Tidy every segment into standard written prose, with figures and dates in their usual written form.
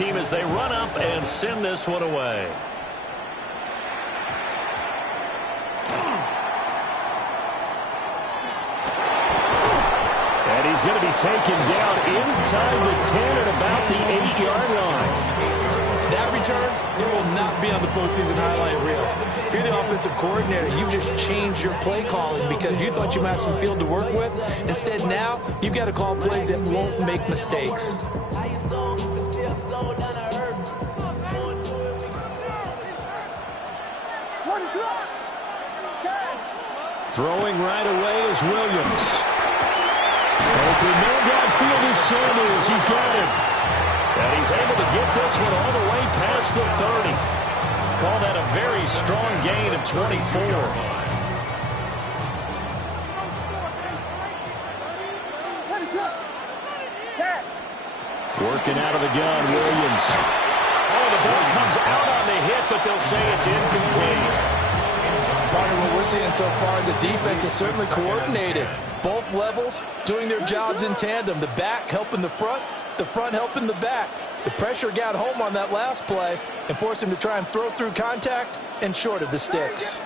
team as they run up and send this one away. And he's going to be taken down inside the 10 at about the 8-yard line. That return, it will not be on the postseason highlight reel. If you're the offensive coordinator, you've just changed your play calling because you thought you might have some field to work with. Instead, now, you've got to call plays that won't make mistakes. Throwing right away is Williams. Open man downfield is Sanders. He's got him. And he's able to get this one all the way past the 30. Call that a very strong gain of 24. Working out of the gun, Williams. Oh, the ball comes out on the hit, but they'll say it's incomplete. Partner, what we're seeing so far is the defense is certainly coordinated. Both levels doing their jobs in tandem. The back helping the front helping the back. The pressure got home on that last play and forced him to try and throw through contact and short of the sticks.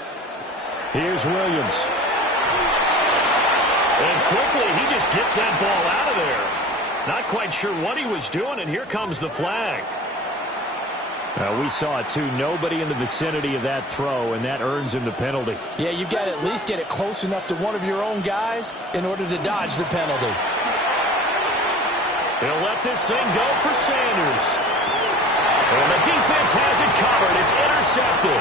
Here's Williams. And quickly, he just gets that ball out of there. Not quite sure what he was doing, and here comes the flag. We saw it, too. Nobody in the vicinity of that throw, and that earns him the penalty. Yeah, you've got to at least get it close enough to one of your own guys in order to dodge the penalty. They'll let this thing go for Sanders. And the defense has it covered. It's intercepted.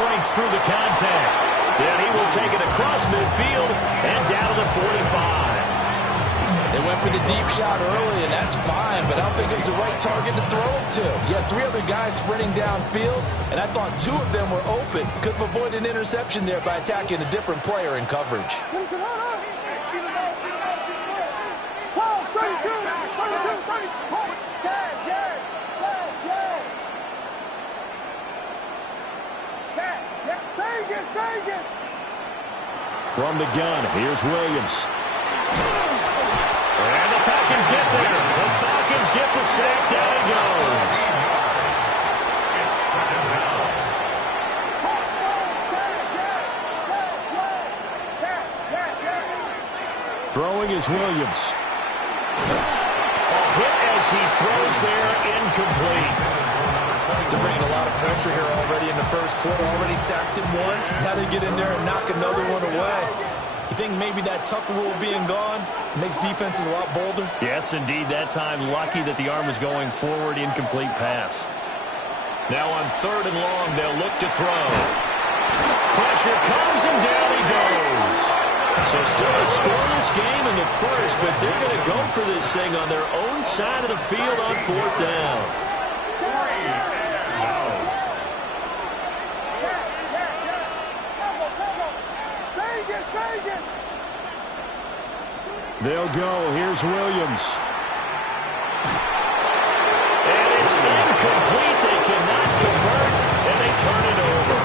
Breaks through the contact. Then he will take it across midfield and down to the 45. They went for the deep shot early, and that's fine, but I don't think it was the right target to throw it to. You had 3 other guys sprinting downfield, and I thought 2 of them were open. Could have avoided an interception there by attacking a different player in coverage. From the gun, here's Williams. And the Falcons get there. The Falcons get the sack. Down he goes. Throwing is Williams. A hit as he throws there, incomplete. They're bringing a lot of pressure here already in the first quarter. Already sacked him once. Got to get in there and knock another one away. You think maybe that Tucker rule being gone makes defenses a lot bolder? Yes, indeed. That time, lucky that the arm is going forward. Incomplete pass. Now on 3rd and long, they'll look to throw. Pressure comes and down he goes. So still a scoreless game in the first, but they're going to go for this thing on their own side of the field on 4th down. They'll go. Here's Williams. And it's incomplete. They cannot convert, and they turn it over.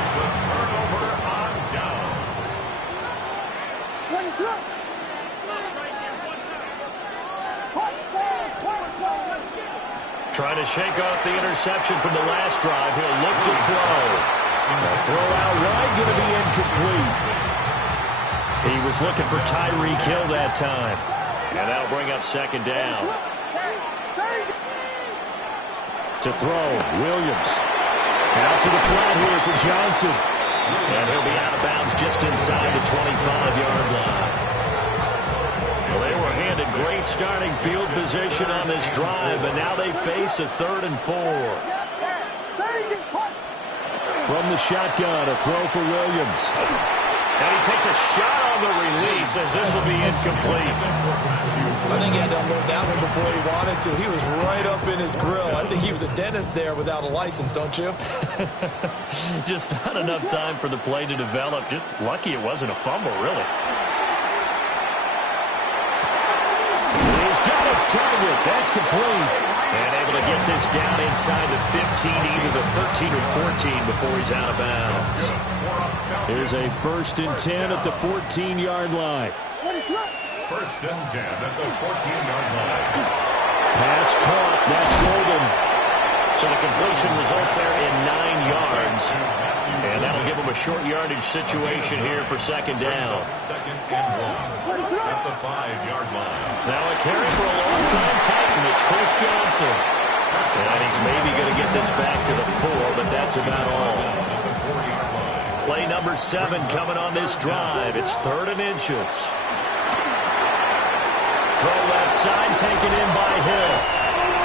It's a turnover on downs. Trying to shake off the interception from the last drive. He'll look to throw. The throw out wide going to be incomplete. He was looking for Tyreek Hill that time. And that'll bring up 2nd down. To throw, Williams. Out to the flat here for Johnson. And he'll be out of bounds just inside the 25-yard line. Well, they were handed great starting field position on this drive, but now they face a 3rd and 4. From the shotgun, a throw for Williams. And he takes a shot on the release as this will be incomplete. I think he had to unload that one before he wanted to. He was right up in his grill. I think he was a dentist there without a license, don't you? Just not enough time for the play to develop. Just lucky it wasn't a fumble, really. He's got his target. That's complete. And able to get this down inside the 15, either the 13 or 14 before he's out of bounds. Here's a 1st and 10 at the 14-yard line. 1st and 10 at the 14-yard line. So the completion results there in 9 yards. And that'll give them a short yardage situation here for second down. Second and 1 at the 5-yard line. Now a carry for a long-time Titan. It's Chris Johnson. And he's maybe going to get this back to the 4, but that's about all. Play number 7 coming on this drive. It's 3rd and inches. Throw left side taken in by Hill.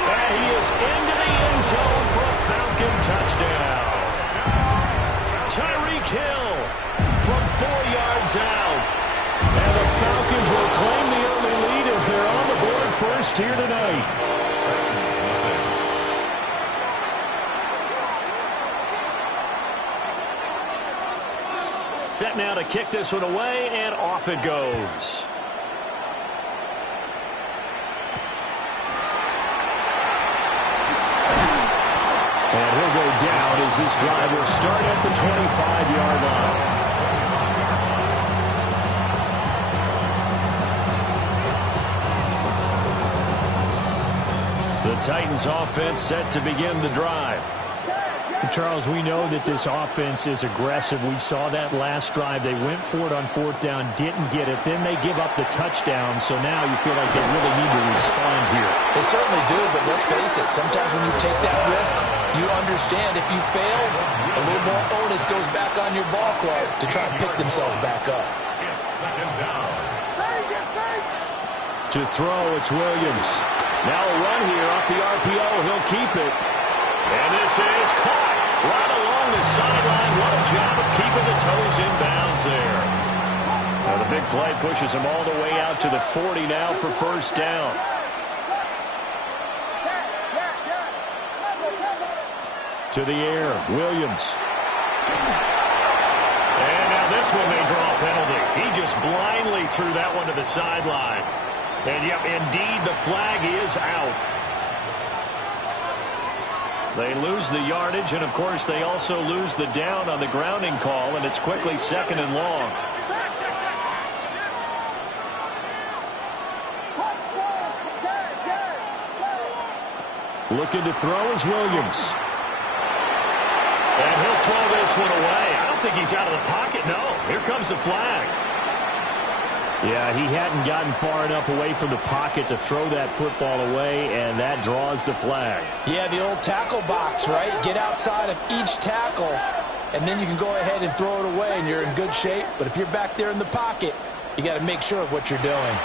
And he is into the end zone for a Falcon touchdown. Tyreek Hill from 4 yards out. And the Falcons will claim the early lead as they're on the board first here tonight. Set now to kick this one away, and off it goes. And he'll go down as this drive will start at the 25-yard line. The Titans offense set to begin the drive. Charles, we know that this offense is aggressive. We saw that last drive. They went for it on 4th down, didn't get it. Then they give up the touchdown, so now you feel like they really need to respond here. They certainly do, but let's face it, sometimes when you take that risk, you understand if you fail, a little more onus goes back on your ball club to try and pick themselves back up. It's second down. To throw, it's Williams. Now a run here off the RPO. He'll keep it. And this is caught right along the sideline. What a job of keeping the toes in bounds there. Now the big play pushes him all the way out to the 40 now for first down. To the air, Williams. And now this one may draw a penalty. He just blindly threw that one to the sideline. And yep, indeed, the flag is out. They lose the yardage, and of course they also lose the down on the grounding call, and it's quickly 2nd and long. Looking to throw is Williams. And he'll throw this one away. I don't think he's out of the pocket. No, here comes the flag. Yeah, he hadn't gotten far enough away from the pocket to throw that football away, and that draws the flag. Yeah, the old tackle box, right? Get outside of each tackle, and then you can go ahead and throw it away, and you're in good shape. But if you're back there in the pocket, you got to make sure of what you're doing.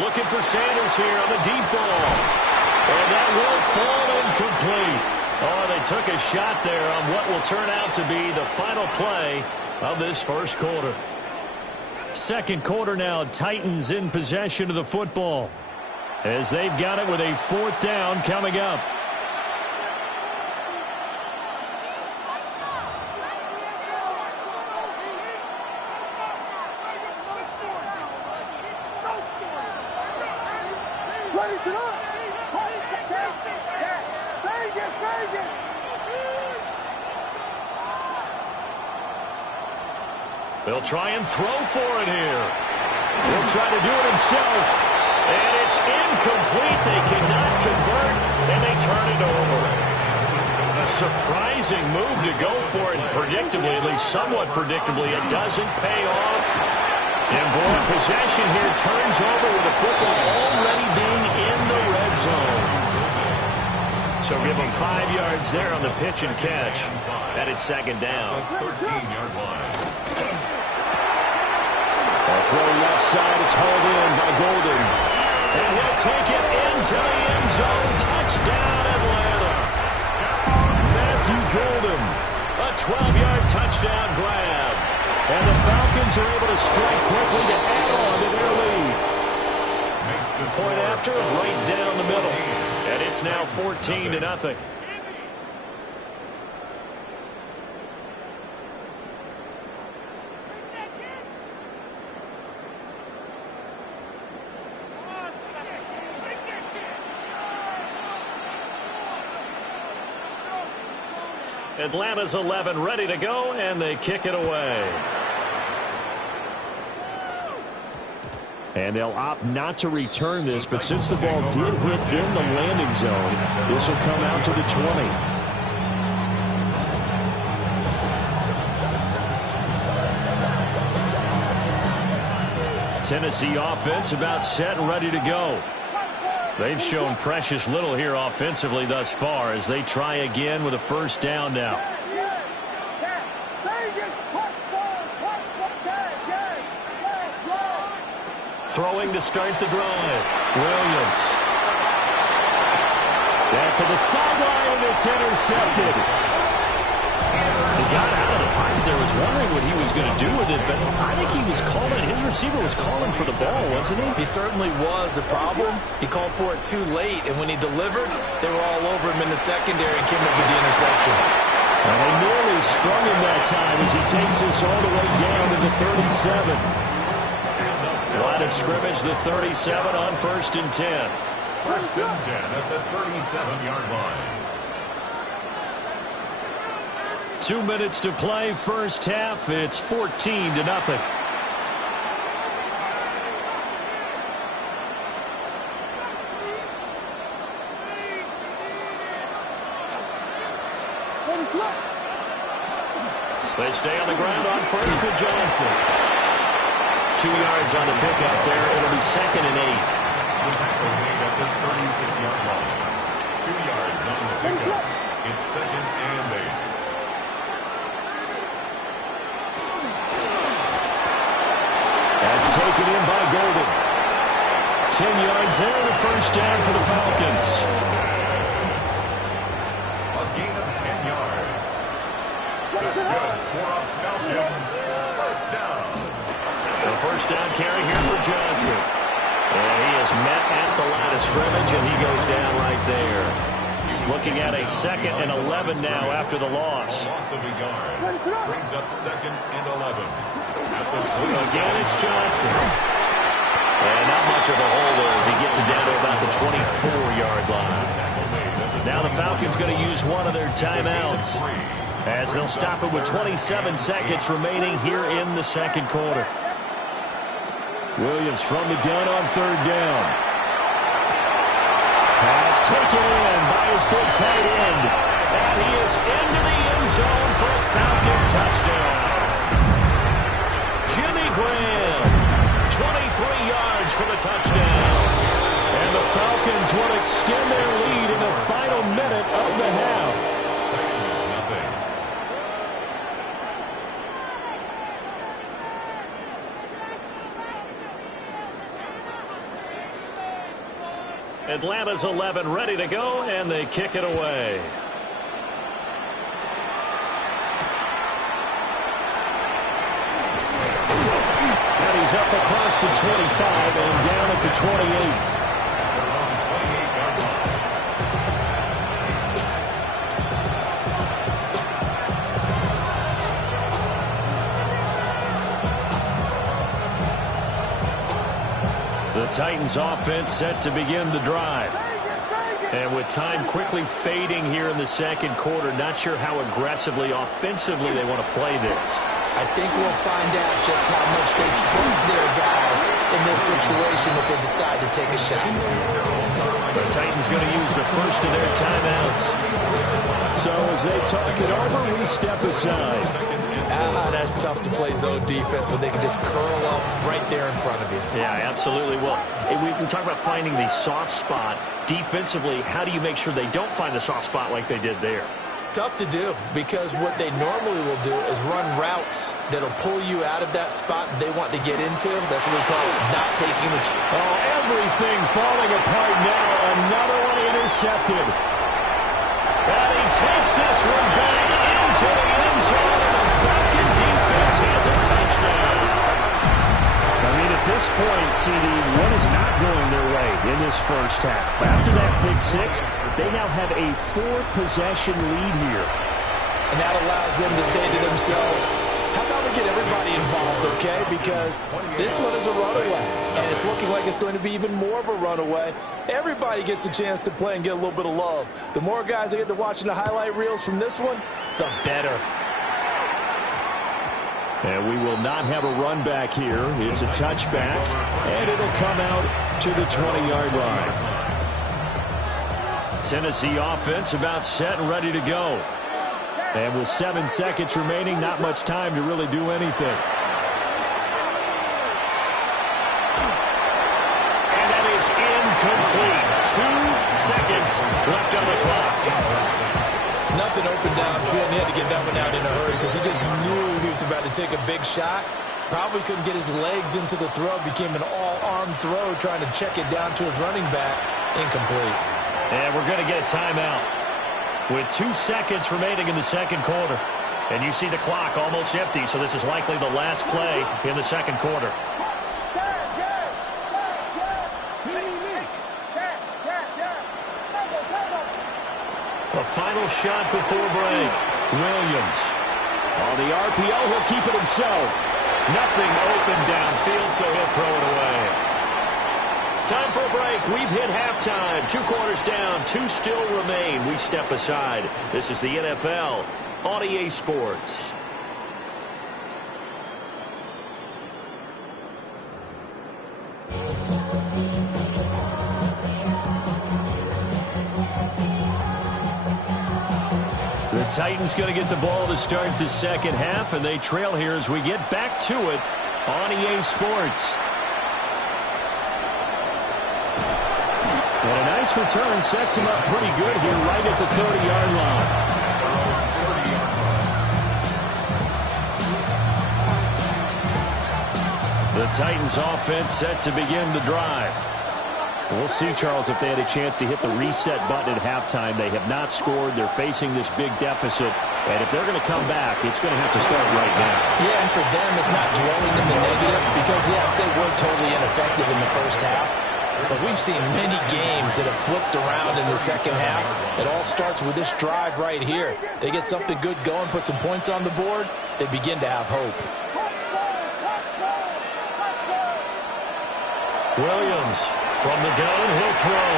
Looking for Sanders here on the deep ball. And that will fall incomplete. Oh, they took a shot there on what will turn out to be the final play of this first quarter. Second quarter now, Titans in possession of the football as they've got it with a 4th down coming up. They'll try and throw for it here. He'll try to do it himself. And it's incomplete. They cannot convert, and they turn it over. A surprising move to go for it predictably, at least somewhat predictably. It doesn't pay off. And boy, possession here turns over with the football already being in the red zone. So give them 5 yards there on the pitch and catch. And it's second down. 13-yard line. Throw left side, it's hauled in by Golden. And he'll take it into the end zone. Touchdown, Atlanta. Matthew Golden, a 12-yard touchdown grab. And the Falcons are able to strike quickly to add on to their lead. Point after, right down the middle. And it's now 14-0. Atlanta's 11 ready to go, and they kick it away. And they'll opt not to return this, but since the ball did hit in the landing zone, this will come out to the 20. Tennessee offense about set and ready to go. They've shown precious little here offensively thus far as they try again with a first down now. Throwing to start the drive. Williams. That to the sideline. It's intercepted. He got out of the pocket there. Was wondering what he was going to do with it, but I think he was calling. His receiver was calling for the ball, wasn't he? He certainly was. The problem, he called for it too late, and when he delivered, they were all over him in the secondary and came up with the interception. And they nearly sprung him that time as he takes this all the way down to the 37. Line of scrimmage, the 37 on 1st and 10. 1st and 10 at the 37-yard line. 2 minutes to play, first half. It's 14-0. They stay on the ground on first with Johnson. 2 yards on the pickup there. It'll be 2nd and 8. The tackle made at the 36-yard line. 2 yards on the pickup. It's 2nd and 8. That's taken in by Golden. 10 yards there, the first down for the Falcons. A gain of 10 yards. That's good for a Falcons first down. The first down carry here for Johnson. And he is met at the line of scrimmage, and he goes down right there. Looking at a 2nd and 11 now after the loss. Loss of a yard brings up 2nd and 11. Again, it's Johnson. And not much of a hole there as he gets it down to about the 24-yard line. Now the Falcons going to use one of their timeouts as they'll stop it with 27 seconds remaining here in the second quarter. Williams from the gun on 3rd down. Pass taken in by his big tight end. And he is into the end zone for a Falcon touchdown. Jimmy Graham, 23 yards for the touchdown. And the Falcons will extend their lead in the final minute of the half. Atlanta's 11 ready to go, and they kick it away. And he's up across the 25 and down at the 28. The Titans offense set to begin the drive. And with time quickly fading here in the second quarter, not sure how aggressively, offensively they want to play this. I think we'll find out just how much they trust their guys in this situation if they decide to take a shot. The Titans going to use the first of their timeouts. So as they talk it over, we step aside. That's tough to play zone defense when they can just curl up right there in front of you. Yeah, absolutely. Well, we talk about finding the soft spot. Defensively, how do you make sure they don't find the soft spot like they did there? Tough to do, because what they normally will do is run routes that'll pull you out of that spot that they want to get into. That's what we call not taking the... Oh, everything falling apart now. Another one intercepted. And he takes this one back into the end zone, and the Falcon defense has a touchdown. I mean, at this point, CD, one is not going their way in this first half. After that pick six, they now have a 4-possession lead here. And that allows them to say to themselves, how about we get everybody involved, okay? Because this one is a runaway, and it's looking like it's going to be even more of a runaway. Everybody gets a chance to play and get a little bit of love. The more guys that get to watching the highlight reels from this one, the better. And we will not have a run back here. It's a touchback, and it'll come out to the 20-yard line. Tennessee offense about set and ready to go. And with 7 seconds remaining, not much time to really do anything. And that is incomplete. 2 seconds left on the clock. Nothing open downfield, and he had to get that one out in a hurry because he just knew he was about to take a big shot. Probably couldn't get his legs into the throw. Became an all-arm throw trying to check it down to his running back. Incomplete. And we're going to get a timeout with 2 seconds remaining in the second quarter. And you see the clock almost empty, so this is likely the last play in the second quarter. A final shot before break. Williams. On the RPO, he'll keep it himself. Nothing open downfield, so he'll throw it away. Time for a break. We've hit halftime. 2 quarters down. 2 still remain. We step aside. This is the NFL on EA Sports. The Titans going to get the ball to start the second half, and they trail here as we get back to it on EA Sports. And a nice return sets him up pretty good here right at the 30-yard line. The Titans offense set to begin the drive. We'll see, Charles, if they had a chance to hit the reset button at halftime. They have not scored. They're facing this big deficit. And if they're going to come back, it's going to have to start right now. Yeah, and for them, it's not dwelling in the negative because, yes, they were totally ineffective in the first half. But we've seen many games that have flipped around in the second half. It all starts with this drive right here. They get something good going, put some points on the board, they begin to have hope. Williams from the gun, he'll throw.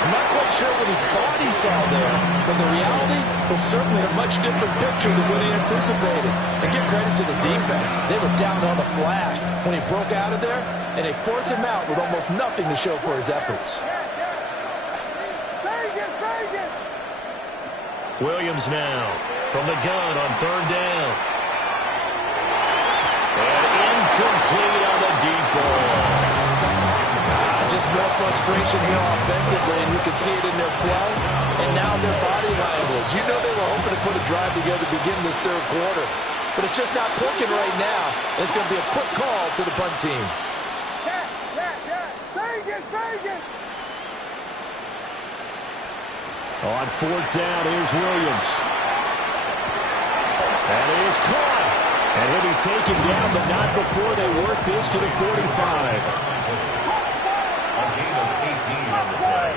I'm not quite sure what he thought he saw there, but the reality was certainly a much different picture than what he anticipated. And give credit to the defense. They were down on the flash when he broke out of there, and they forced him out with almost nothing to show for his efforts. Williams now from the gun on third down. And incomplete on the deep ball. Just more frustration here offensively, and you can see it in their play. And now their body language. You know they were hoping to put a drive together to begin this third quarter. But it's just not clicking right now. It's going to be a quick call to the punt team. On fourth down, here's Williams. And it is caught. And he'll be taken down, but not before they work this to the 45. A gain of 18 on the play.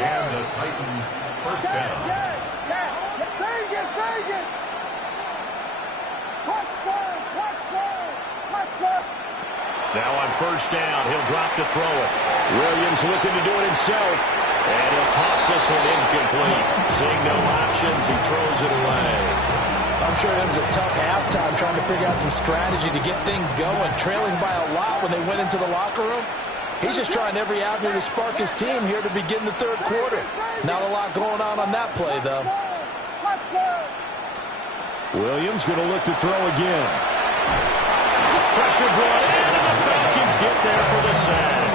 And the Titans first down. Now on first down, he'll drop to throw it. Williams looking to do it himself. And he'll toss this one incomplete. Seeing no options, he throws it away. I'm sure it was a tough halftime trying to figure out some strategy to get things going, trailing by a lot when they went into the locker room. He's just trying every avenue to spark his team here to begin the third quarter. Not a lot going on that play, though. Williams going to look to throw again. Pressure brought in, and the Falcons get there for the sack.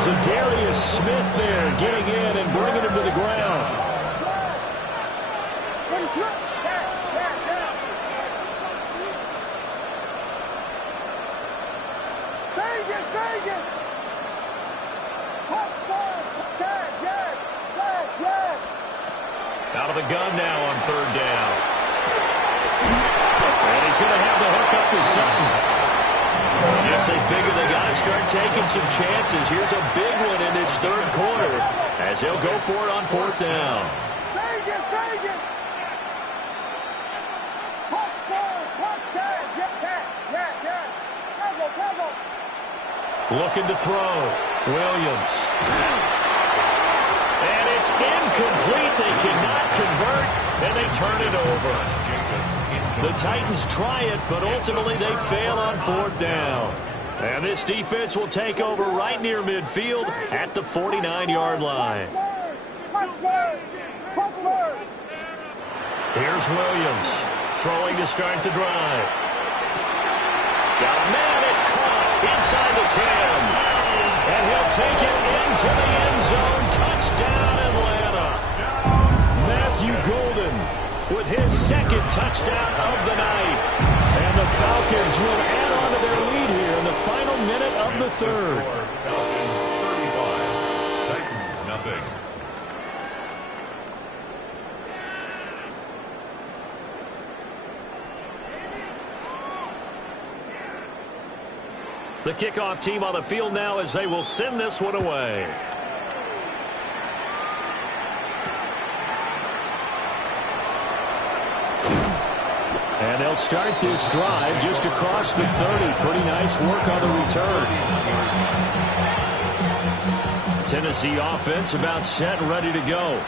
Zadarius Smith there getting in and bringing him to the ground. Out of the gun now on third down. And he's going to have the hook up to Sutton. I guess they figure they got to start taking some chances. Here's a big one in this third quarter as he'll go for it on fourth down. Looking to throw. Williams. And it's incomplete. They cannot convert, and they turn it over. The Titans try it, but ultimately they fail on 4th down. And this defense will take over right near midfield at the 49-yard line. Here's Williams throwing to start the drive. Got a man, it's caught inside the 10. And he'll take it into the end zone. Touchdown, Atlanta. Matthew Golden with his 2nd touchdown of the night. And the Falcons will add on to their lead here in the final minute of the 3rd. Falcons 35, Titans nothing. The kickoff team on the field now as they will send this one away. And they'll start this drive just across the 30. Pretty nice work on the return. Tennessee offense about set and ready to go.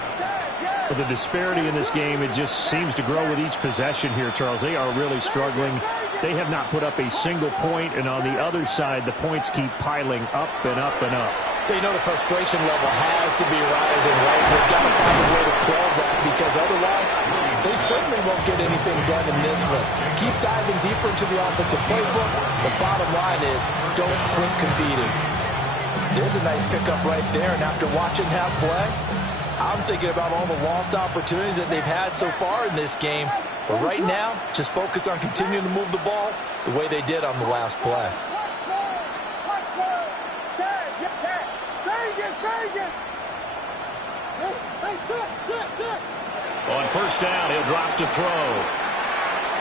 But the disparity in this game, it just seems to grow with each possession here, Charles. They are really struggling. They have not put up a single point, and on the other side, the points keep piling up and up and up. So you know the frustration level has to be rising, right? So they've got to find a way to quell that, because otherwise they certainly won't get anything done in this one. Keep diving deeper into the offensive playbook. The bottom line is don't quit competing. There's a nice pickup right there, and after watching that play, I'm thinking about all the lost opportunities that they've had so far in this game. But right now, just focus on continuing to move the ball the way they did on the last play. On 1st down, he'll drop to throw.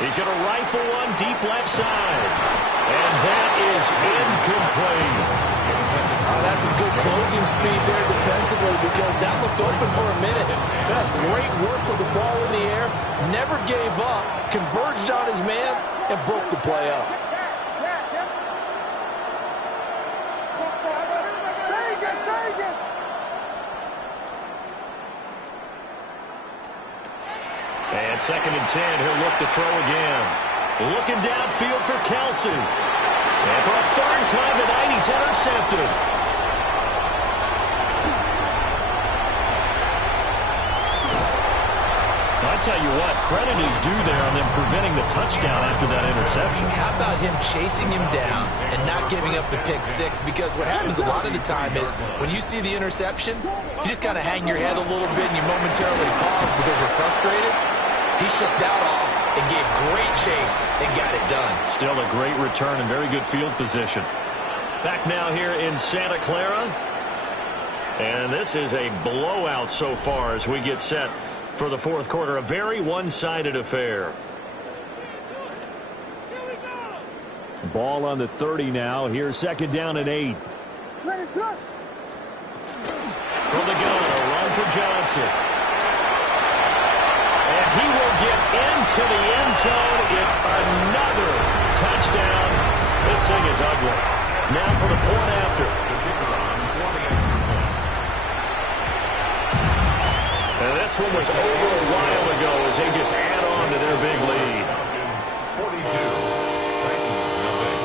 He's going to rifle one deep left side. And that is incomplete. That's some good closing speed there defensively, because that looked open for a minute. That's great work with the ball in the air. Never gave up, converged on his man, and broke the play up. And 2nd and 10, he'll look to throw again. Looking downfield for Kelsey. And for a 3rd time tonight, he's intercepted. I tell you what, credit is due there on them preventing the touchdown after that interception. How about him chasing him down and not giving up the pick 6? Because what happens a lot of the time is when you see the interception, you just kind of hang your head a little bit and you momentarily pause because you're frustrated. He shook that off and gave great chase and got it done. Still a great return and very good field position. Back now here in Santa Clara. And this is a blowout so far as we get set for the 4th quarter. A very one-sided affair. Ball on the 30 now. Here's 2nd down and 8. From the gun, a run for Johnson. And he will get into the end zone. It's another touchdown. This thing is ugly. Now for the point after. And this one was over a while ago as they just add on to their big lead. 42, Titans nothing.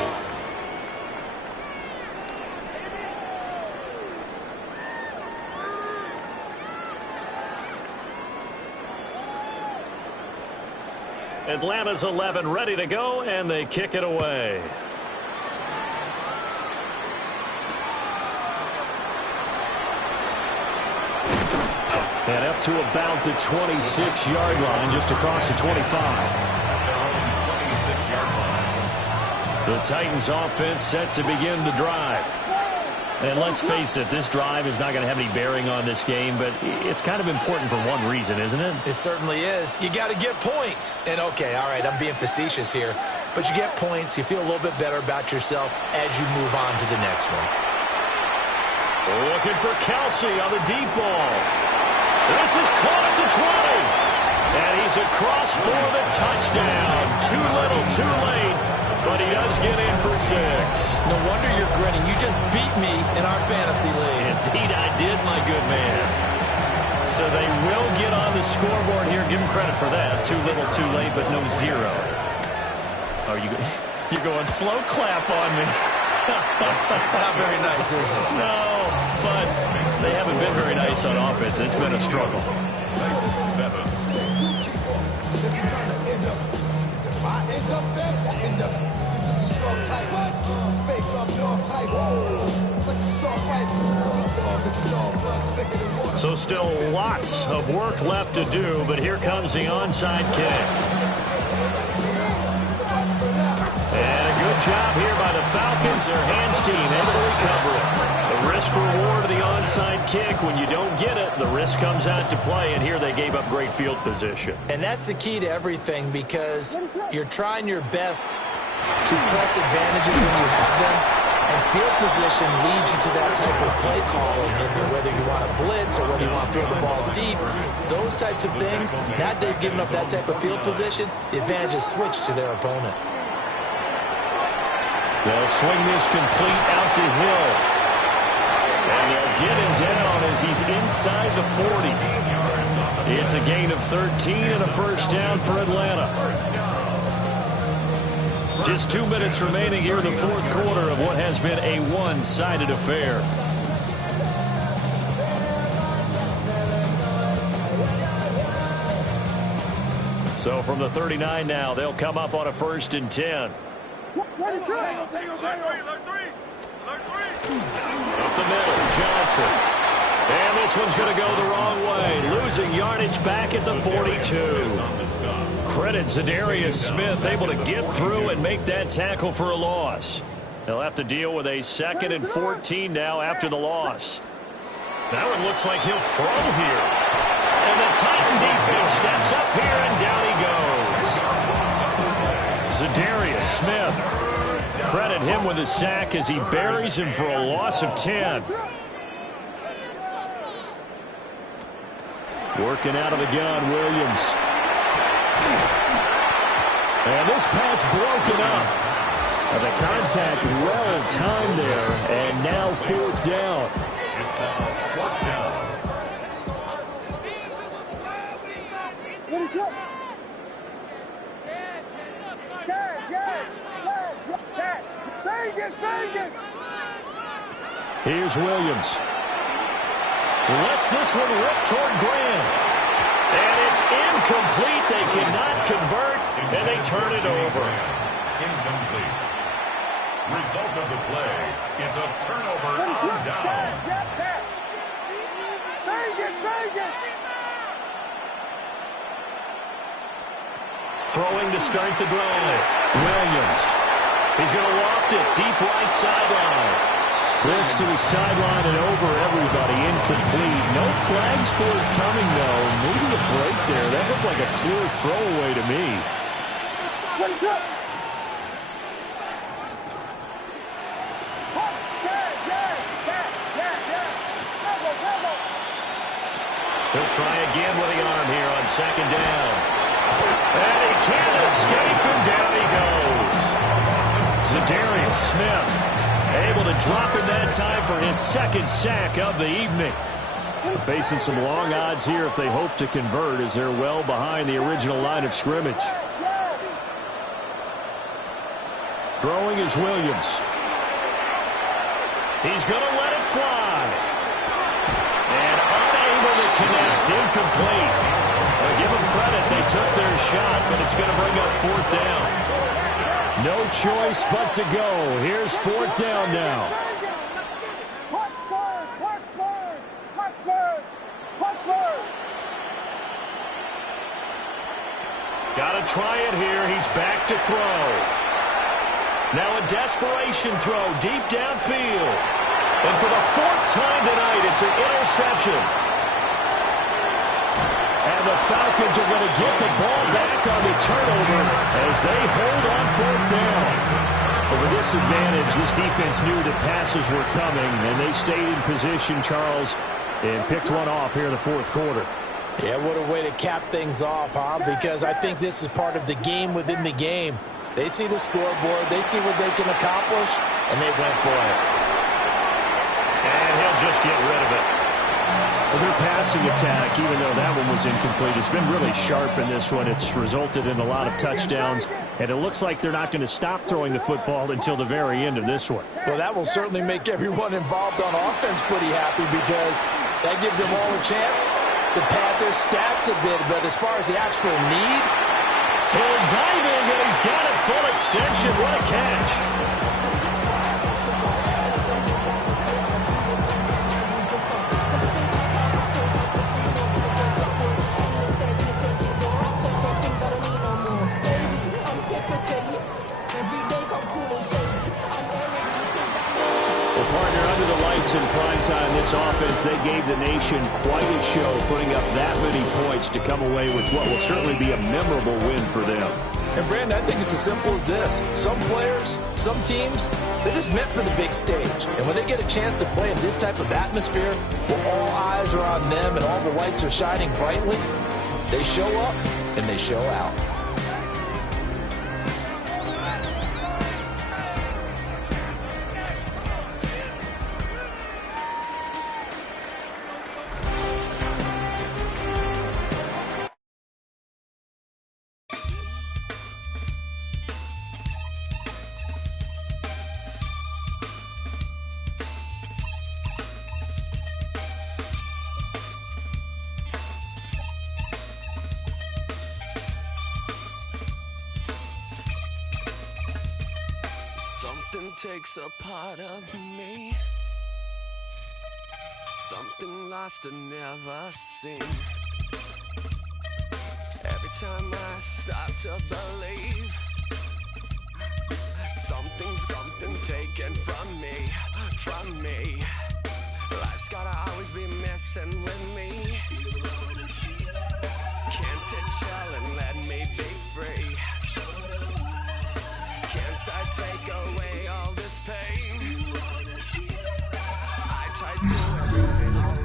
Atlanta's 11 ready to go, and they kick it away. And up to about the 26-yard line, just across the 25. 26-yard line. The Titans offense set to begin the drive. And let's face it, this drive is not going to have any bearing on this game, but it's kind of important for one reason, isn't it? It certainly is. You got to get points. And okay, all right, I'm being facetious here, but you get points, you feel a little bit better about yourself as you move on to the next one. Looking for Kelsey on the deep ball. This is caught at the 20. And he's across for the touchdown. Too little, too late. But he does get in for 6. No wonder you're grinning. You just beat me in our fantasy league. Indeed I did, my good man. So they will get on the scoreboard here. Give them credit for that. Too little, too late, but no zero. Oh, you're going slow clap on me. Not very nice, is it? No, but they haven't been very nice on offense. It's been a struggle. 7. So still lots of work left to do, but here comes the onside kick. And a good job here by the Falcons. Their hands team able to recover it. The risk reward of the onside kick. When you don't get it, the risk comes out to play, and here they gave up great field position. And that's the key to everything, because you're trying your best to press advantages when you have them. And field position leads you to that type of play calling, and whether you want to blitz or whether you want to throw the ball deep, those types of things. Now they've given up that type of field position, the advantage is switched to their opponent. They'll swing this complete out to Hill. And they'll get him down as he's inside the 40. It's a gain of 13 and a first down for Atlanta. Just 2 minutes remaining here in the fourth quarter of what has been a one-sided affair. So from the 39 now, they'll come up on a 1st and 10. Up the middle, Johnson. And this one's going to go the wrong way. Losing yardage back at the 42. Credit Zadarius Smith, able to get through and make that tackle for a loss. They'll have to deal with a 2nd and 14 now after the loss. That one looks like he'll throw here. And the Titan defense steps up here, and down he goes. Zadarius Smith. Credit him with a sack as he buries him for a loss of 10. Working out of the gun, Williams. And this pass broken up. And the contact well timed there, and now 4th down. It's now 4th down. Here's Williams. Lets this one rip toward Graham. And it's incomplete. They cannot convert, and they turn it over. Incomplete. Result of the play is a turnover on down. Throwing to start the drive. Williams. He's going to loft it deep right sideline. This to the sideline and over everybody. Incomplete. No flags forthcoming, though. Maybe a break there. That looked like a clear throwaway to me. He'll try again with the arm here on 2nd down. And he can't escape, and down he goes. Zadarius Smith able to drop him that time for his 2nd sack of the evening. They're facing some long odds here if they hope to convert, as they're well behind the original line of scrimmage. Throwing is Williams. He's going to let it fly. And unable to connect. Incomplete. Well, give them credit. They took their shot, but it's going to bring up 4th down. No choice but to go. Here's 4th down now. Got to try it here. He's back to throw. Now a desperation throw deep downfield. And for the 4th time tonight, it's an interception. And the Falcons are going to get the ball back on the turnover as they hold on 4th down. But with this advantage, this defense knew that passes were coming, and they stayed in position, Charles, and picked one off here in the 4th quarter. Yeah, what a way to cap things off, huh? Because I think this is part of the game within the game. They see the scoreboard, they see what they can accomplish, and they went for it. And he'll just get rid of it. Their passing attack, even though that one was incomplete, has been really sharp in this one. It's resulted in a lot of touchdowns, and it looks like they're not going to stop throwing the football until the very end of this one. Well, that will certainly make everyone involved on offense pretty happy because that gives them all a chance to pad their stats a bit. But as far as the actual need, Hill diving, and he's got it full extension. What a catch. In prime time, this offense, they gave the nation quite a show, putting up that many points to come away with what will certainly be a memorable win for them. And Brandon, I think it's as simple as this. Some players, some teams, they're just meant for the big stage. And when they get a chance to play in this type of atmosphere, where all eyes are on them and all the lights are shining brightly, they show up and they show out. Takes a part of me, something lost and never seen. Every time I start to believe, something's taken from me. Life's gotta always be messing with me. Can't it chill and let me be free? Can't I take away all this pain? I tried to everything all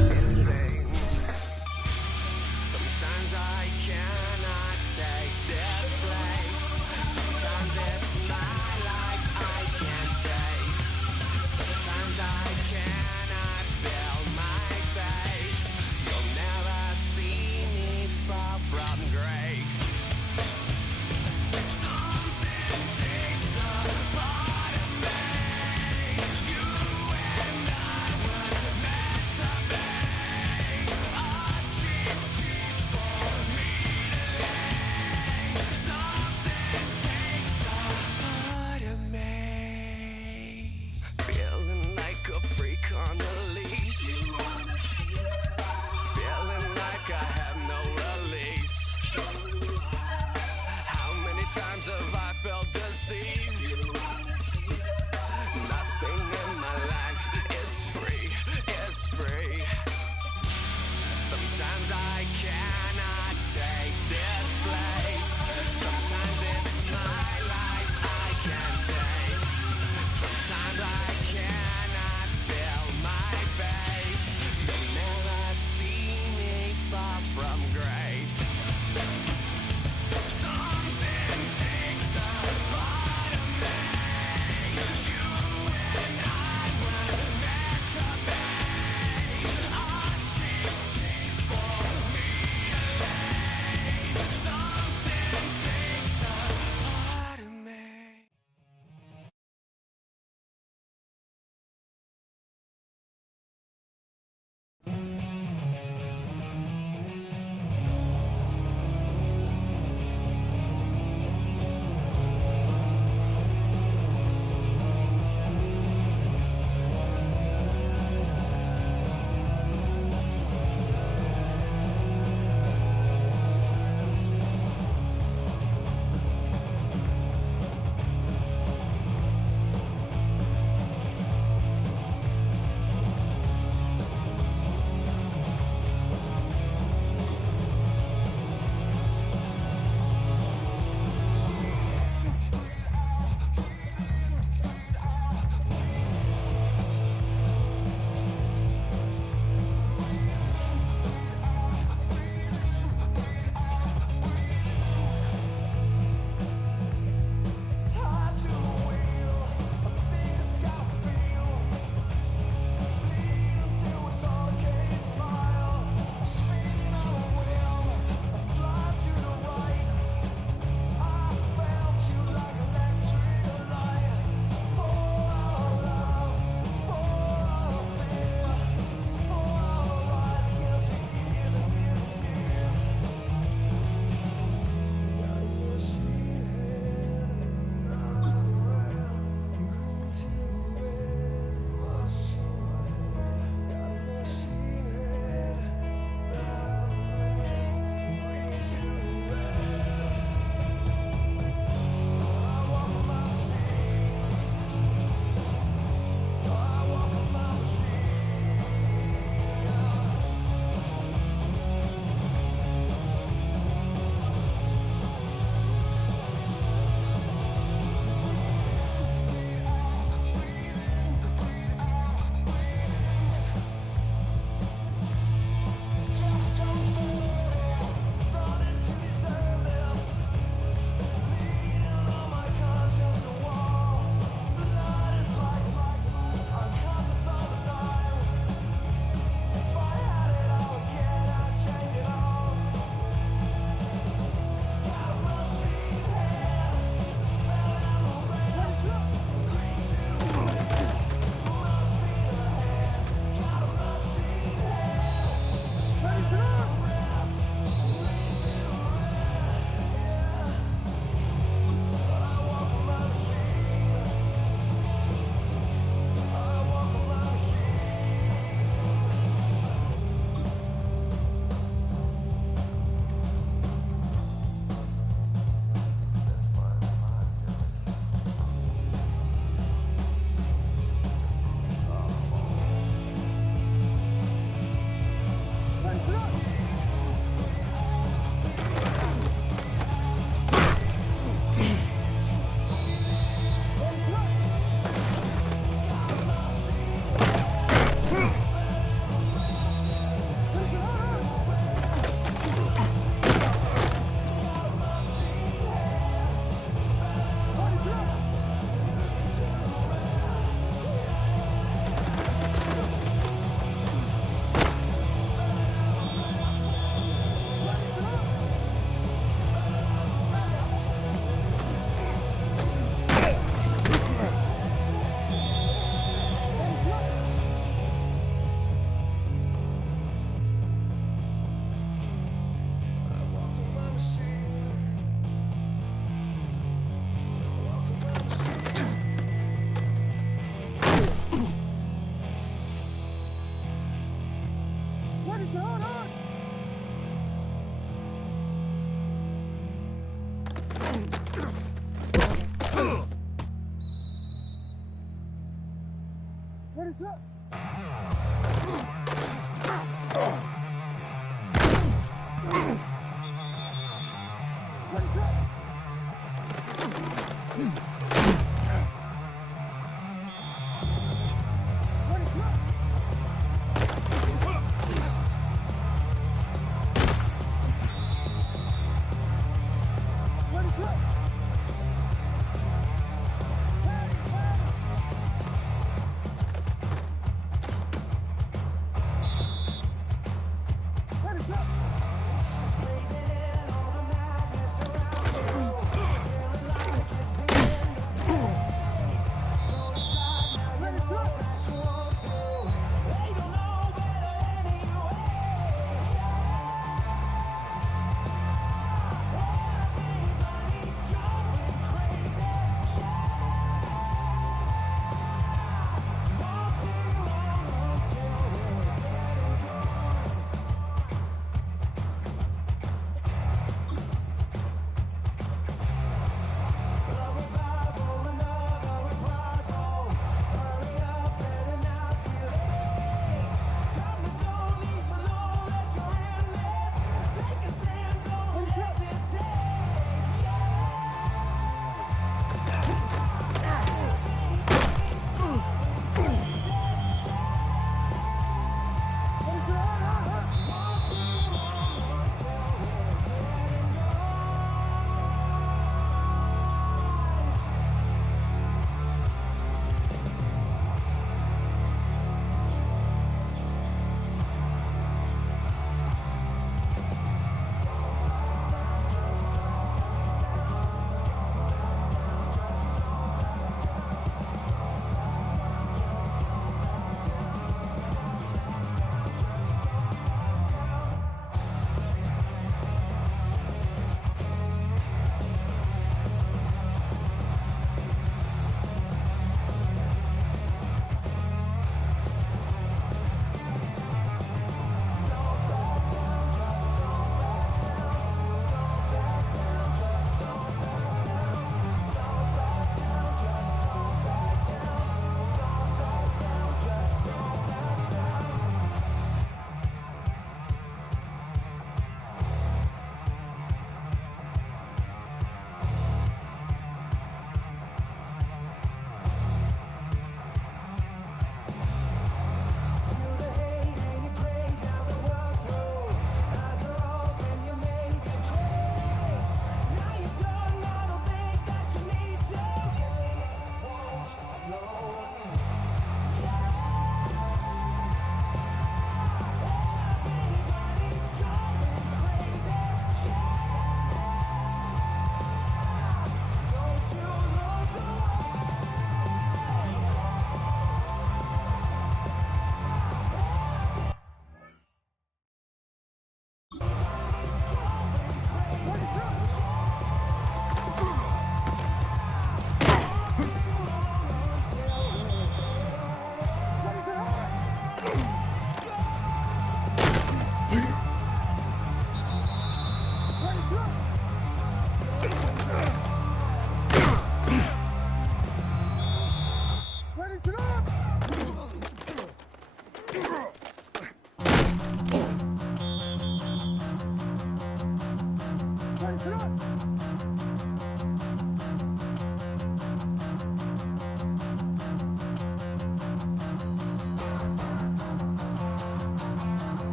in vain. Sometimes I cannot take this place. Sometimes it's my life I can't taste. Sometimes I cannot feel my face. You'll never see me fall from grace.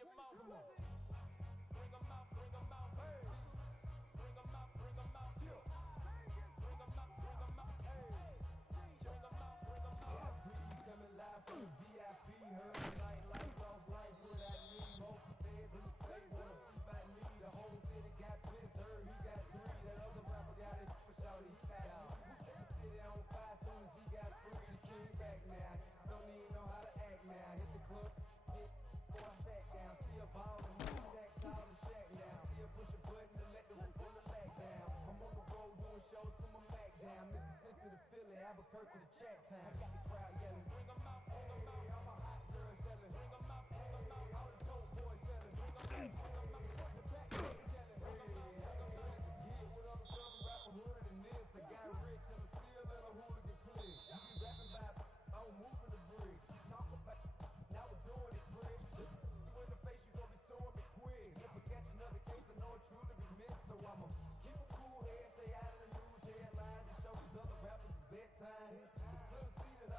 your mouth. Come on. Bring them out, bring them out. Hey. Bring them out, bring them out. Yeah. Bring them out, bring them out. Hey. Bring them out, bring them out. Coming live from the VIP, heard the night lights off, life what I need. Both the feds in the state wanna see about me. The whole city got pissed, heard he got 3. That other rapper got it for shouty, he got out. Who set the city on fire soon as he got free? The king back now, don't even know how to act now. Hit the club, hit, boy I sat down. Still ballin', money stacked tall and shack now. Still push a button to let the roof on the lag down. I'm on the road doing shows, put my Mac down. Mississippi to Philly, Albuquerque to Chat Town. I got the crowd yelling, bring them out, bring them out. All my hot girls yelling, bring them out, bring them out. All the dope boys yelling, bring them out, bring them out. Front to back, yelling, bring them out, bring them out. As a kid with other southern rapper hood than this, I got rich and I'm still in a hooligan clique. You be rapping about, I'm moving the bricks. Talk about, now we're doing it quick. You in the face, you gon' be suing me quick. If I catch another case, I know it truly be missed. So I'ma keep a cool head, stay out of the news headlines, and show these other rappers it's bedtime. It's clear to see that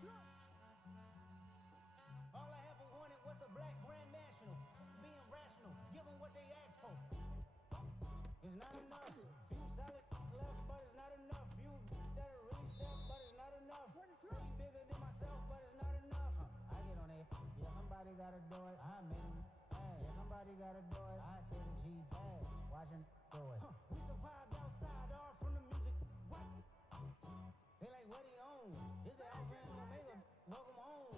All I ever wanted was a black grand national. Being rational, give them what they ask for. It's not enough. Few solid left, but it's not enough. Few that are really step, but it's not enough. Say you bigger than myself, but it's not enough. I get on it. Yeah, somebody gotta do it. I made him. Yeah, somebody gotta do it. I take the G pad. Watching do it. We survived outside, all from the music. What? They like, what he own? This is Alpha and Omega. Welcome home.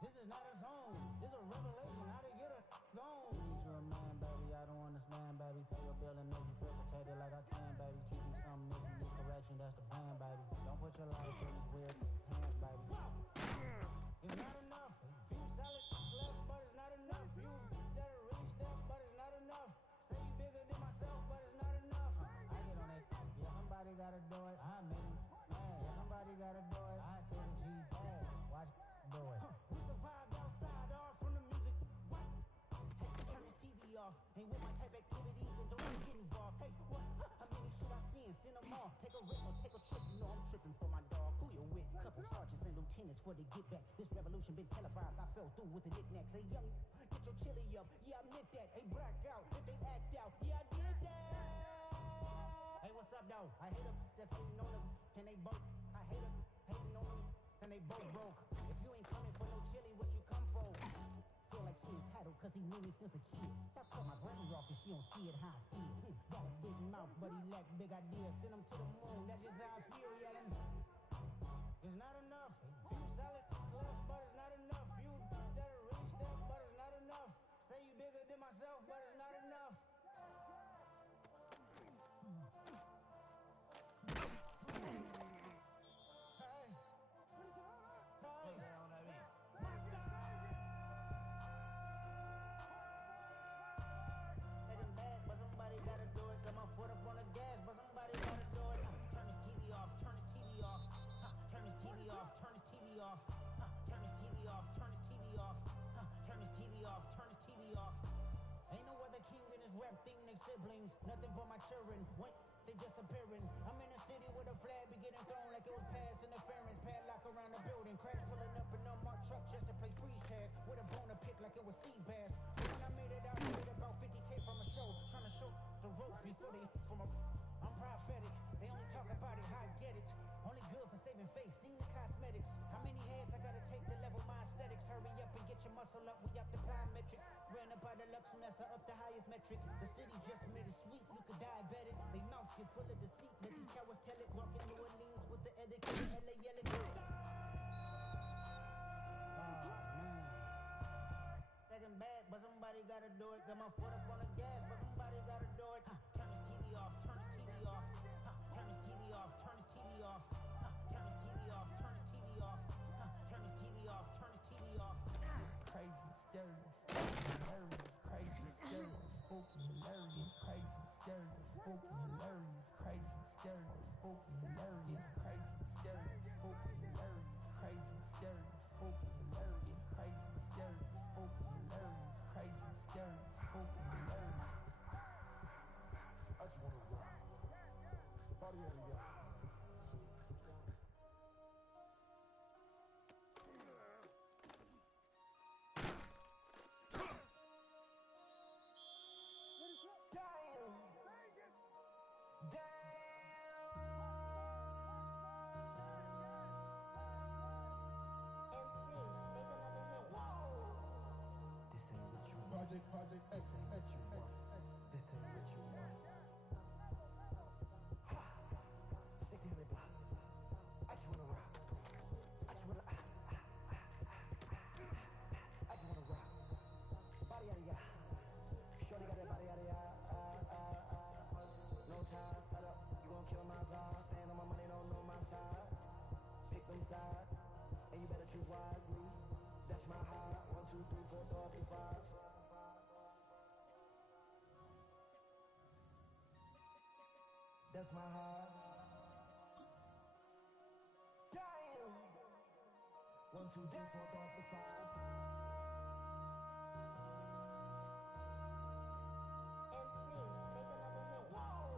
This is not a song. This is a revelation. How to get a gone. Teach you a man, baby. I don't understand, baby. Pay your bill and make you feel protected like I can, baby. Teach you something if you need correction. That's the plan, baby. Don't put your life in these weird hands, baby. It's not enough. Few solid left, but it's not enough. Few that are really step, but it's not enough. Say you bigger than myself, but it's not enough. I get on it. Yeah, somebody gotta do it. I made him. Yeah, somebody gotta do it. I take the G pad. Watch do it. We survived outside, all from the music. What? Hey, turn this TV off. Ain't with my type activities, then don't even get involved. Hey, what? How many should I see? Send them all. Take a risk or take a trip. You know I'm tripping for my dog. Who you with? Couple sergeants and lieutenants for the get back. This revolution been televised. I fell through with the knickknacks. Hey, young, get your chili up. Yeah, I meant that. Hey, black out. If they act out, yeah, I did that. Hey, what's up, though? I hate them. That's hating on them. Can they both? I hate them. Hating on them. And they both broke. If you ain't coming for no chili, what you come for? Feel like he entitled cause he knew me since a kid. That cut my brain off and she don't see it how I see it. Got a big mouth but he lack big ideas. Send him to the moon, that's just how I feel yelling. It's not enough. Few solid left but it's not enough. Few that are really step but it's not enough. Say you bigger than myself but it's not enough. Hey. Hey, you know what I mean? Taking back, but somebody gotta do it. Got my foot up on the gas, but somebody gotta do it. Turn this TV off, turn this TV off. Turn this TV off, turn this TV off. Turn this TV off, turn this TV off. Turn this TV off, turn this TV off. Ain't no other king in this rap thing, they siblings. Nothing but my children. When they disappearing. I'm in a city with a flag be getting thrown like it was past interference. Padlock around the building. Crash pulling up in a marked truck just to play freeze tag. With a bone to pick like it was sea bass. So when I made it out, I made about 50K from a show. Trying to show the ropes before they from a... I'm prophetic. They only talk about it, how I get it. Only good for saving face, seen the cosmetics. How many heads I gotta take to level my aesthetics? Hurry up and get your muscle up, we up the plyometric. Ran up by the Lux Mesa, up the highest metric. The city just made it sweet, you could diabetic. They mouth get full of deceit, let these cowards tell it. Walking New Orleans with the etiquette, LA yelling. Taking back, but somebody gotta do it. Got my foot up on the gas, but somebody gotta do it. Turn this TV off, turn this TV off. Turn this TV off, turn this TV off. Turn this TV off, turn this TV off. Turn this TV off, turn this TV off. Crazy, scary, spooky, hilarious. Crazy, scary, spooky, hilarious. Crazy, scary, spooky, hilarious. Crazy, scary, spooky, hilarious. Crazy, scary, spooky, hilarious. Crazy, scary, spooky, hilarious. Crazy, scary, spooky, hilarious. Crazy, scary, spooky, hilarious. I just wanna rock. Body out of y'all. Project X, this ain't what you want. This ain't what you want. 1600 block. I just wanna rock. I just wanna. I just wanna rock. Body yada yada. Shorty got that body yada yada. No ties, set up. You gon' kill my vibe. Stand on my money, don't know my size. Pick them sides, and you better choose wisely. That's my high. 1, 2, 3, 4, 5, 5. That's my heart. Damn. 1, 2, 3, 4, 5. MC, make another hit. Whoa.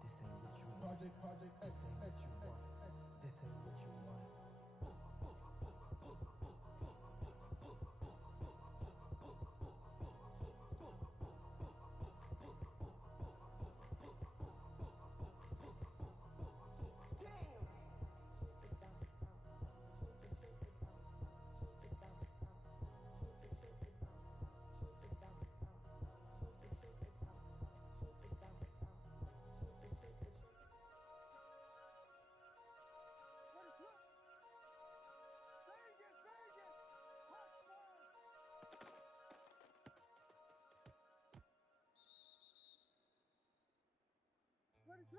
This ain't what you want. Project X, this ain't what you want. This ain't what you want. Go,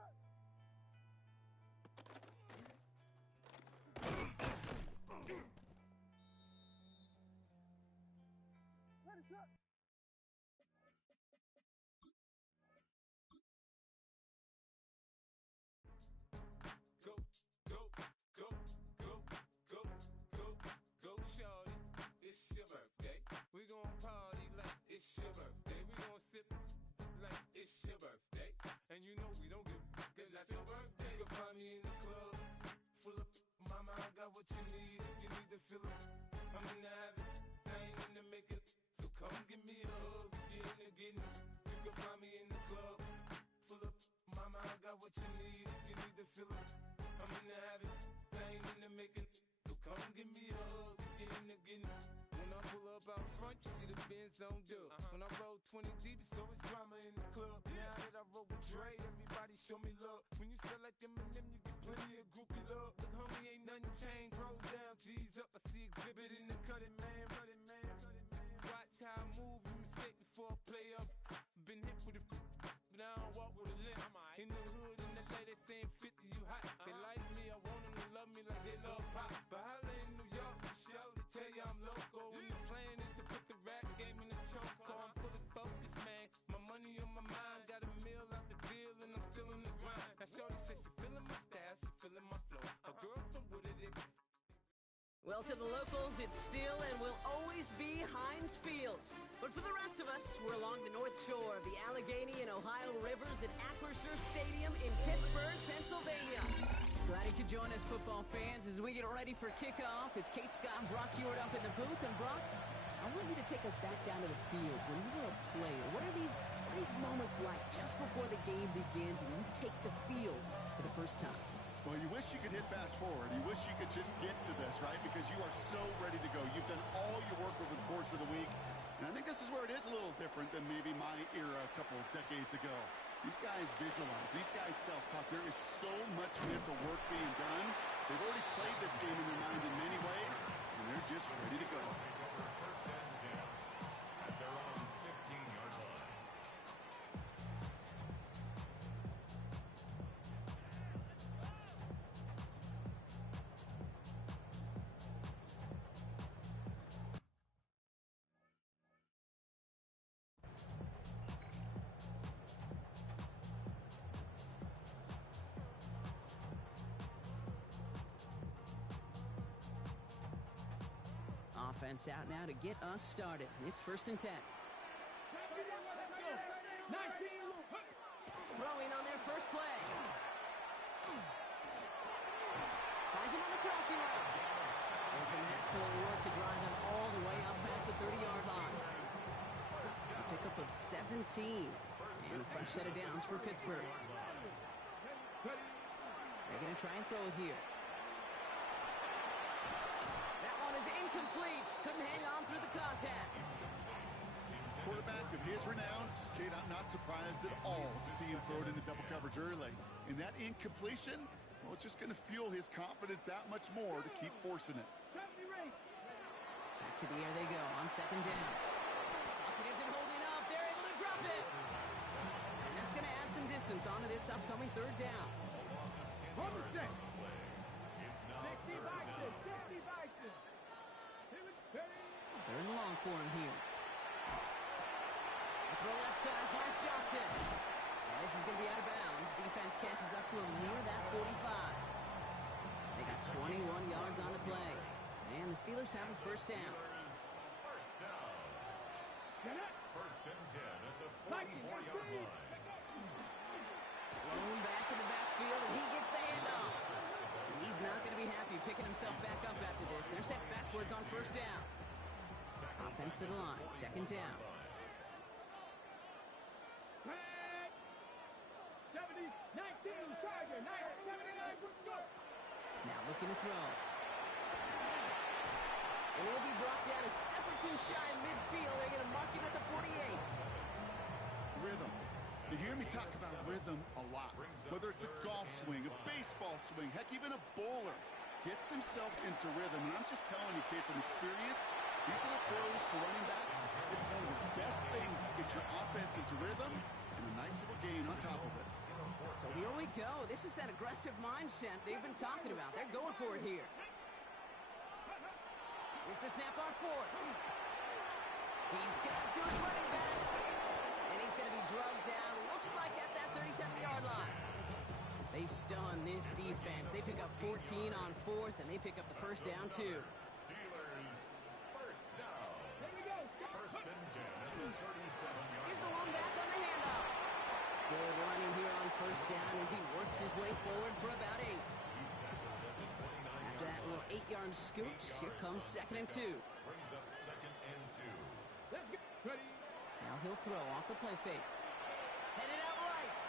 go, go, go, go, go, go, shorty. It's your birthday. We gon' party like it's your birthday. We gon' sip like it's your birthday. And you know we don't give cause that's your birthday. You'll find me in the club, full of mama, I got what you need. If you need to fill up, I'm in the habit, I ain't in the make it. So come give me a hug, you in the getting. You can find me in the club, full of mama, I got what you need. If you need to fill up, I'm in the habit, I ain't in the making. So come give me a hug, get in the getting. When I pull up out front, you see the Benz on dub. When I roll 20 deep, it's always drama in the club. Now that I roll with Dre, everybody show me love. When you sell like them and them, you get plenty of groupie love. Look, homie, ain't nothing changed. Rolls down, G's up. I see exhibit in the cutting, man. Cutting, man. Cutting, man. Watch how I move, you mistake before I play up. Been hit with it, but I don't walk with a limp. In the hood, in the lady saying 50, you hot. They like me, I want them to love me like they love pop. But holla in New York, the show, they tell you I'm local. And the plan is to put the rap game in the choke. I'm fully focused, man. My money on my mind, got a meal out the deal, and I'm still in the grind. Now shorty says she feeling my style, she feeling my flow. A girl from Wooded, it. Well, to the locals, it's still and will always be Heinz Field. But for the rest of us, we're along the north shore of the Allegheny and Ohio rivers at Acrisure Stadium in Pittsburgh, Pennsylvania. Glad you could join us, football fans, as we get ready for kickoff. It's Kate Scott and Brock Hewitt up in the booth. And Brock, I want you to take us back down to the field. When you were a player, what are these moments like just before the game begins and you take the field for the first time? Well, you wish you could hit fast forward. You wish you could just get to this, right? Because you are so ready to go. You've done all your work over the course of the week. And I think this is where it is a little different than maybe my era a couple of decades ago. These guys visualize. These guys self-talk. There is so much mental work being done. They've already played this game in their mind in many ways, and they're just ready to go. First and 10 at their own 15-yard line. Offense out now to get us started. It's 1st and 10. Throwing on their first play. Finds him on the crossing route. It's an excellent work to drive them all the way up past the 30-yard line. A pickup of 17. And a fresh set of downs for Pittsburgh. They're going to try and throw it here. Is incomplete. Couldn't hang on through the contact. Quarterback of his renowns, Kate, I'm not surprised at all to see him throw it into double coverage early. And that incompletion, well, it's just going to fuel his confidence that much more to keep forcing it. Back to the air they go on 2nd down. Pocket isn't holding up. They're able to drop it. And that's going to add some distance onto this upcoming 3rd down. Third and long for him here. Throw left side, finds Johnson. And this is going to be out of bounds. Defense catches up to him near that 45. They got 21 yards on the play. And the Steelers have a 1st down. First down. 1st and 10 at the 44-yard line. Thrown back in the backfield, and he gets the handoff. And he's not going to be happy picking himself back up after this. They're set backwards on 1st down. Offense to the line, 2nd down. 19, Charger, 79, now looking to throw. And he'll be brought down a step or two shy of midfield. They're going to mark him at the 48. Rhythm. You hear me talk about rhythm a lot. Whether it's a golf swing, a baseball swing, heck, even a bowler gets himself into rhythm. And I'm just telling you, kid, from experience, these little throws to running backs, it's one of the best things to get your offense into rhythm and a nice little gain on top of it. So here we go. This is that aggressive mindset they've been talking about. They're going for it here. Here's the snap on fourth. He's got to his running back. And he's going to be drugged down. Looks like at that 37-yard line. They stun this defense. They pick up 14 on fourth, and they pick up the first down, too. Steelers, first down. First and 10 at the 37-yard. Here's the long back on the handoff. Good running here on first down as he works his way forward for about 8. He's tackled at the 29-yard. After that little 8-yard scooch, here comes second and 2. Brings up second and 2. Now he'll throw off the play fake. Headed out right.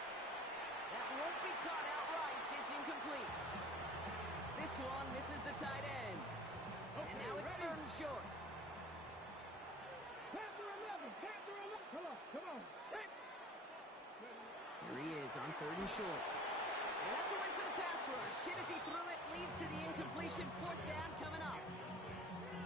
That won't be caught outright. It's incomplete. This one misses the tight end. And now it's third and short. Here he is on third and short. And that's a win for the pass rush. Hit as he threw it, leads to the incompletion. Fourth down coming up.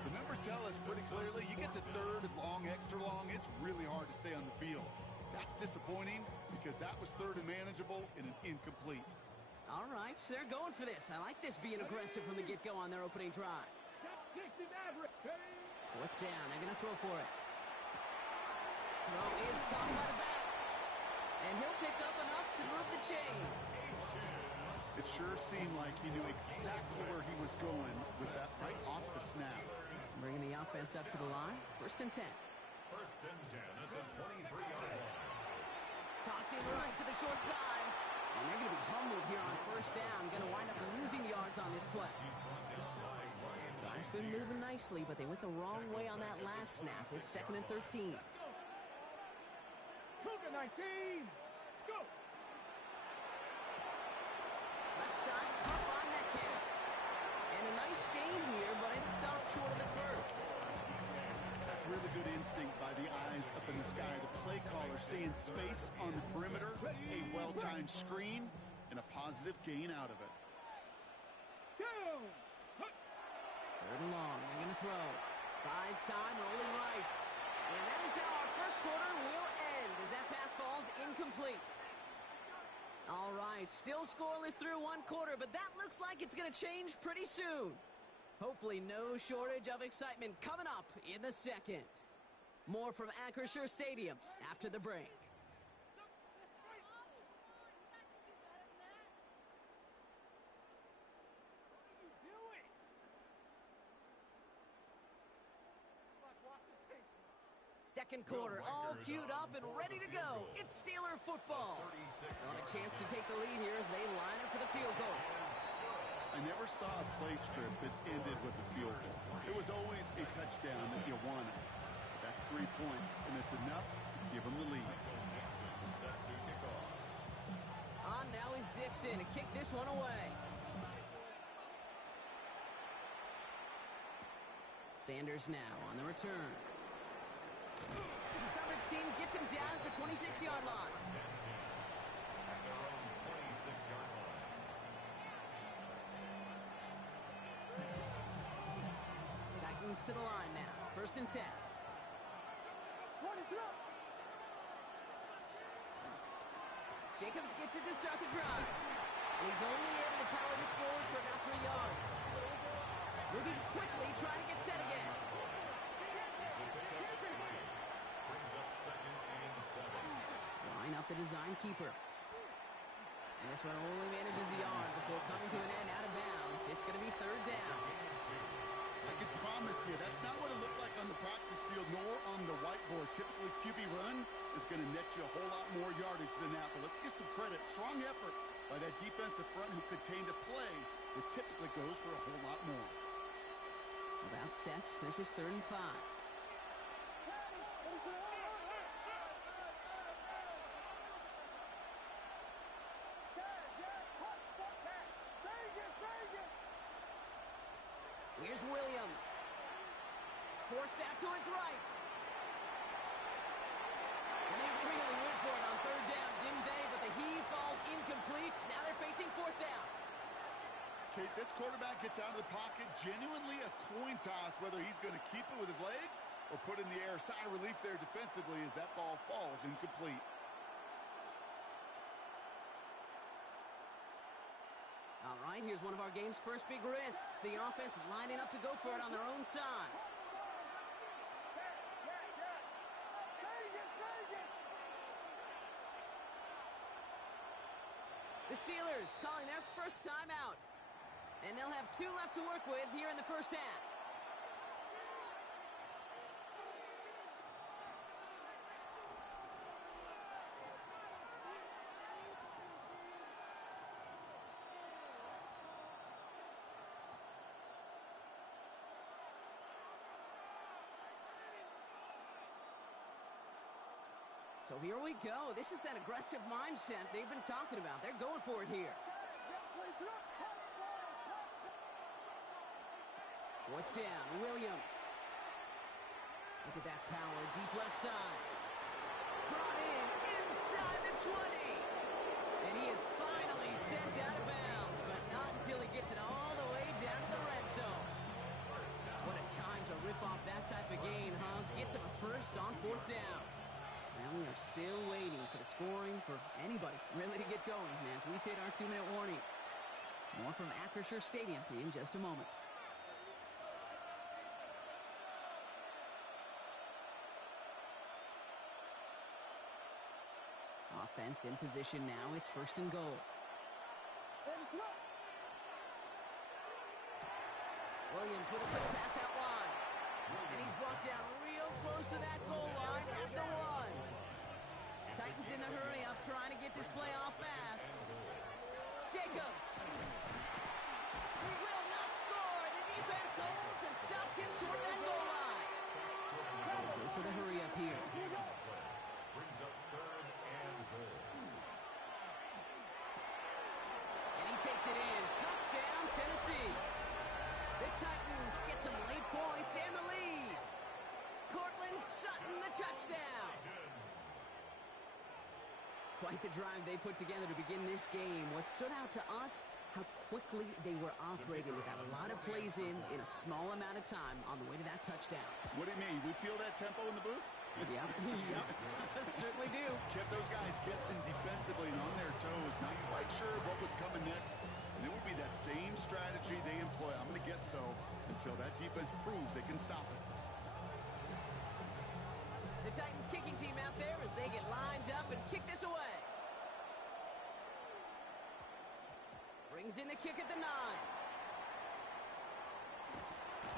The numbers tell us pretty clearly, you get to third and long, extra long, it's really hard to stay on the field. That's disappointing because that was third and manageable and an incomplete. All right, so they're going for this. I like this being aggressive from the get-go on their opening drive. Fourth down, they're going to throw for it. Throw is caught by the back. And he'll pick up enough to move the chains. It sure seemed like he knew exactly where he was going with that right off the snap. Bringing the offense up to the line. First and 10. First and 10 at the 23-yard line. Tossing right to the short side. And they're going to be humbled here on first down. Going to wind up losing yards on this play. Drive's been moving nicely, but they went the wrong way on that last snap. It's second and 13. 19. Go. Left side, caught by Metcalf. And a nice game here, but it stopped short of the first. That's really good instinct by the eyes up in the sky. The play caller seeing space on the perimeter, a well-timed screen, and a positive gain out of it. Third and long, they're going to throw. Buys time, rolling right. And that is how our first quarter will end as that pass falls incomplete. All right, still scoreless through one quarter, but that looks like it's going to change pretty soon. Hopefully no shortage of excitement coming up in the second. More from Acrisure Stadium after the break. Second quarter, all queued up and ready to go. It's Steeler football. They'll have a chance to take the lead here as they line up for the field goal. I never saw a play script that ended with a field goal. It was always a touchdown that you wanted. That's 3 points, and it's enough to give them the lead. On now is Dixon to kick this one away. Sanders now on the return. The coverage team gets him down at the 26-yard line. At their own 26-yard line. Titans to the line now. First and 10. Jacobs gets it to start the drive. And he's only able to power this forward for about 3 yards. Moving quickly, trying to get set again. Brings up second and 7. Line up the design keeper. And this one only manages a yard before coming to an end out of bounds. It's going to be third down. I can promise you, that's not what it looked like on the practice field nor on the whiteboard. Typically, QB run is going to net you a whole lot more yardage than that. But let's give some credit. Strong effort by that defensive front who contained a play that typically goes for a whole lot more. About set. This is third and 5. Here's Williams. Forced out to his right. And they really went for it on third down, didn't they? But the heave falls incomplete. Now they're facing fourth down. Kate, this quarterback gets out of the pocket. Genuinely a coin toss whether he's going to keep it with his legs or put in the air. Sigh of relief there defensively as that ball falls incomplete. All right, here's one of our game's first big risks. The offense lining up to go for it on their own side. The Steelers calling their first time out. And they'll have 2 left to work with here in the first half. So here we go. This is that aggressive mindset they've been talking about. They're going for it here. Fourth down, Williams. Look at that power, deep left side. Brought in inside the 20. And he is finally sent out of bounds, but not until he gets it all the way down to the red zone. What a time to rip off that type of gain, huh? Gets him a first on fourth down. Well, we are still waiting for the scoring for anybody really to get going as we've hit our 2-minute warning. More from Acrisure Stadium in just a moment. Offense in position now. It's first and goal. Williams with a quick pass out wide. And he's brought down real close to that goal line at the 1. Titans in the hurry up, trying to get this play off fast. Jacobs will not score. The defense holds and stops him short of that goal line. Dose of the hurry up here. Brings up 3rd and goal. And he takes it in. Touchdown, Tennessee. The Titans get some late points and the lead. Cortland Sutton, the touchdown. Quite the drive they put together to begin this game. What stood out to us, how quickly they were operating. They got a lot of plays in a small amount of time on the way to that touchdown. What do you mean? We feel that tempo in the booth? Yep, certainly do. Kept those guys guessing defensively and on their toes. Not quite sure what was coming next. And it would be that same strategy they employ. I'm going to guess so until that defense proves they can stop it. The Titans kicking team out there as they get lined up and kick this away. Brings in the kick at the 9.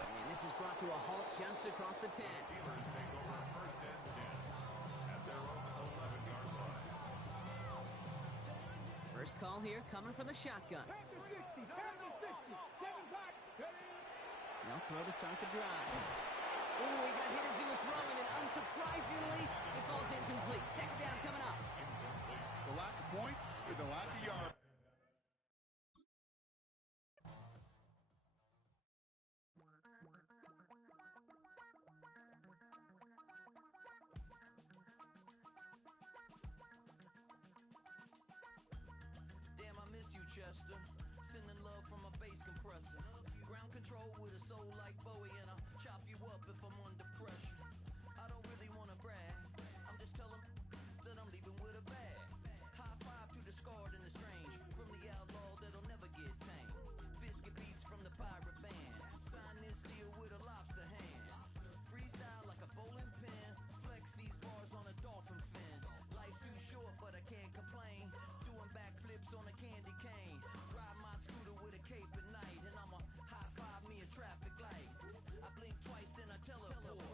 And this is brought to a halt just across the 10. Steelers take over 1st and 10 at their own 11-yard line. First call here coming from the shotgun. They'll throw to start the drive. Ooh, he got hit as he was throwing, and unsurprisingly, it falls incomplete. Second down coming up. The lack of points or the lack of yards. Damn, I miss you, Chester. Sending love from a bass compressor. Ground control with a soul like Bowie, and I'll chop you up if I'm under pressure. I don't really want to brag. I'm just telling that I'm leaving with a bag. High five to the scarred and the strange. From the outlaw that'll never get tamed. Biscuit beats from the pirate band. Sign this deal with a lobster hand. Freestyle like a bowling pin. Flex these bars on a dolphin fin. Life's too short, but I can't complain. Doing backflips on a candy cane. Ride my scooter with a cape at night. And I'ma high five me a traffic light. I blink twice, then I teleport.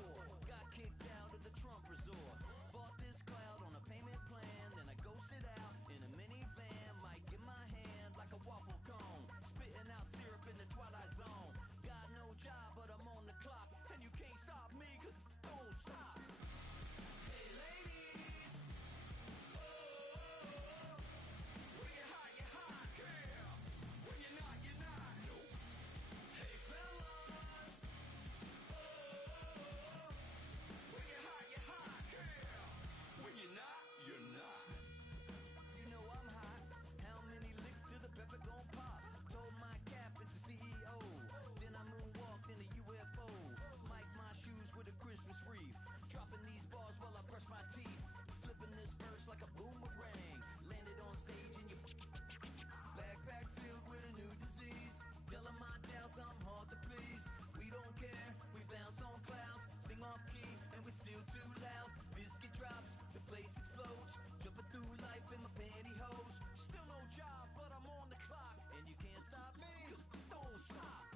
in my pantyhose. Still no job, but I'm on the clock. And you can't stop me, 'cause don't stop.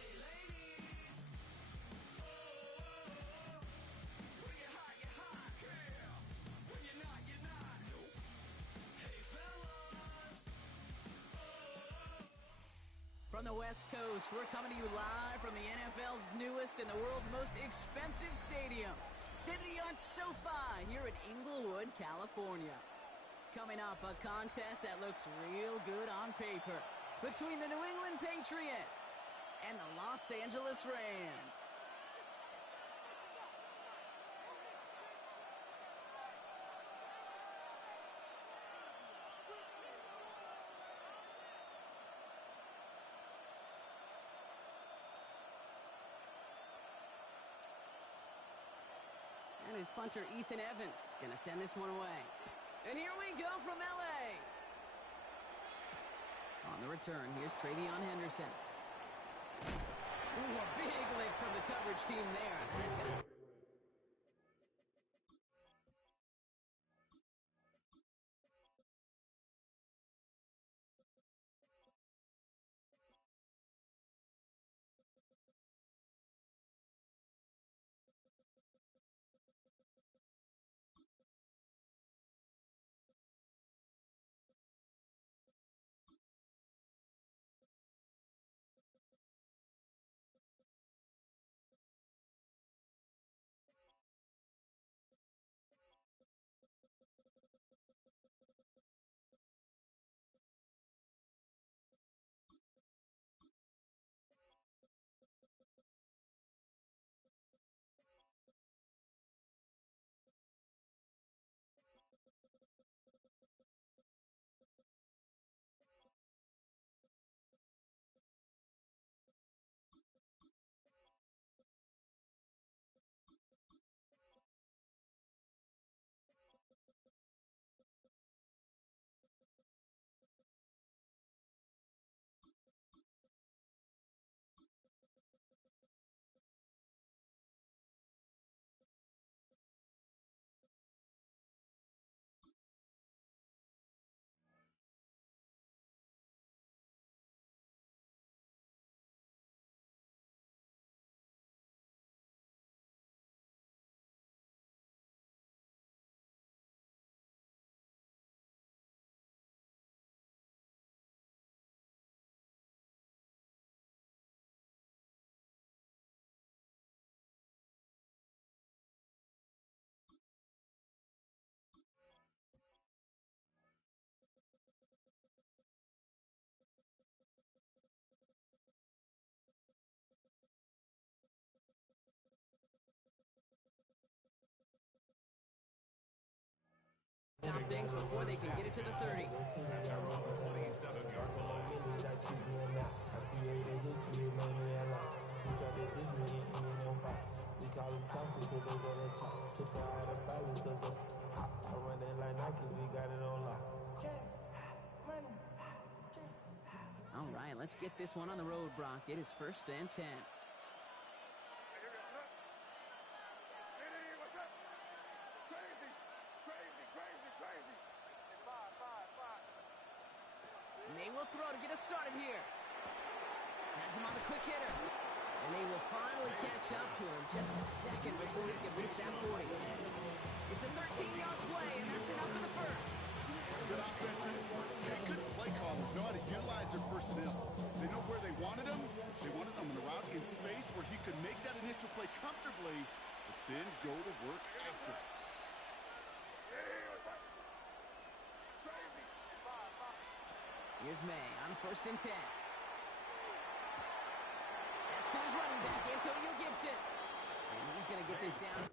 Hey ladies, oh, when you're hot, yeah. When you're not, you're not. Nope. Hey fellas, oh. From the West Coast, we're coming to you live from the NFL's newest and the world's most expensive stadium. State-of-the-art SoFi here in Inglewood, California. Coming up, a contest that looks real good on paper between the New England Patriots and the Los Angeles Rams. And his punter, Ethan Evans, going to send this one away. And here we go from L.A. On the return, here's Travion Henderson. Ooh, a big lick from the coverage team there. That's going to... Stop things before they can get it to the 30. Around the 27-yard line. All right, let's get this one on the road, Brock. It is 1st and 10. And they will throw to get us started here. Has him on the quick hitter. And they will finally catch up to him just a second before he can reach that 40. It's a 13-yard play, and that's enough for the first. Good offenses, good play callers know how to utilize their personnel. They know where they wanted him. They wanted him in the route in space where he could make that initial play comfortably, but then go to work after. Here's May on 1st and 10. That's to his running back, Antonio Gibson. And he's going to get this down.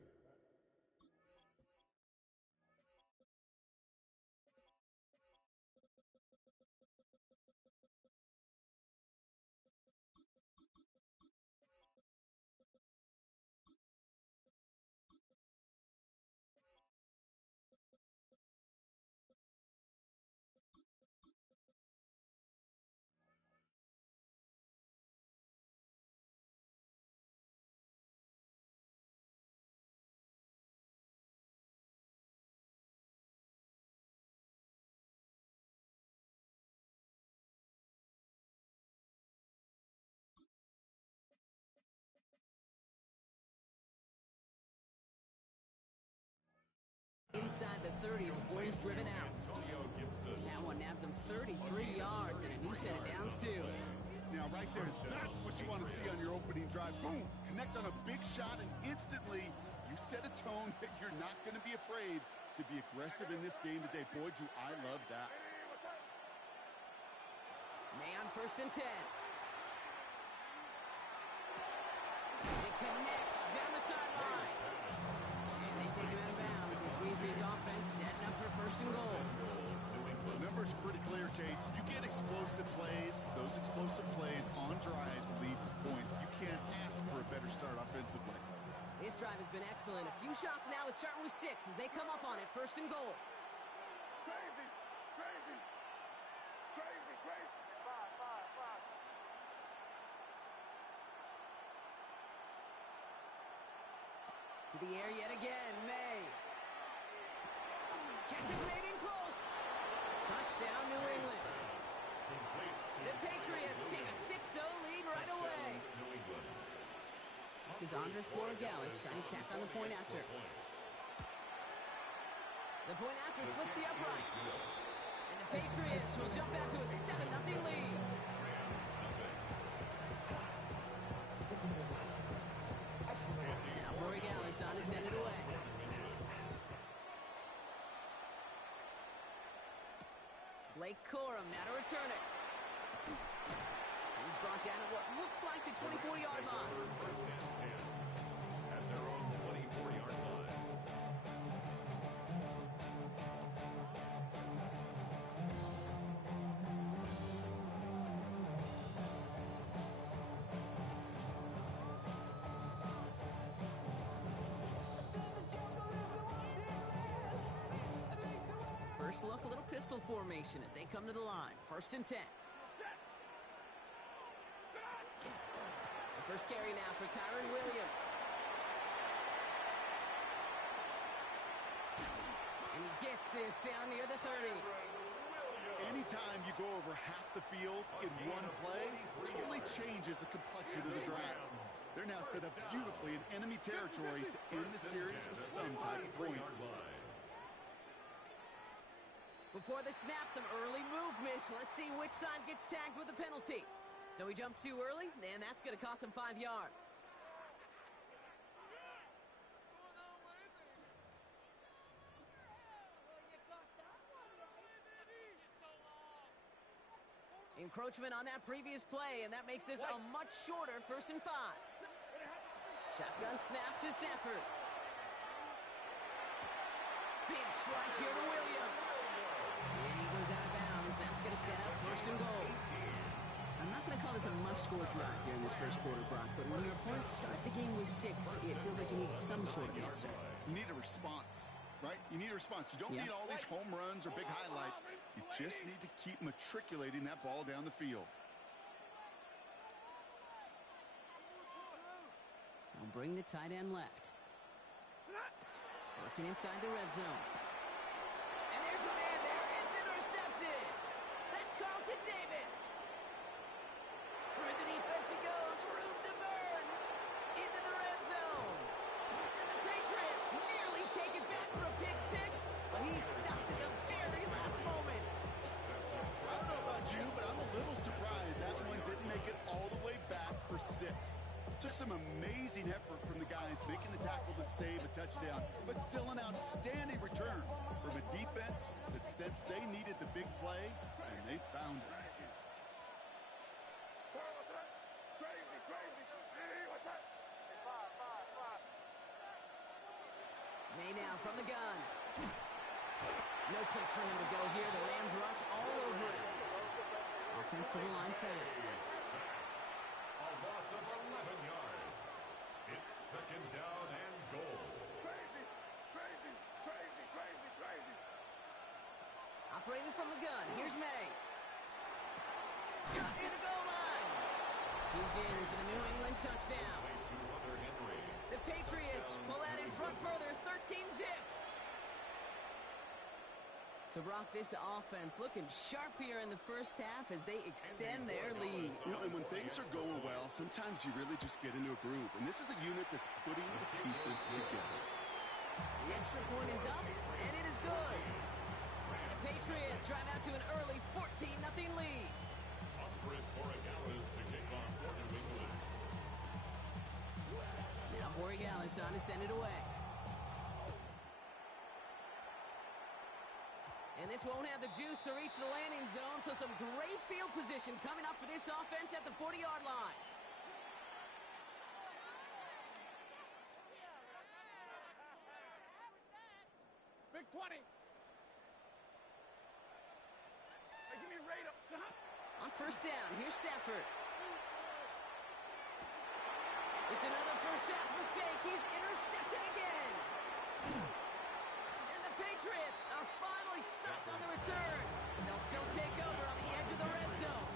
inside the 30 before he's driven out. That one nabs him 33 yards and a new set of downs, too. Now, right there, that's what you want to see on your opening drive. Boom! Connect on a big shot, and instantly you set a tone that you're not going to be afraid to be aggressive in this game today. Boy, do I love that. May on 1st and 10. It connects down the sideline. And they take him out of bounds, which means his offense setting up for 1st and goal. The numbers are pretty clear, Kate. You get explosive plays. Those explosive plays on drives lead to points. You can't ask for a better start offensively. This drive has been excellent. A few shots now. It's starting with 6 as they come up on it. 1st and goal. Crazy, crazy, crazy, crazy. Five. To the air yet again, May. Catch is made in close. Touchdown, New England. The Patriots take a 6-0 lead right away. This is Andres Borregales trying to tack on the point after. The point after splits the uprights. And the Patriots will jump out to a 7-0 lead. Now Borregales on to send it away. Blake Corum now to return it. He's brought down at what looks like the 24-yard line. First and 10 at their own 24-yard line. First look, a little pistol formation as they come to the line. 1st and 10. The first carry now for Kyron Williams. And he gets this down near the 30. Anytime you go over half the field in one play, totally changes the complexion of the drive. They're now set up beautifully in enemy territory to end the series with some type of points. Before the snap, some early movement. Let's see which side gets tagged with a penalty. So he jumped too early, and that's going to cost him 5 yards. Encroachment on that previous play, and that makes this a much shorter 1st and 5. Shotgun snap to Sanford. Big strike here to Williams. And he goes out of bounds. That's going to set up 1st and goal. I'm not going to call this a must-score drive here in this first quarter, Brock, but when your opponents start the game with 6, it feels like you need some sort of answer. You need a response, right? You need a response. You don't need all these home runs or big highlights. You just need to keep matriculating that ball down the field. Now bring the tight end left. Working inside the red zone. And there's a man there. It's intercepted. That's Carlton Davis. Through the defense he goes. Room to burn. Into the red zone. And the Patriots nearly take it back for a pick 6, but he's stopped at the very last moment. I don't know about you, but I'm a little surprised that one didn't make it all the way back for 6. Took some amazing effort from the guys making the tackle to save a touchdown, but still an outstanding return from a defense that sensed they needed the big play, and they found it. May now from the gun. No place for him to go here. The Rams rush all over it. Offensive line fast. A loss of 11 yards. It's 2nd down and goal. Crazy. Operating from the gun. Here's May. Got near the goal line. He's in for the New England touchdown. The Patriots pull out in front further, 13-zip. So, Brock, this offense looking sharp here in the first half as they extend their lead. You know, and when things are going well, sometimes you really just get into a groove. And this is a unit that's putting the pieces together. The extra point is up, and it is good. And the Patriots drive out to an early 14-0 lead. Chris Borregales to kick off for New England. Now Borregales on to send it away. And this won't have the juice to reach the landing zone, so some great field position coming up for this offense at the 40-yard line. Big 20. Hey, give me a radar. On first down, here's Stafford. It's another first half mistake. He's intercepted again. And the Patriots are finally stopped on the return. They'll still take over on the edge of the red zone.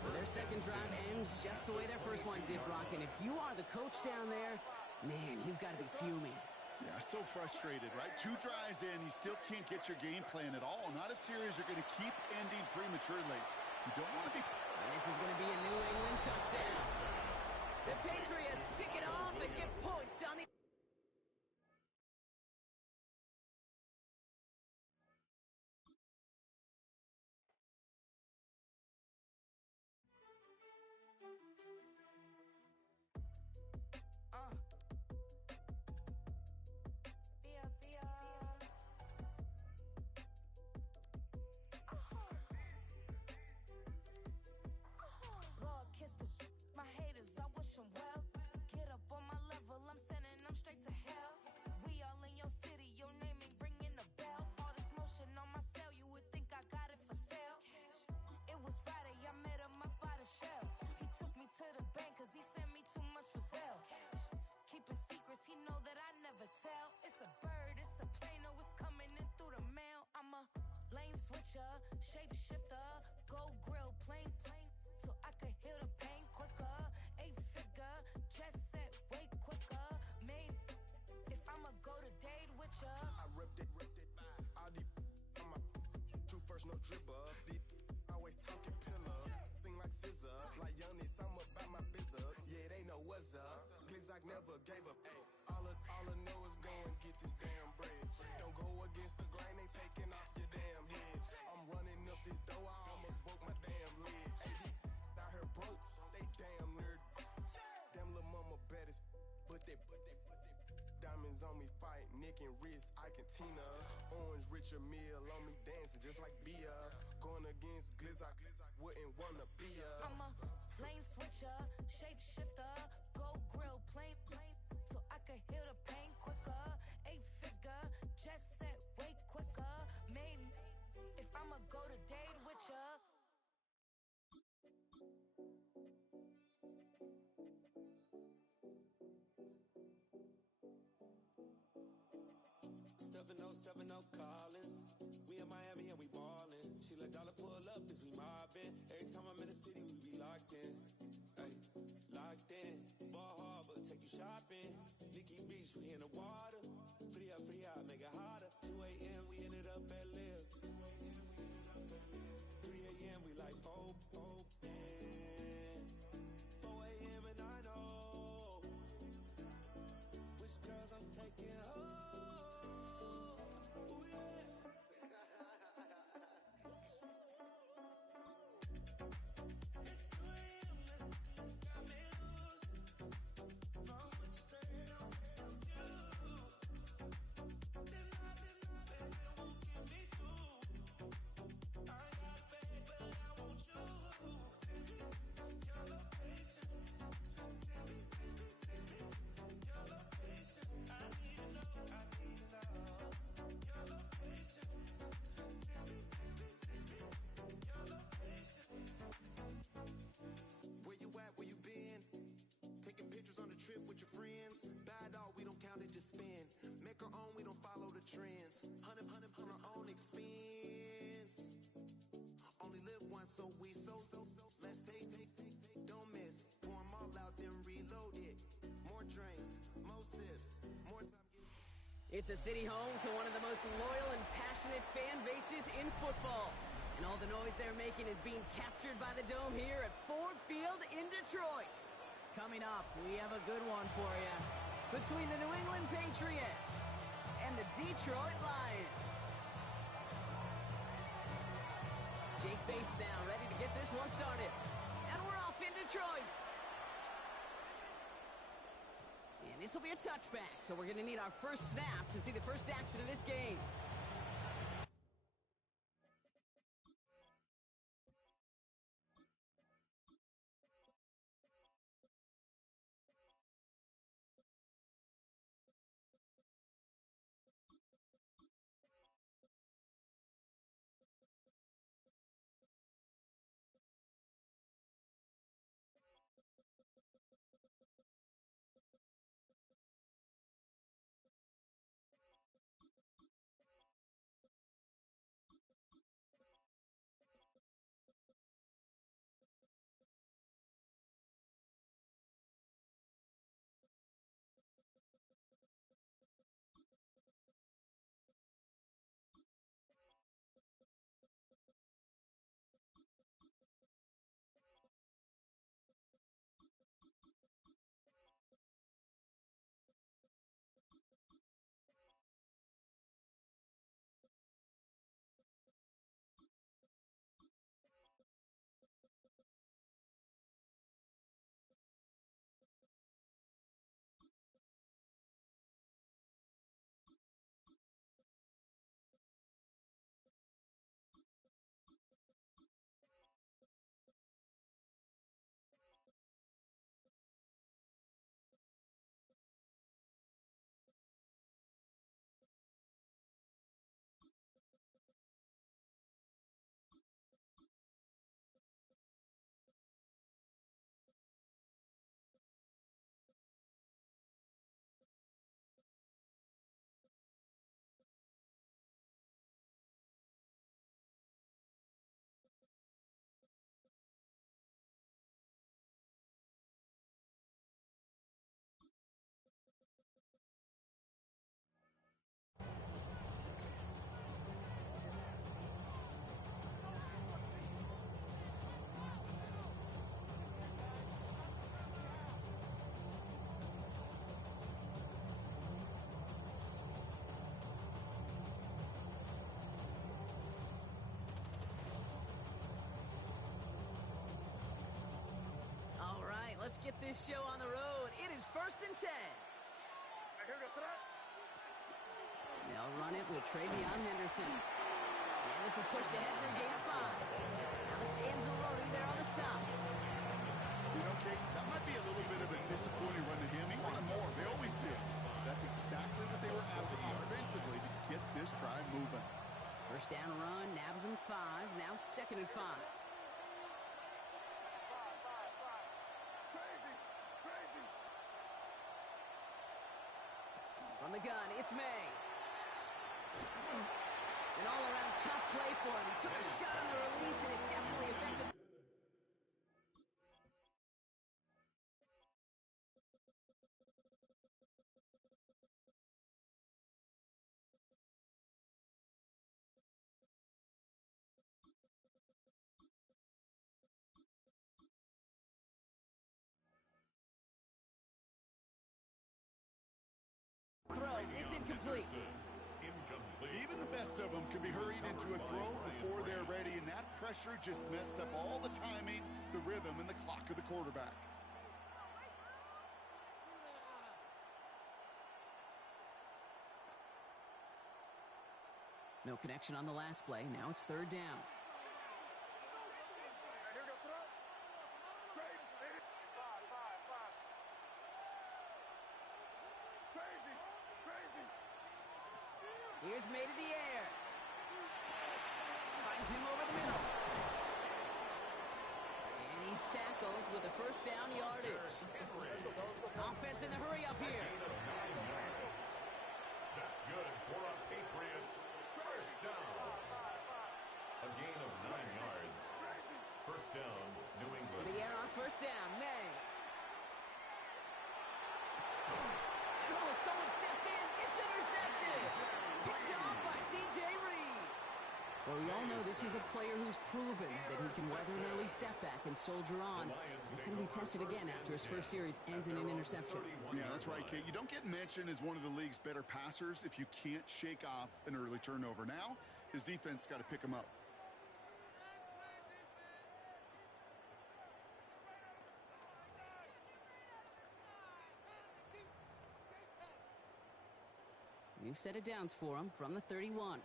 So their second drive ends just the way their first one did, Brock. And if you are the coach down there, man, you've got to be fuming. Yeah, so frustrated, right? 2 drives in, you still can't get your game plan at all. Not if series are going to keep ending prematurely. You don't want to be... And this is going to be a New England touchdown. The Patriots pick it off and get points on the... Never gave up. All I know is go and get this damn bread. Don't go against the grain, they taking off your damn head. I'm running up this door, I almost broke my damn leg. Hey, out here broke, they damn nerd. Damn little mama bad as but they diamonds on me fight, neck and wrist, I can Tina. Orange Richard Mill on me dancing just like Bia. Going against Glizzock, wouldn't wanna be a. I'm a lane switcher, shape shifter, go grill, plain, so I could heal the pain quicker. 8-figure, jet set way quicker. Made if I'ma go to date with ya. Collins. We in Miami and we ballin'. She let dollar pull up as we mobbin'. Every time I'm in the city, we be locked in. Ay, locked in. Ball Harbor, take you shopping. Nikki Beach, we in the water. Free out, make it hotter. 2 a.m. we ended up at Live. 3 a.m. we like Pope. 4 a.m. and I know which girls I'm taking home. Trends, 100 on our own expense. Only live once, so we so. Let's take, don't miss. Pour 'em all out, then reload it. More drinks, more sips, more time. It's a city home to one of the most loyal and passionate fan bases in football. And all the noise they're making is being captured by the Dome here at Ford Field in Detroit. Coming up, we have a good one for you. between the New England Patriots and the Detroit Lions. Jake Bates now ready to get this one started. And we're off in Detroit. And this will be a touchback, so we're going to need our first snap to see the first action of this game. Let's get this show on the road. It is 1st and 10. They'll run it with Travion Henderson. And this is pushed ahead for a gain of 5. Alex Anzalone there on the stop. You know, Kate, that might be a little bit of a disappointing run to him. He wanted more. They always do. That's exactly what they were after offensively to get this drive moving. First down run, nabs him 5. Now 2nd and 5. From the gun, it's May. An all-around tough play for him. He took a shot on the release, and it definitely affected. Throw, it's incomplete. Even the best of them can be hurried into a throw before they're ready, and that pressure just messed up all the timing, the rhythm, and the clock of the quarterback. No connection on the last play. Now it's 3rd down. Here's May to the air. Finds him over the middle. And he's tackled with a first down yardage. Offense in the hurry up here. That's good for our Patriots. First down. A gain of 9 yards. First down, New England. To the air on first down, May. Oh, someone stepped in. It's intercepted. Picked off by DJ Reed. Well, we all know this is a player who's proven that he can weather an early setback and soldier on. It's going to be tested again after his first series ends in an interception. Yeah, that's right, Kate. You don't get mentioned as one of the league's better passers if you can't shake off an early turnover. Now, his defense got to pick him up. New set of downs for him from the 31.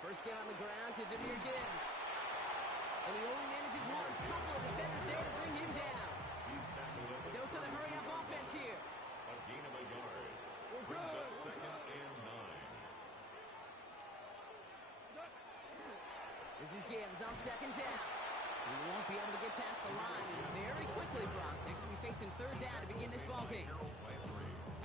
First get on the ground to Jameer Gibbs. And he only manages one. Couple of defenders there to bring him down. A dose of the hurry-up offense here. A gain of a yard. Brings up 2nd and 9. This is Gibbs on 2nd down. He won't be able to get past the line. And very quickly, Brock, they're going to be facing 3rd down to begin this ballgame.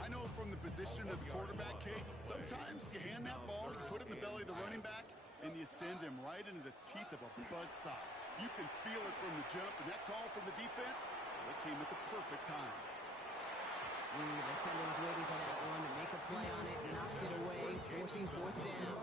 I know from the position of the quarterback, Kate, sometimes you hand that ball, you put it in the belly of the running back, and you send him right into the teeth of a buzzsaw. You can feel it from the jump, and that call from the defense, that came at the perfect time. The defender was waiting for that one to make a play on it, knocked it away, forcing 4th down.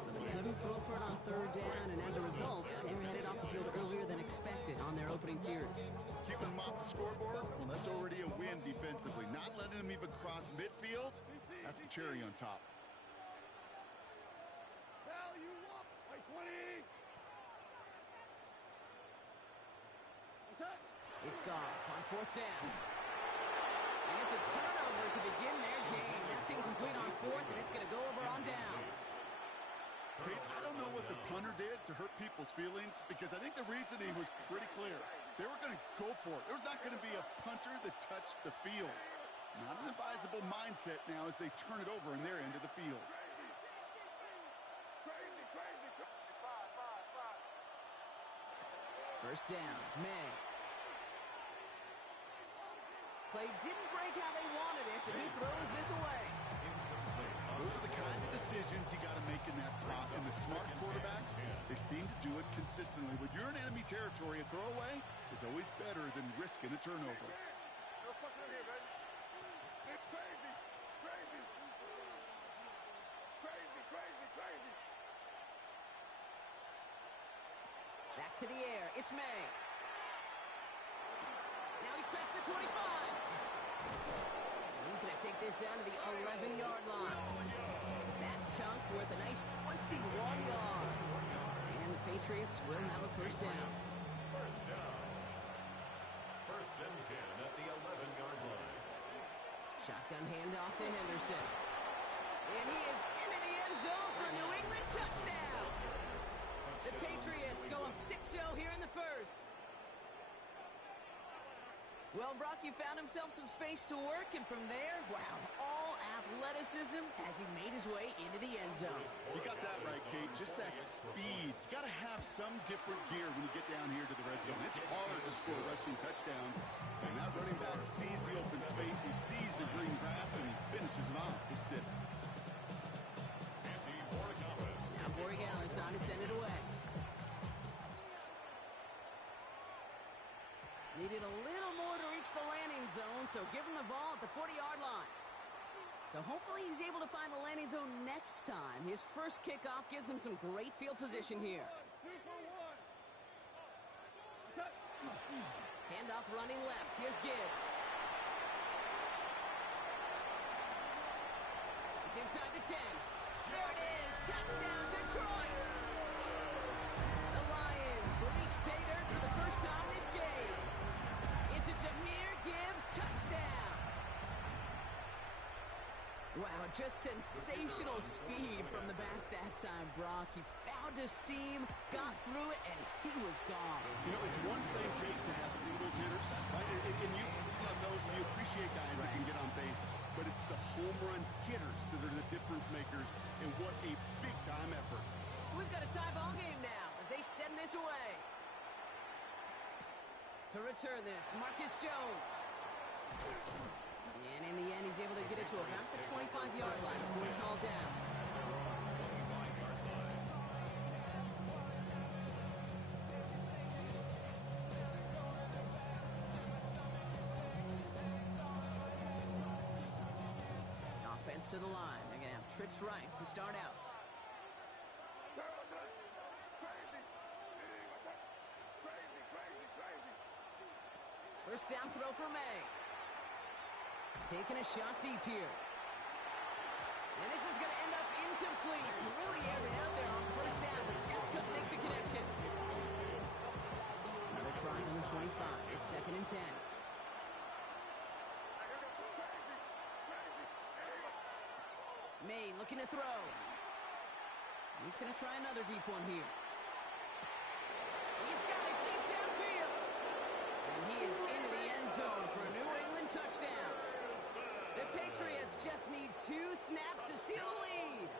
So they couldn't throw for it on 3rd down, and as a result, they were headed off the field earlier than expected on their opening series. Keeping them off the scoreboard, well, that's already a win defensively. Not letting them even cross midfield, that's the cherry on top. It's Goff on 4th down. And it's a turnover to begin their game. That's incomplete on 4th, and it's going to go over on downs. Kate, I don't know what the punter did to hurt people's feelings because I think the reasoning was pretty clear. They were going to go for it. There was not going to be a punter that touched the field. Not an advisable mindset now as they turn it over in their end of the field. First down, May. Play didn't break how they wanted it, and he throws this away. Those are the kind of decisions you got to make in that spot. And the smart quarterbacks, they seem to do it consistently. When you're in enemy territory, a throwaway is always better than risking a turnover. Back to the air. It's May. Now he's past the 25. And he's going to take this down to the 11-yard line. That chunk worth a nice 21 yards. And the Patriots will have a first down. First down. 1st and 10 at the 11-yard line. Shotgun handoff to Henderson. And he is into the end zone for a New England touchdown. The Patriots go up 6-0 here in the first. Well, Brock, he found himself some space to work, and from there, wow, all athleticism as he made his way into the end zone. You got that right, Kate. Just that speed. You got to have some different gear when you get down here to the red zone. It's hard to score rushing touchdowns, and that running back sees the open space, he sees the green grass, and he finishes it off with 6. Now Borregales on to send it away. Needed a little more to reach the landing zone, so give him the ball at the 40-yard line. So hopefully he's able to find the landing zone next time. His first kickoff gives him some great field position here. Handoff running left. Here's Gibbs. It's inside the 10. There it is. Touchdown, Detroit. The Lions reach pay dirt for the first time this game. It's a Jameer Gibbs touchdown. Wow, just sensational speed from the back that time, Brock. He found a seam, got through it, and he was gone. You know, it's one thing, Kate, to have singles hitters, right? And you love those, and you appreciate guys that can get on base. But it's the home run hitters that are the difference makers, and what a big-time effort. So we've got a tie ball game now as they send this away. To return this, Marcus Jones. And in the end, he's able to get it to about the 25-yard line before he's hauled down. to the line. They're going to have trips right to start out. First down throw for May. Taking a shot deep here. And this is going to end up incomplete. He really aired it out there on first down, but just couldn't make the connection. Another try from the 25. It's 2nd and 10. May looking to throw. He's going to try another deep one here. He's got it deep downfield. And he is into the end zone for a New England touchdown. The Patriots just need 2 snaps to steal the lead.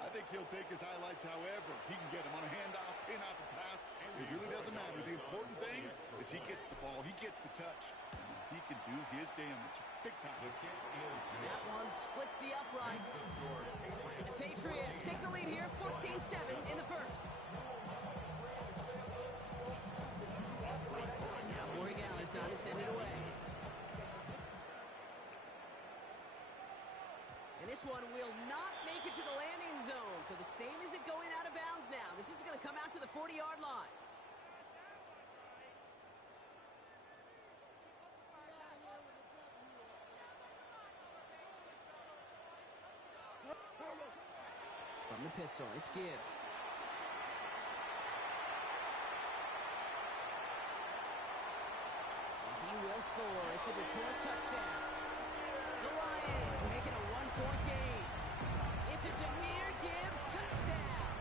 I think he'll take his highlights however he can get him on a handoff, pin off a pass. It really doesn't matter. The important thing is he gets the ball, he gets the touch, and he can do his damage big time. That one splits the uprights. And the Patriots take the lead here, 14-7 in the first. Now Borregales on to send it away. And this one will not make it to the landing zone. So the same as it going out of bounds now. This is going to come out to the 40-yard line. From the pistol, it's Gibbs. And he will score. It's a Detroit touchdown. The Lions making a 1-point game. It's a Jahmyr Gibbs touchdown.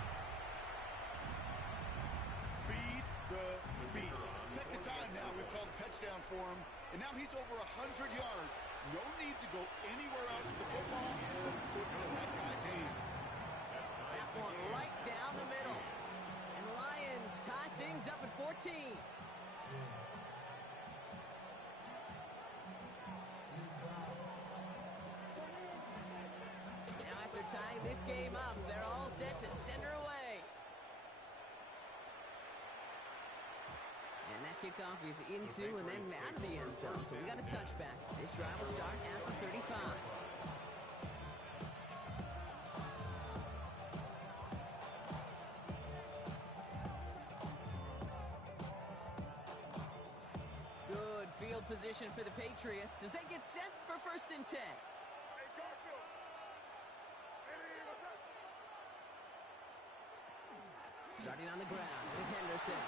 Feed the beast. Second time now we've called a touchdown for him, and now he's over 100 yards. No need to go anywhere else with the football, but put it in that guy's hands. That one right down the middle. And the Lions tie things up at 14. Now after tying this game up, they're all set to send her away. And that kickoff is into and then out of the end zone. So we got a touchback. This drive will start at the 35. Good field position for the Patriots as they get set for 1st and 10. Starting on the ground with Henderson.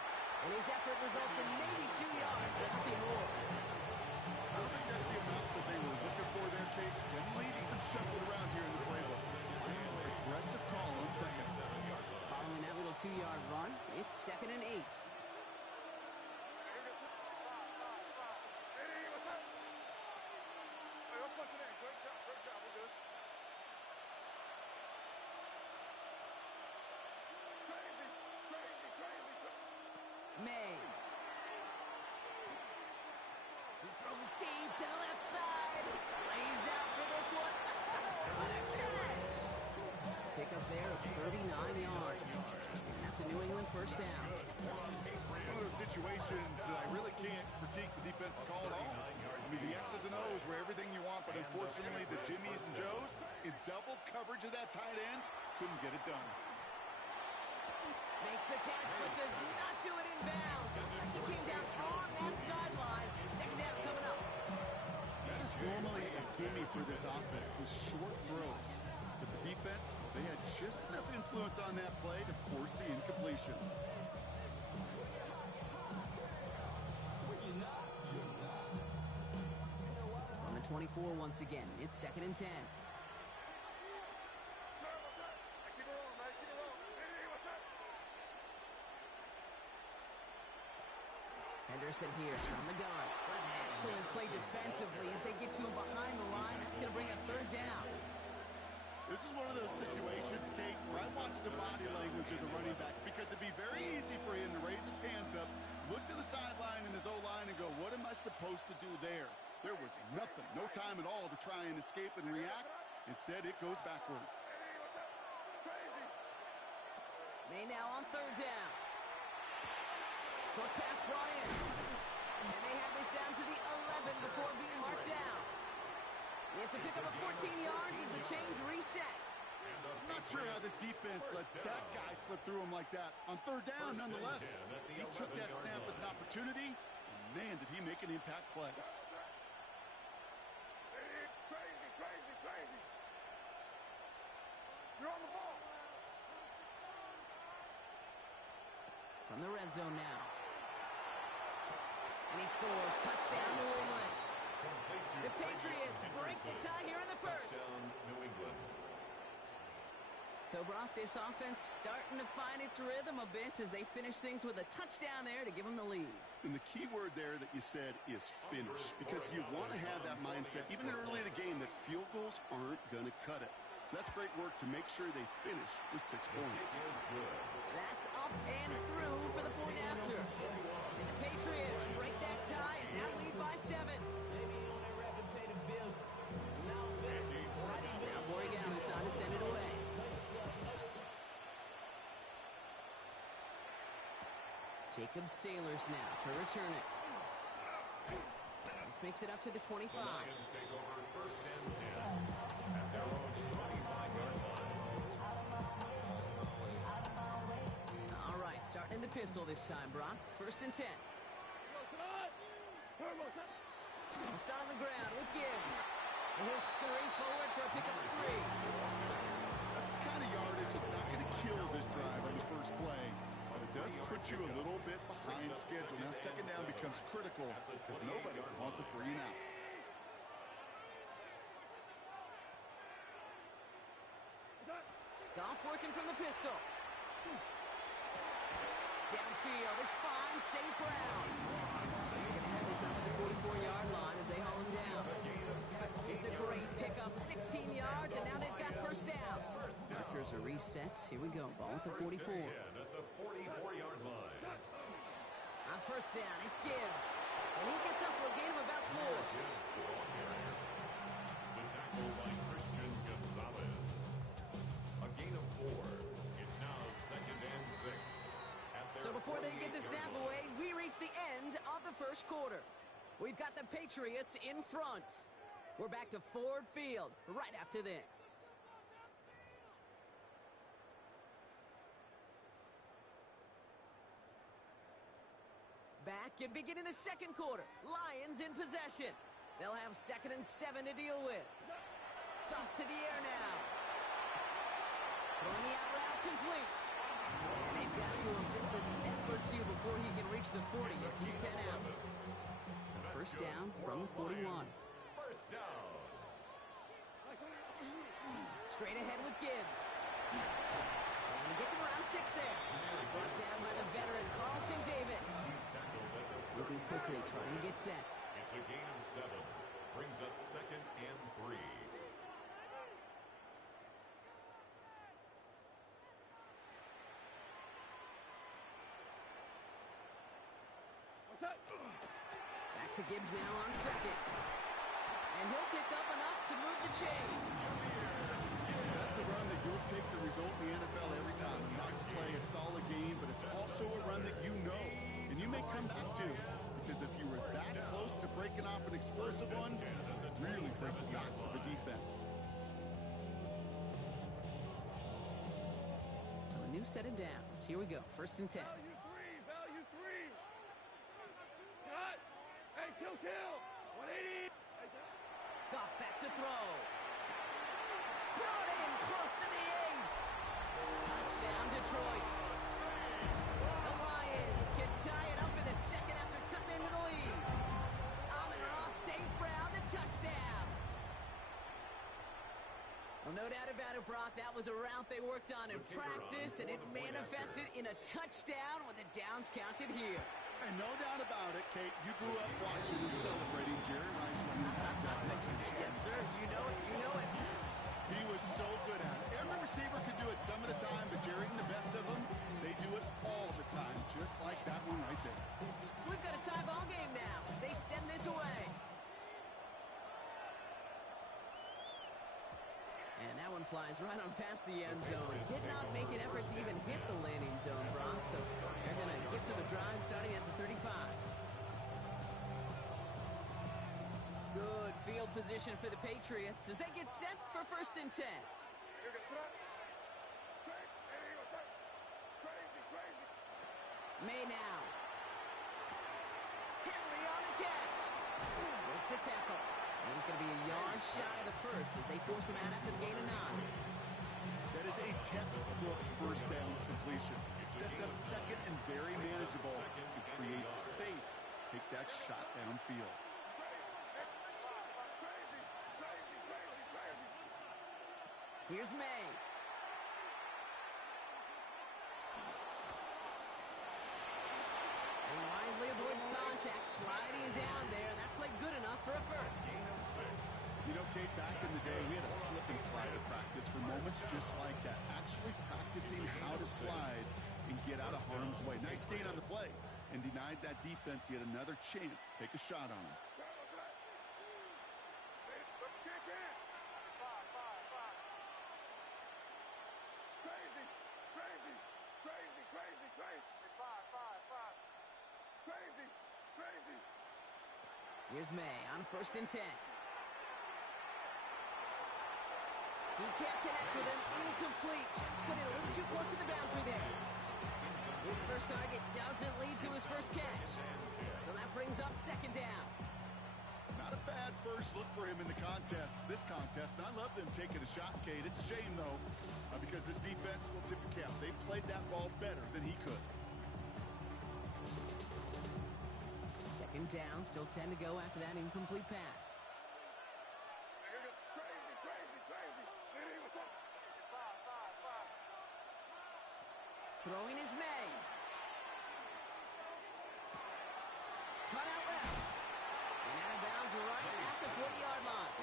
And his effort results in maybe 2 yards, but nothing more. I don't think that's the amount that they were looking for there, Kate. Then leave some shuffled around here in the playbook. Aggressive call on second. Following that little 2-yard run, it's 2nd and 8. May. He throws deep to the left side. Lays out for this one. Oh, what a catch! Pick up there of 39 yards. And that's a New England first down. It's one of those situations that I really can't critique the defensive call at all. I mean, the X's and O's were everything you want, but unfortunately the Jimmies and Joes in double coverage of that tight end couldn't get it done. Makes the catch, but does not do it in bounds. Looks like he came down on that sideline. Second down coming up. That is normally a gimme for this offense, the short throws. But the defense, they had just enough influence on that play to force the incompletion. On the 24 once again, it's 2nd and 10. Henderson here from the gun. Excellent play defensively as they get to him behind the line. That's going to bring up 3rd down. This is one of those situations, Kate, where I watch the body language of the running back because it'd be very easy for him to raise his hands up, look to the sideline in his O-line and go, what am I supposed to do there? There was nothing, no time at all to try and escape and react. Instead, it goes backwards. May now on 3rd down. Short pass brought in. And they have this down to the 11 before being marked down. It's a pickup of 14 yards as the chains reset. I'm not sure how this defense let that guy slip through him like that. On third down, nonetheless, he took that snap as an opportunity. And man, did he make an impact play. Crazy. You're on the ball. From the red zone now. And he scores. Touchdown, New England. The Patriots break the tie here in the first. New England. So, Brock, this offense starting to find its rhythm a bit as they finish things with a touchdown there to give them the lead. And the key word there that you said is finish, because you want to have that mindset, even early in the game, that field goals aren't going to cut it. So that's great work to make sure they finish with 6 points. That's up and through for the point after. And the Patriots break that tie and now lead by 7. Now Borregales on to send it away. Jacob Sailors now to return it. This makes it up to the 25. The Lions take over first and 10 at their own 25-yard line. All right, starting in the pistol this time, Brock. First and 10. We'll start on the ground with Gibbs. And he'll scurry forward for a pickup of 3. That's the kind of yardage that's not going to kill this drive on the first play. But it does put you a little bit behind schedule. Now second down becomes critical because nobody wants a 3 and out. Goff working from the pistol. Downfield is fine. St. Brown. They're going to have this up at the 44-yard line as they haul him down. It's a great pickup. 16 yards, and now they've got first down. Markers are reset. Here we go. Ball at the 44. At the 44-yard line. On first down, it's Gibbs. And he gets up for a gain of about 4. The tackle by Christian Gonzalez. A gain of 4. It's now second and 6. So before they get the snap away, we reach the end of the first quarter. We've got the Patriots in front. We're back to Ford Field right after this. Back and beginning the second quarter. Lions in possession. They'll have second and 7 to deal with. Off to the air now. Throwing the out route complete. And they've got to him just a step or 2 before he can reach the 40 as he's sent out. So first down from the 41. First down. Straight ahead with Gibbs. And he gets him around 6 there. Brought down by the veteran Carlton Davis. Moving quickly, trying to get set. It's a gain of 7. Brings up second and 3. Back to Gibbs now on second. And he'll pick up enough to move the chains. That's a run that you'll take the result in the NFL every time. A nice play, a solid game, but it's also a run that you know and you may come back to. Because if you were that close to breaking off an explosive one, really break the backs of the defense. So a new set of downs. Here we go. First and 10. Value three. Cut. Hey, kill. 180. Goff back to throw. Brought in close to the 8. Touchdown, Detroit. The Lions can tie it up in the second after cutting into the lead. Amon-Ra St. Brown, the touchdown. Well, no doubt about it, Brock. That was a route they worked on in practice, and it manifested in a touchdown with the downs counted here. And no doubt about it, Kate, you grew up watching and celebrating Jerry Rice when he backed up. Yes, sir. You know it. You know it. He was so good at it. Every receiver could do it some of the time, but Jerry and the best of them, they do it all the time, just like that one right there. So we've got a tie ball game now as they send this away. And that one flies right on past the end zone. Did not make an effort to even hit the landing zone, Brock. So they're going to gift him a drive starting at the 35. Good field position for the Patriots as they get set for 1st and 10. May now. Henry on the catch. Makes the tackle. And he's going to be a yard shy of the first as they force him out after the gain of 9. That is a textbook first down completion. It sets up second and very manageable and creates space to take that shot downfield. Here's May. And he wisely avoids contact, sliding down there. That played good enough for a first. You know, Kate, back in the day, we had a slip and slide at practice for moments just like that. Actually practicing how to slide and get out of harm's way. Nice gain on the play and denied that defense yet another chance to take a shot on him. Here's May on 1st and 10. He can't connect with him. Incomplete. Just put it a little too close to the boundary there. His first target doesn't lead to his first catch. So that brings up 2nd down. Not a bad first look for him in the contest. This contest, and I love them taking a shot, Kate. It's a shame, though, because this defense will tip your cap. They played that ball better than he could. 2nd down, still 10 to go after that incomplete pass. Throwing is May. Cut out left. And out of bounds right at the 40-yard line.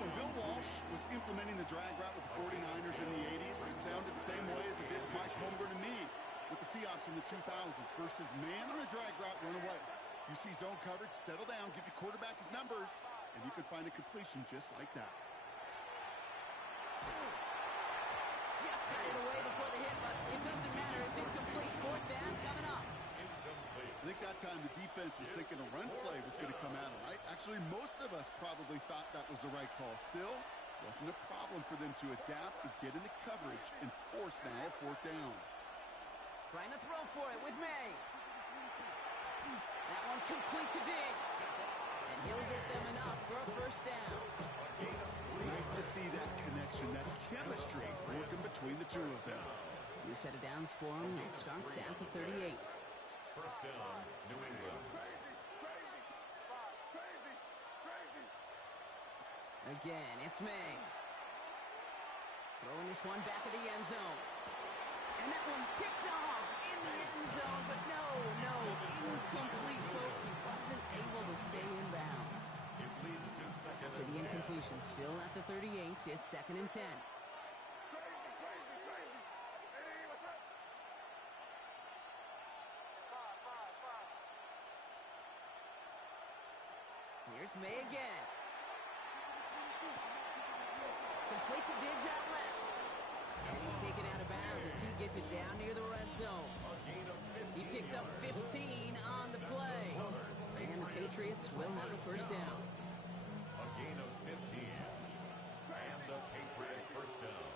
When Bill Walsh was implementing the drag route with the 49ers in the 80s, it sounded the same way as it did Mike Holmgren and me with the Seahawks in the 2000s. Versus man on a drag route, run away. You see zone coverage, settle down, give your quarterback his numbers, and you can find a completion just like that. Just got it away before the hit, but it doesn't matter. It's incomplete. 4th down coming up. I think that time the defense was thinking a run play was going to come at them, right? Actually, most of us probably thought that was the right call. Still, wasn't a problem for them to adapt and get into coverage and force now a 4th down. Trying to throw for it with May. That one complete to Diggs. And he'll get them enough for a 1st down. Nice to see that connection, that chemistry working between the two of them. New set of downs for him. It starts at the 38. 1st down, New England. Again, it's May. Throwing this one back of the end zone. And that one's picked off in the end zone, but no, incomplete, folks. He wasn't able to stay in bounds. It leads to 2nd After the incompletion, still at the 38, it's 2nd and 10. Here's May again. Complete to Diggs out left. And he's taken out of bounds as he gets it down near the red zone. He picks up 15 on the play. And the Patriots will have a 1st down. A gain of 15. And a Patriot 1st down.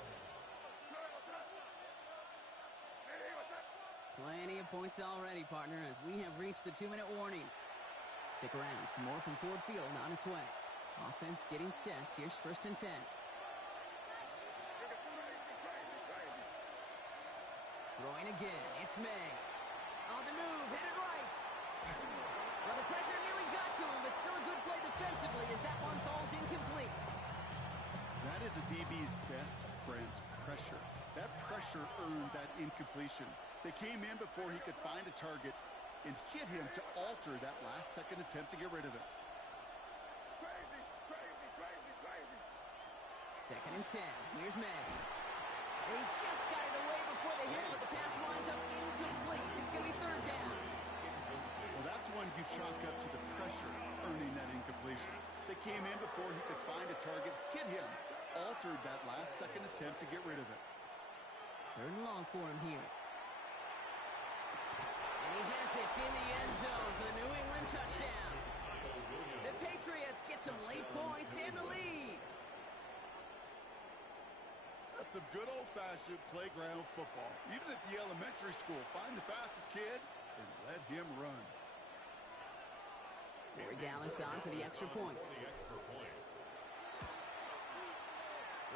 Plenty of points already, partner, as we have reached the 2-minute warning. Stick around. Some more from Ford Field on its way. Offense getting set. Here's 1st and 10. Throwing again. It's May. On the move. Headed right. Well, the pressure nearly got to him, but still a good play defensively as that one falls incomplete. That is a DB's best friend, pressure. That pressure earned that incompletion. They came in before he could find a target and hit him to alter that last-second attempt to get rid of it. 2nd and 10. Here's May. He just got it away before the hit, but the pass winds up incomplete. It's going to be 3rd down. Well, that's one you chalk up to the pressure earning that incompletion. They came in before he could find a target, hit him, altered that last-second attempt to get rid of it. 3rd and long for him here. And he has it in the end zone for the New England touchdown. The Patriots get some late points and the lead. That's some good old-fashioned playground football. Even at the elementary school, find the fastest kid and let him run. Corey Dallas on for the extra point.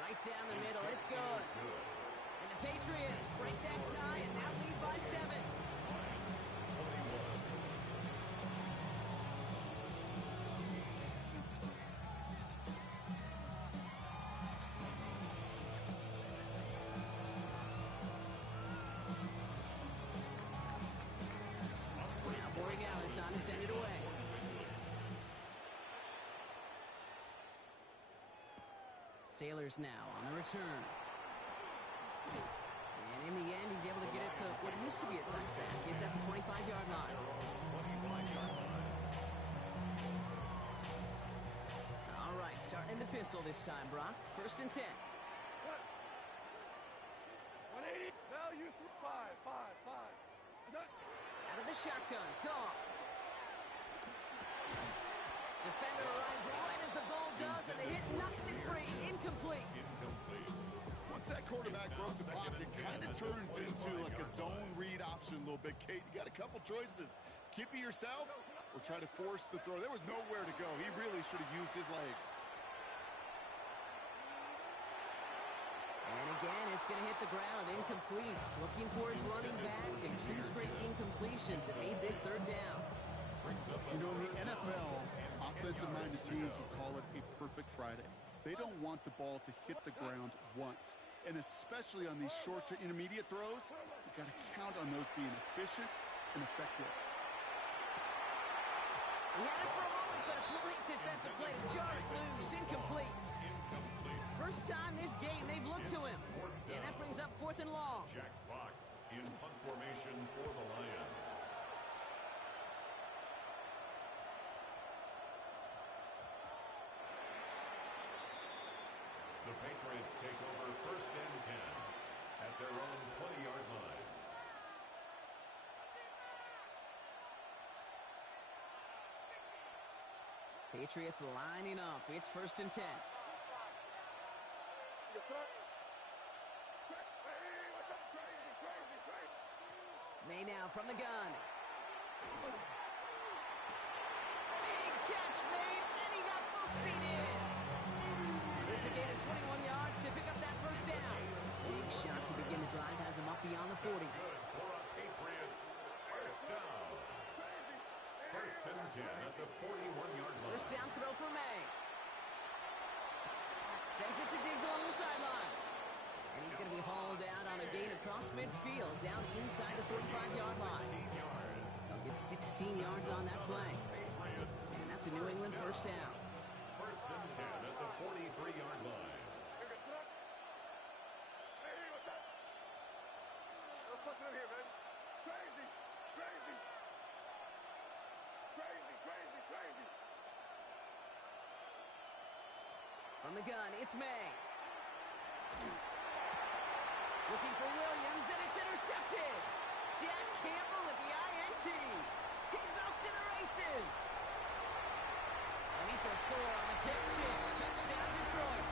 Right down the middle, it's good. And the Patriots break that tie and now lead by 7. To send it away. Sailors now on the return. And in the end, he's able to get it to what used to be a touchback. It's at the 25-yard line. All right, starting in the pistol this time, Brock. 1st and 10. 180. Value 5. Out of the shotgun. Call. Defender arrives right as the ball does, and the hit knocks it free. Incomplete. Once that quarterback broke the pocket, it kind of turns into like a zone read option a little bit. Kate, you got a couple choices. Keep it yourself or try to force the throw. There was nowhere to go. He really should have used his legs. And again, it's going to hit the ground. Incomplete. Looking for his running back, and 2 straight incompletions that made this 3rd down. You know, the NFL, offensive-minded teams will call it a perfect Friday. They don't want the ball to hit the ground once. And especially on these short to intermediate throws, you got to count on those being efficient and effective. He had it for a moment, but a great defensive play to jar it loose. Incomplete. First time this game they've looked to him. And that brings up 4th and long. Jack Fox in punt formation for the Lions. The Patriots take over 1st and 10 at their own 20-yard line. Patriots lining up. It's 1st and 10. May now from the gun. Big catch made, and he got both feet in. It's a gain of 21 yards to pick up that 1st down. Big shot to begin the drive has him up beyond the 40. Good for a Patriots 1st down. 1st and 10 at the 41-yard line. 1st down throw for May. Sends it to Diggs along the sideline. And he's going to be hauled out on a gain across midfield down inside the 45-yard line. He'll get 16 yards on that play. And that's a New England 1st down. 1st and 10 at the 43-yard line. From the gun, it's May. Looking for Williams, and it's intercepted. Jack Campbell with the INT. He's off to the races. And he's going to score on the kick 6. Touchdown, Detroit.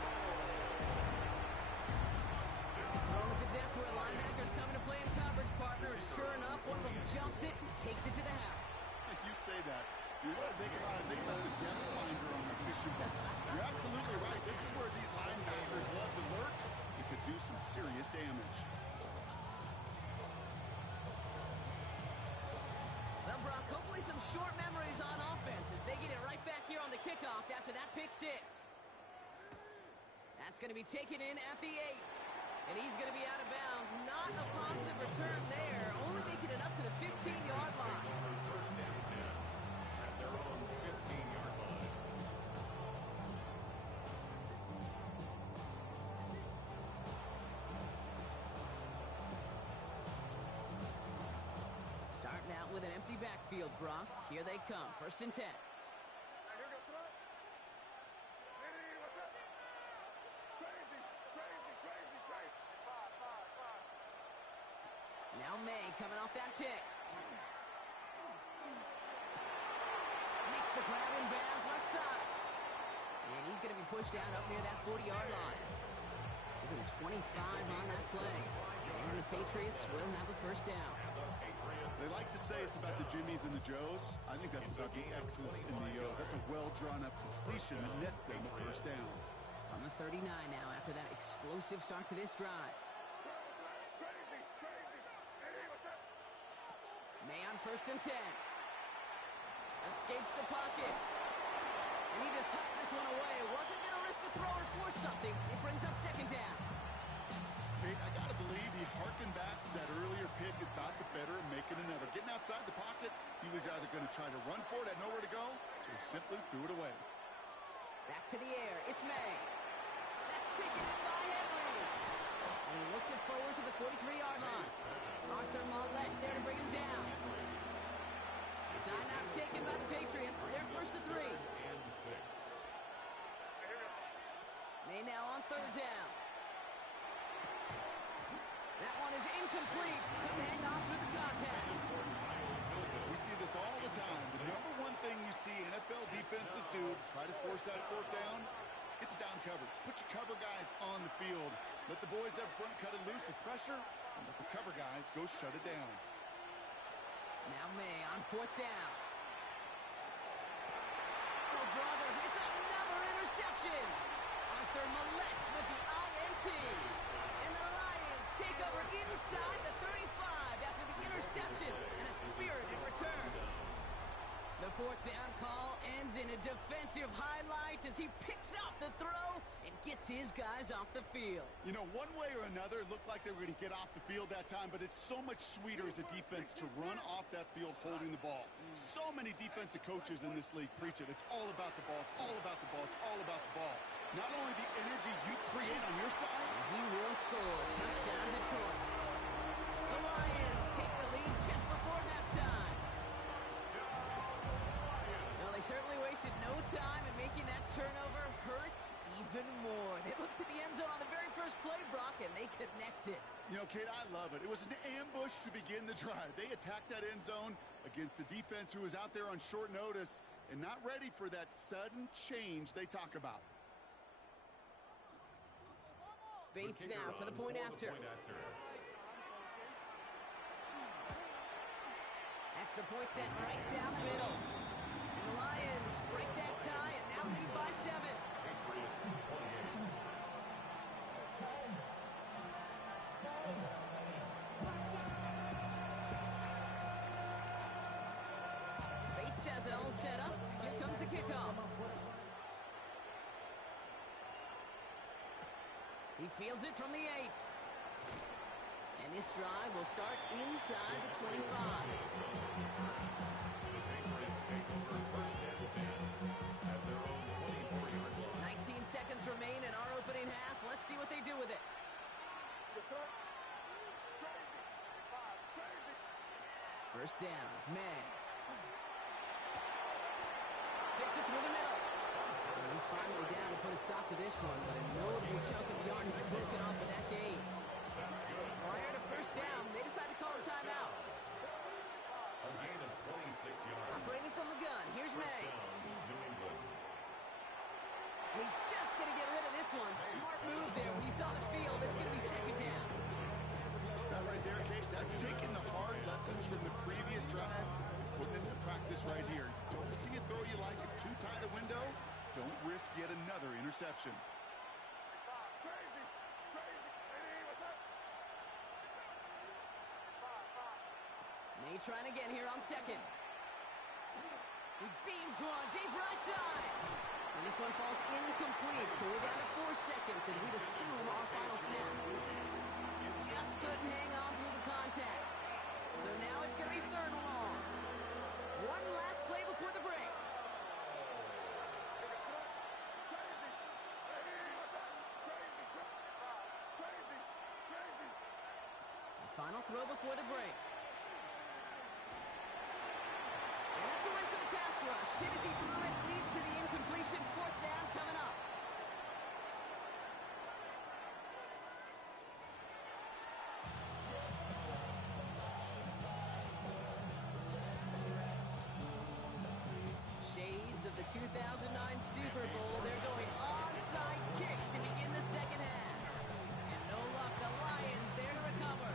Throwing with the depth where linebackers coming to play in coverage, partner. And sure enough, one of them jumps it and takes it to the house. You say that. You want to think about it. Think about the depth finder on the fishing boat. You're absolutely right. This is where these linebackers love to lurk. It could do some serious damage. Well, Brock, hopefully some short memories on offense as they get it right back here on the kickoff after that pick 6. That's going to be taken in at the 8. And he's going to be out of bounds. Not a positive return there. Only making it up to the 15-yard line. 1st and 10 at their own 15-yard line. Starting out with an empty backfield, Brock. Here they come. 1st and 10. Now May coming off that pick. Makes the grab in bounds left side. And he's going to be pushed down up near that 40-yard line. Even 25 on that play. And the Patriots will have a first down. They like to say it's about the Jimmies and the Joes. I think that's about the X's and the O's. That's a well-drawn-up completion that nets them a first down. On the 39 now after that explosive start to this drive. May on 1st and 10. Escapes the pocket. And he just hucks this one away. Wasn't going to risk a throw or force something. It brings up 2nd down. Kate, I got to believe he harkened back to that earlier pick and thought the better of making another. Getting outside the pocket, he was either going to try to run for it, had nowhere to go, so he simply threw it away. Back to the air. It's May. That's taken in by Henry. And he looks it forward to the 43-yard line. Arthur Mollett there to bring him down. Timeout taken by the Patriots. They're 1st and 3. May now on 3rd down. That one is incomplete. Couldn't hang on through the contact. We see this all the time. The number one thing you see NFL defenses do to try to force that 4th down, it's down coverage. Put your cover guys on the field. Let the boys up front cut it loose with pressure, and let the cover guys go shut it down. Now May on 4th down. Oh, brother, it's another interception. Arthur Mollett with the INT. And the Lions take over inside the 35 after the interception and a spirited return. The 4th down call ends in a defensive highlight as he picks up the throw and gets his guys off the field. You know, one way or another, it looked like they were going to get off the field that time, but it's so much sweeter as a defense to run off that field holding the ball. So many defensive coaches in this league preach it. It's all about the ball. It's all about the ball. It's all about the ball. Not only the energy you create on your side. He will score. Touchdown Detroit. The Lions take the lead just before halftime. Well, they certainly wasted no time in making that turnover hurt even more. They looked to the end zone on the very first play, Brock, and they connected. You know, Kate, I love it. It was an ambush to begin the drive. They attacked that end zone against a defense who was out there on short notice and not ready for that sudden change they talk about. Bates now for the point after. Extra point set right down the middle. And the Lions break that tie and now lead by 7. Bates has it all set up. Here comes the kickoff. He fields it from the 8. And this drive will start inside the 25. 19 seconds remain in our opening half. Let's see what they do with it. First down, May. Fits it through the middle. And he's finally down to put a stop to this one, but a notable chunk of yardage broken off in that game. Prior to first down, they decide to call a timeout. A gain of 26 yards. Operating from the gun, here's May. New England. He's just going to get rid of this one. Smart move there. When you saw the field, it's going to be 2nd down. That right there, Kate, that's taking the hard lessons from the previous drive, putting it into practice right here. Don't see a throw you like, it's too tight a window. Don't risk yet another interception. May trying again here on 2nd. He beams one deep right side. And this one falls incomplete, so we're down to 4 seconds, and we'd assume our final snap. Just couldn't hang on through the contact. So now it's going to be 3rd and long. One last play before the break. The final throw before the break. And that's a win for the pass rush. Hit as he threw it, leads to the incompletion. 4th down coming up. Shea 2009 Super Bowl. They're going onside kick to begin the second half. And no luck, the Lions there to recover.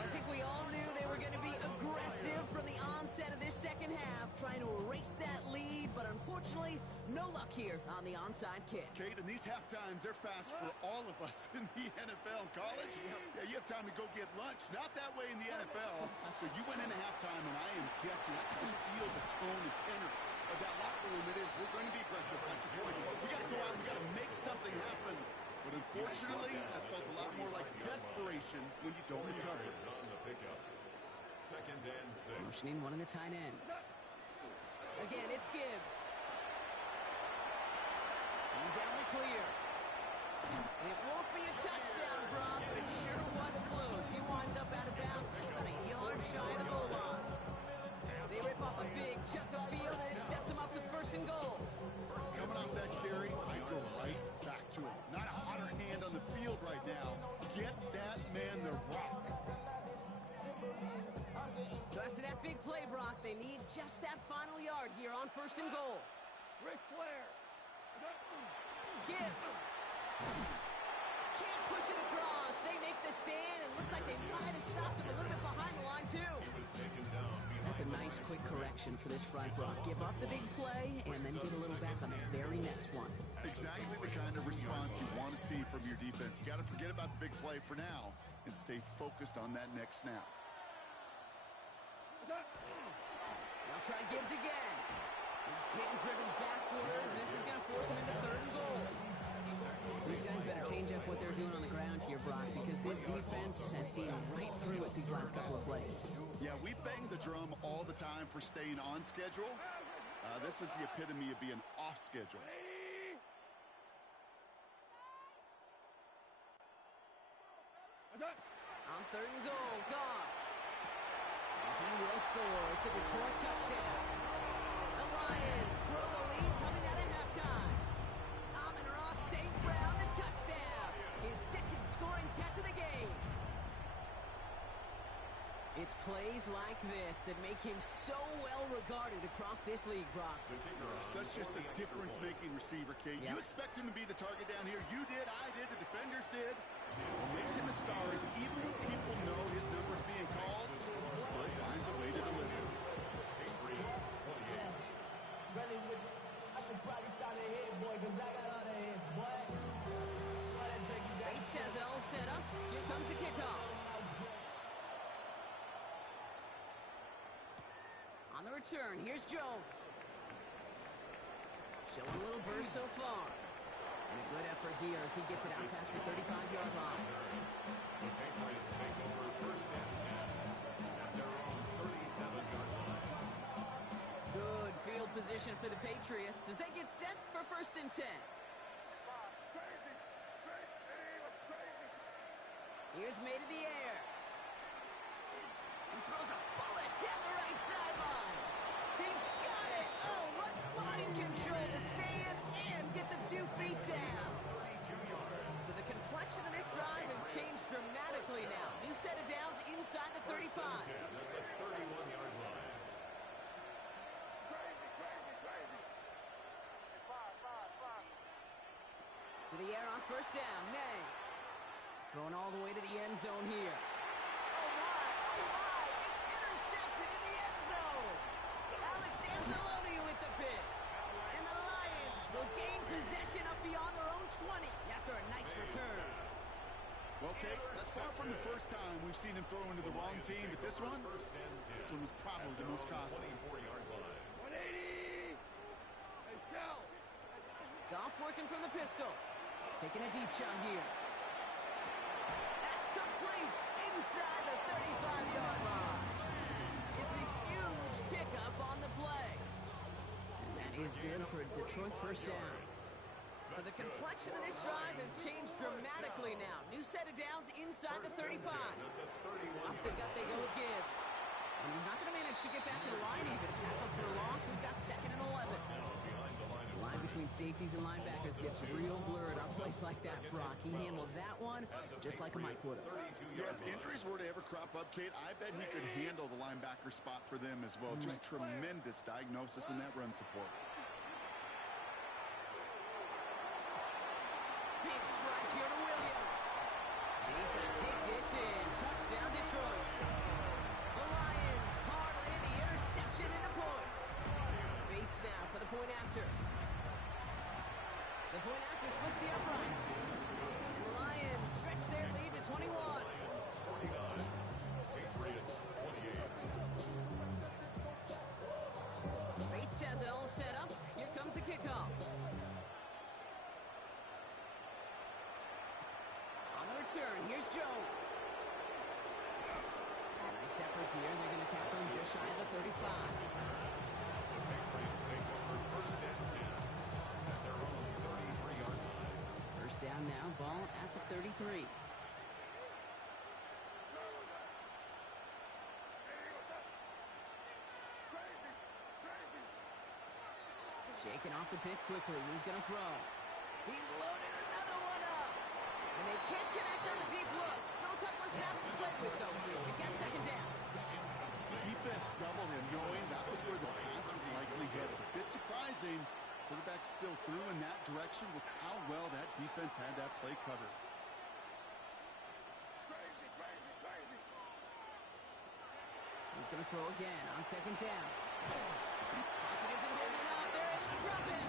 I think we all knew they were going to be aggressive from the onset of this second half, trying to erase that lead, but unfortunately, no luck here on the onside kick. Kate, and these half times, they're fast for all of us in the NFL and college. Yeah, you have time to go get lunch. Not that way in the NFL. So you went into halftime, and I am guessing, I can just feel the tone and tenor of that locker room. It is, we're going to be aggressive. Like the point, we got to go out, we got to make something happen. But unfortunately, that felt a lot more like desperation when you don't recover. On the pickup. Second and 6. Motioning one of the tight ends. Again, it's Gibbs. He's out in the clear. And it won't be a touchdown, Brock, but it sure was close. He winds up out of bounds just about a yard shy of the goal line. They rip off a big chunk of field, and it sets him up with first and goal. Coming off that carry, I go right back to it. Not a hotter hand on the field right now. Get that man the rock. So after that big play, Brock, they need just that final yard here on first and goal. Ric Flair. Gibbs. Can't push it across. They make the stand. It looks like they might have stopped him a little bit behind the line, too. He was taken down. That's a nice quick correction for this front, Brock. Give up the big play and then get a little back on the very next one. Exactly the kind of response you want to see from your defense. You got to forget about the big play for now and stay focused on that next snap. Now try Gibbs again. He's hit and driven backwards. This is going to force him into third and goal. These guys better change up what they're doing on the ground here, Brock, because this defense has seen right through it these last couple of plays. Yeah, we bang the drum all the time for staying on schedule. This is the epitome of being off schedule. On third and goal, Goff. And he will score. It's a Detroit touchdown. The Lions grow the lead coming out of halftime. Amon-Ra St. Brown, the touchdown. His second scoring catch of the game. It's plays like this that make him so well regarded across this league, Brock. Such just a difference-making receiver, Kate. Yep. You expect him to be the target down here. You did, I did, the defenders did. What makes him a star is even when people know his number's being called, he still finds a way to deliver. Patriots 28. Really with it. I should probably sign a hit, boy, because I got all the hits, boy. Why that Drake you got? Bates has it all set up. Here comes the kickoff. On the return, here's Jones. Showing a little burst so far. And a good effort here as he gets it out past the 35-yard line. The Patriots take over first and 10 at their own 37-yard line. Good field position for the Patriots as they get set for first and 10. Here's made in the air. He throws a bullet down the right sideline. He's got it. Oh, what body control to stay in and get the 2 feet down. So the complexion of this drive has changed dramatically now. New set of downs inside the 35. At the 31-yard line. To the air on first down, May. Going all the way to the end zone here. Oh my, it's intercepted in the end zone. Alex Anzalone with the pick. And the Lions will gain possession up beyond their own 20 after a nice return. Well, Kate, that's far from the first time we've seen him throw into the wrong team, but this one was probably the most costly. 24-yard line. 180. Let's go. Goff working from the pistol. Taking a deep shot here. That's complete inside the 35-yard line. It's a huge pickup on the play. And that is good for a Detroit first down. So the complexion of this drive has changed dramatically now. New set of downs inside the 35. Off the gut they go with Gibbs. And he's not going to manage to get back to the line even. Tackle for a loss. We've got second and 11. The line between safeties and linebackers gets real blurred on plays like that, Brock. He handled that one just like a Mike would have. Yeah, if injuries were to ever crop up, Kate, I bet he could handle the linebacker spot for them as well. Just tremendous diagnosis in that run support. Big strike here to Williams. And he's going to take this in. Touchdown, Detroit. The Lions parlay the interception into points. Bates now for the point after. The point after splits the upright. And the Lions stretch their lead to 21. Patriots 28. Bates has it all set up. Here comes the kickoff. On the return, here's Jones. A nice effort here. They're going to tackle him just shy of the 35. Patriots take over first and 10 at their own 33-yard line. First down now, ball at the 33. Shaking off the pick quickly. He's going to throw. He's loaded another one up. And they can't connect on the deep look. Still a couple of snaps to play with, though, here. They get second down. Defense doubled him, knowing that was where the pass was likely headed. A bit surprising. Quarterback still threw in that direction with how well that defense had that play covered. He's going to throw again on second down. Pocket isn't holding up. They're able to drop it.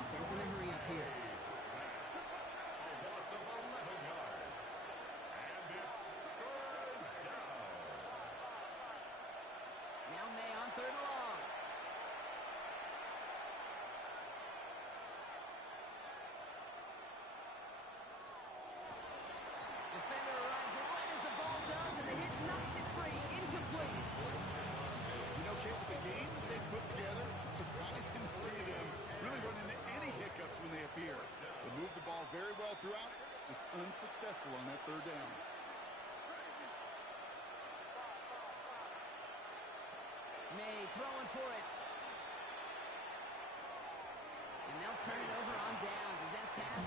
Offense in a hurry up here. A loss of 11 yards. And it's third down. Now May on third and long. Defender arrives right as the ball does, and the hit knocks it free. Incomplete. You know, Kate, with the game that they put together, it's surprising to see them really run into any hiccups when they appear. They moved the ball very well throughout, just unsuccessful on that third down. May throwing for it. And they'll turn it over on downs as that pass.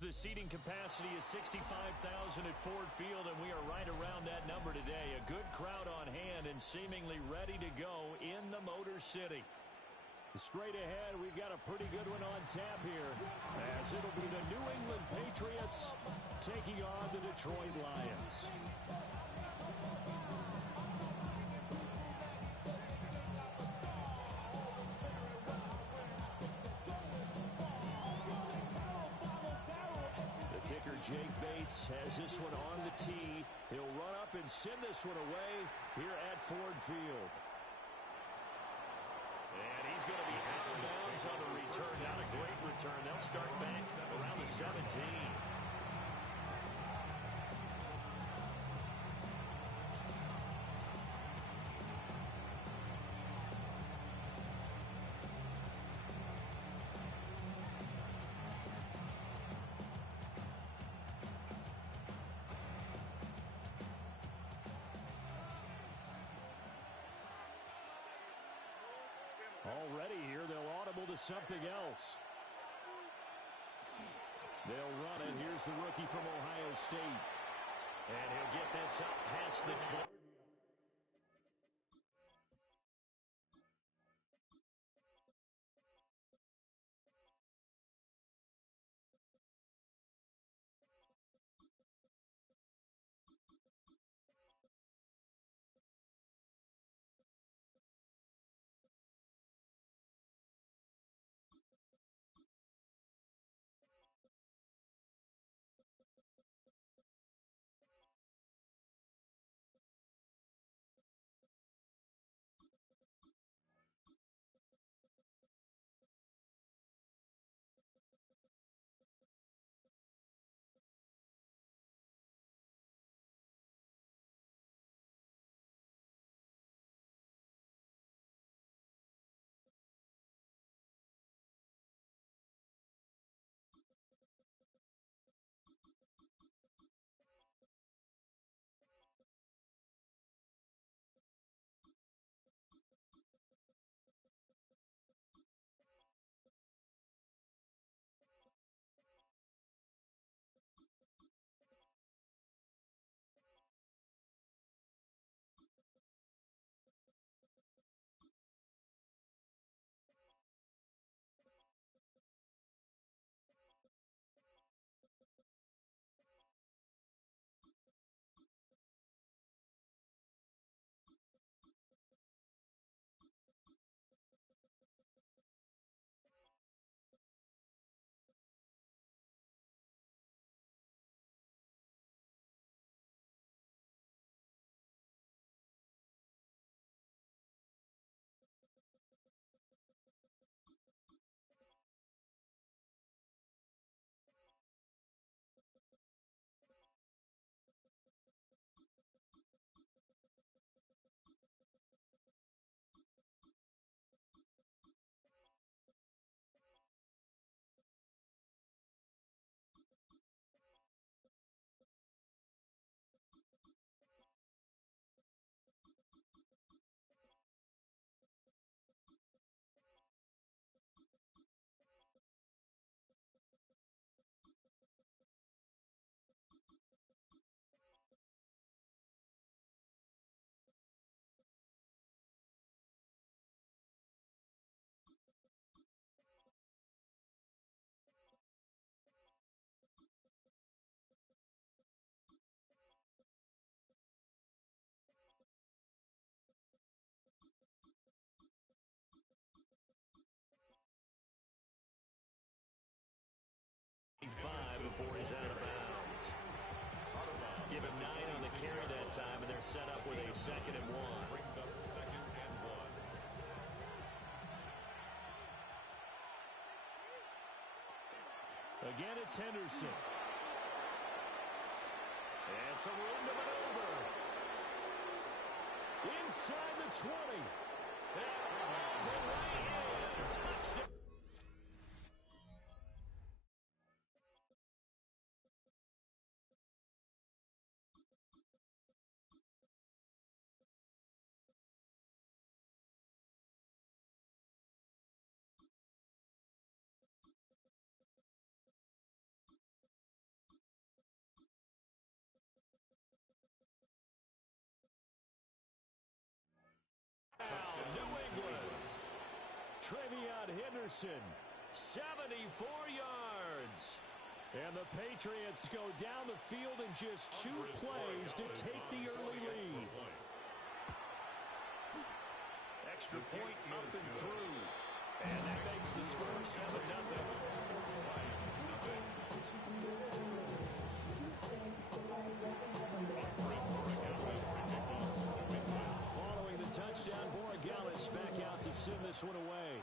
The seating capacity is 65,000 at Ford Field, and we are right around that number today. A good crowd on hand and seemingly ready to go in the Motor City. Straight ahead, we've got a pretty good one on tap here, as it'll be the New England Patriots taking on the Detroit Lions. Jake Bates has this one on the tee. He'll run up and send this one away here at Ford Field. And he's going to be out of bounds on the return. Not a great return. They'll start back around the 17. Already here, they'll audible to something else. They'll run it. Here's the rookie from Ohio State. And he'll get this up past the 20. Before he's out of bounds. Give him 9 on the carry that time, and they're set up with a 2nd and 1. Brings up 2nd and 1. Again, it's Henderson. And some room to maneuver. Inside the 20. And all the way in. Touchdown. New England. Trevion Henderson, 74 yards. And the Patriots go down the field in just 2 plays to take the early lead. Extra point up and through. And that makes the score 7-0. Following the touchdown, Borregales back out to send this one away.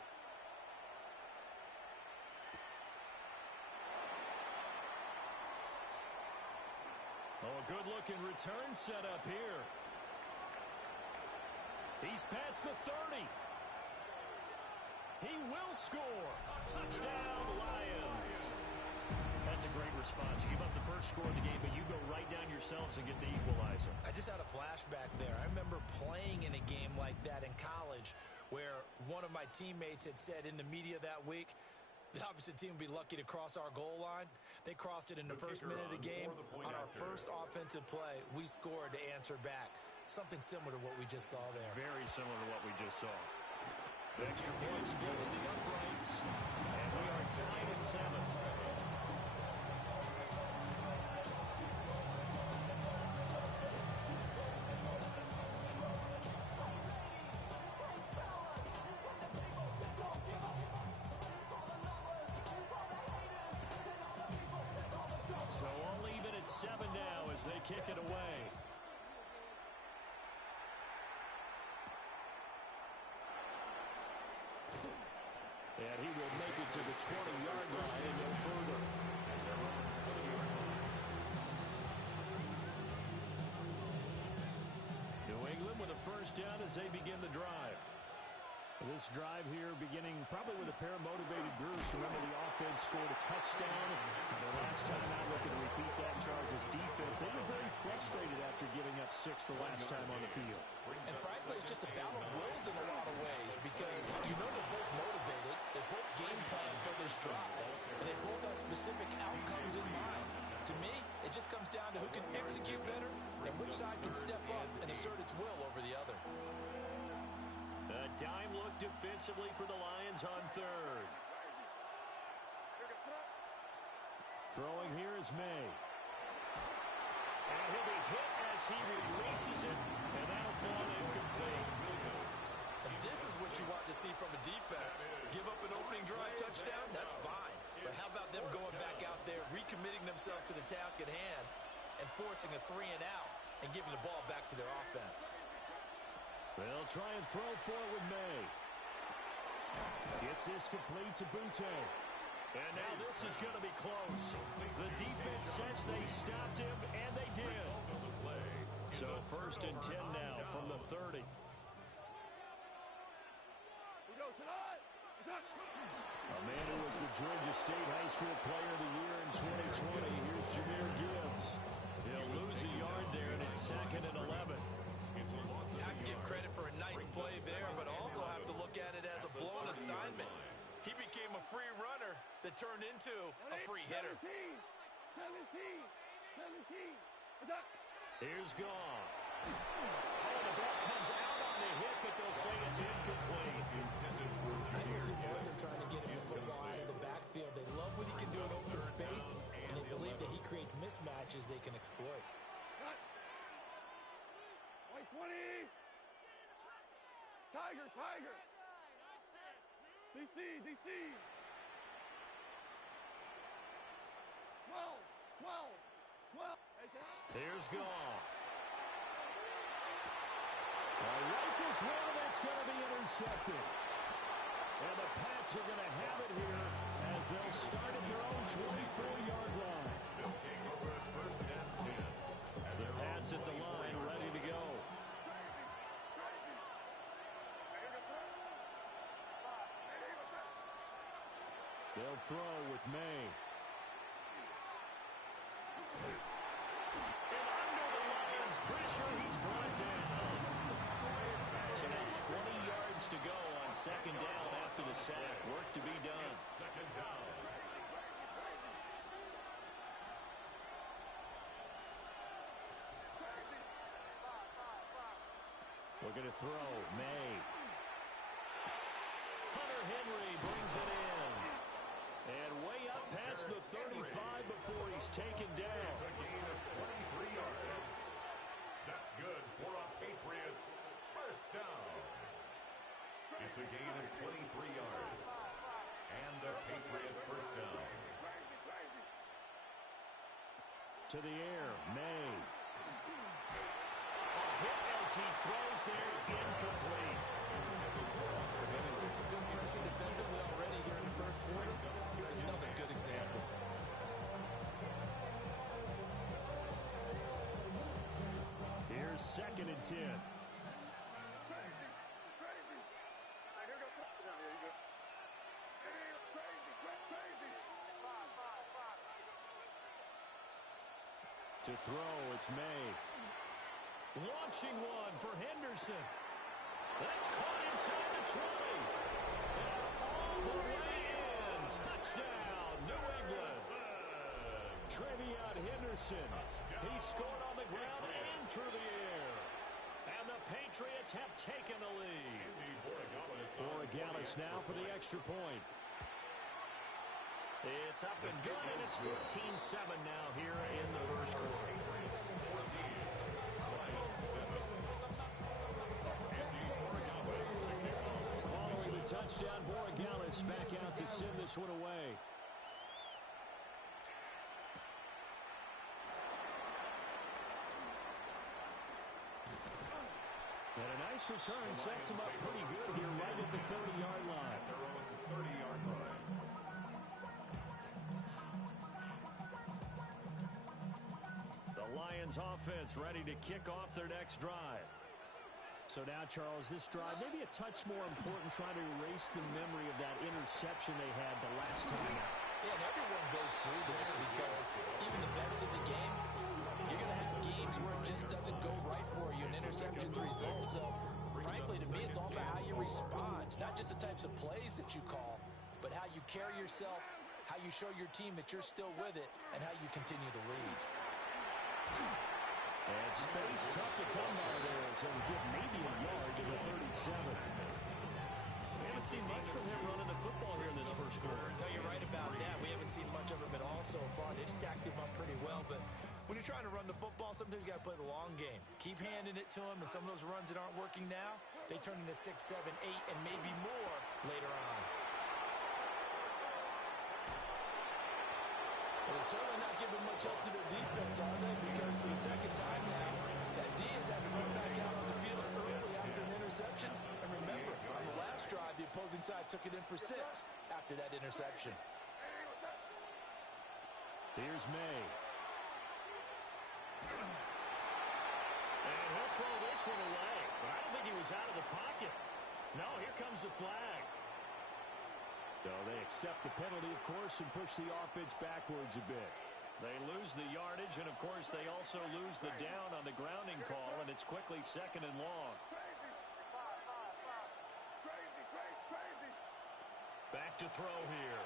Oh, a good-looking return set up here. He's past the 30. He will score. Touchdown, Lions. That's a great response. You give up the first score of the game, but you go right down yourselves and get the equalizer. I just had a flashback there. I remember playing in a game like that in college where one of my teammates had said in the media that week, the opposite team would be lucky to cross our goal line. They crossed it in the first minute of the game. On our first offensive play, we scored to answer back. Something similar to what we just saw there. Very similar to what we just saw. Extra point splits the uprights, and we are tied at 7. So all even at 7 now as they kick it away. And he will make it to the 20-yard line and no further. New England with a first down as they begin the drive. This drive here beginning probably with a pair of motivated groups. Remember, the offense scored a touchdown. The last time out, looking to repeat that, Charles' defense. They were very frustrated after giving up 6 the last time on the field. And frankly, it's just a battle of wills in a lot of ways because you know they're both motivated. They both game plan for this drive, and they both have specific outcomes in mind. To me, it just comes down to who can execute better and which side can step up and assert its will over the other. A dime look defensively for the Lions on third. Throwing here is May. And he'll be hit as he releases it, and that'll fall incomplete. And this is what you want to see from a defense. Give up an opening drive touchdown, that's fine. But how about them going back out there, recommitting themselves to the task at hand, and forcing a 3 and out, and giving the ball back to their offense. They'll try and throw for it with May. Gets this complete to Butte. And now this is going to be close. The defense says they stopped him, and they did. So first and 10 now from the 30. A man who was the Georgia State High School Player of the Year in 2020. Here's Jahmyr Gibbs. He'll lose a yard there, and it's 2nd and 11. Have to give credit for a nice play there, but also have to look at it as a blown assignment. He became a free runner that turned into a free hitter. 17. Here's Goff. Oh, the ball comes out on the hit, but they'll say it's incomplete. I can see more they're trying to get him the football out of the backfield. They love what he can do in open space, and they believe that he creates mismatches they can exploit. 20. Tigers. DC. 12. Here's Goff. Rifles one, that's going to be intercepted. And the Pats are going to have it here as they'll start at their own 24-yard line. The Pats at the line, ready to go. They'll throw with May. And under the Lions' pressure, he's brought down. So now 20 yards to go on 2nd down after the sack. Work to be done. 2nd down. Looking to throw, May. Hunter Henry brings it in. And way up past the 35 before he's taken down. It's a gain of 23 yards. That's good for a Patriots first down. It's a gain of 23 yards. And a Patriot first down. To the air, May. A hit as he throws there, incomplete. We've only seen some good pressure defensively already here in the first quarter. It's another good example. Here's 2nd and 10. To throw, it's May. Launching one for Henderson. That's caught inside the 20. And all the way in. Touchdown, New England. Trevion Henderson. He scored on the ground and through the air. And the Patriots have taken the lead. Borregales now for the extra point. It's up and good, and it's 14-7 now here in the first quarter. Following the touchdown, Borregales back out to send this one away. And a nice return sets him up pretty good here right at the 30-yard line. The Lions offense ready to kick off their next drive. So now, Charles, this drive maybe a touch more important, trying to erase the memory of that interception they had the last time out. Yeah, and everyone goes through this because even the best of the game, you're going to have games where it just doesn't go right for you, and interceptions result. So, frankly, to me, it's all about how you respond, not just the types of plays that you call, but how you carry yourself, how you show your team that you're still with it, and how you continue to lead. And space tough to come by there, so we get maybe a yard to the 37. We haven't seen much from him running the football here in this first quarter. No, you're right about that. We haven't seen much of him at all so far. They've stacked him up pretty well, but when you're trying to run the football, sometimes you got to play the long game. Keep handing it to him, and some of those runs that aren't working now, they turn into 6, 7, 8, and maybe more later on. Well, they're certainly not giving much help to their defense, are they? Because for the second time now, that D has had to run back out on the field early after an interception. And remember, on the last drive, the opposing side took it in for 6 after that interception. Here's May. And he'll throw this one away. But I don't think he was out of the pocket. No, here comes the flag. So they accept the penalty, of course, and push the offense backwards a bit. They lose the yardage, and, of course, they also lose the down on the grounding call, and it's quickly 2nd and long. Back to throw here.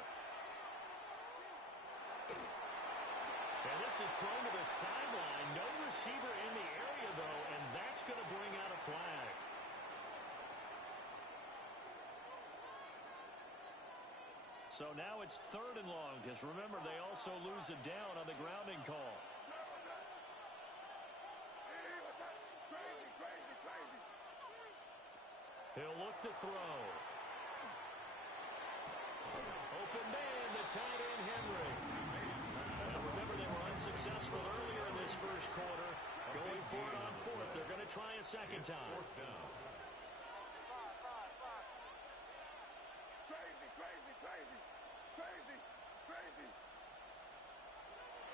And this is thrown to the sideline. No receiver in the area, though, and that's going to bring out a flag. So now it's 3rd and long, because remember, they also lose a down on the grounding call. He'll look to throw. Open man, the tight end, Henry. Now remember, they were unsuccessful earlier in this first quarter. Going for it on 4th. They're going to try a second time.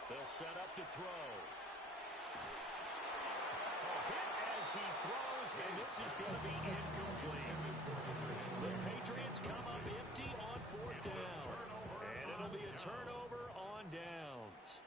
They'll set up to throw. Hit as he throws, and this is going to be incomplete. The Patriots come up empty on 4th down. And it'll be a turnover on downs.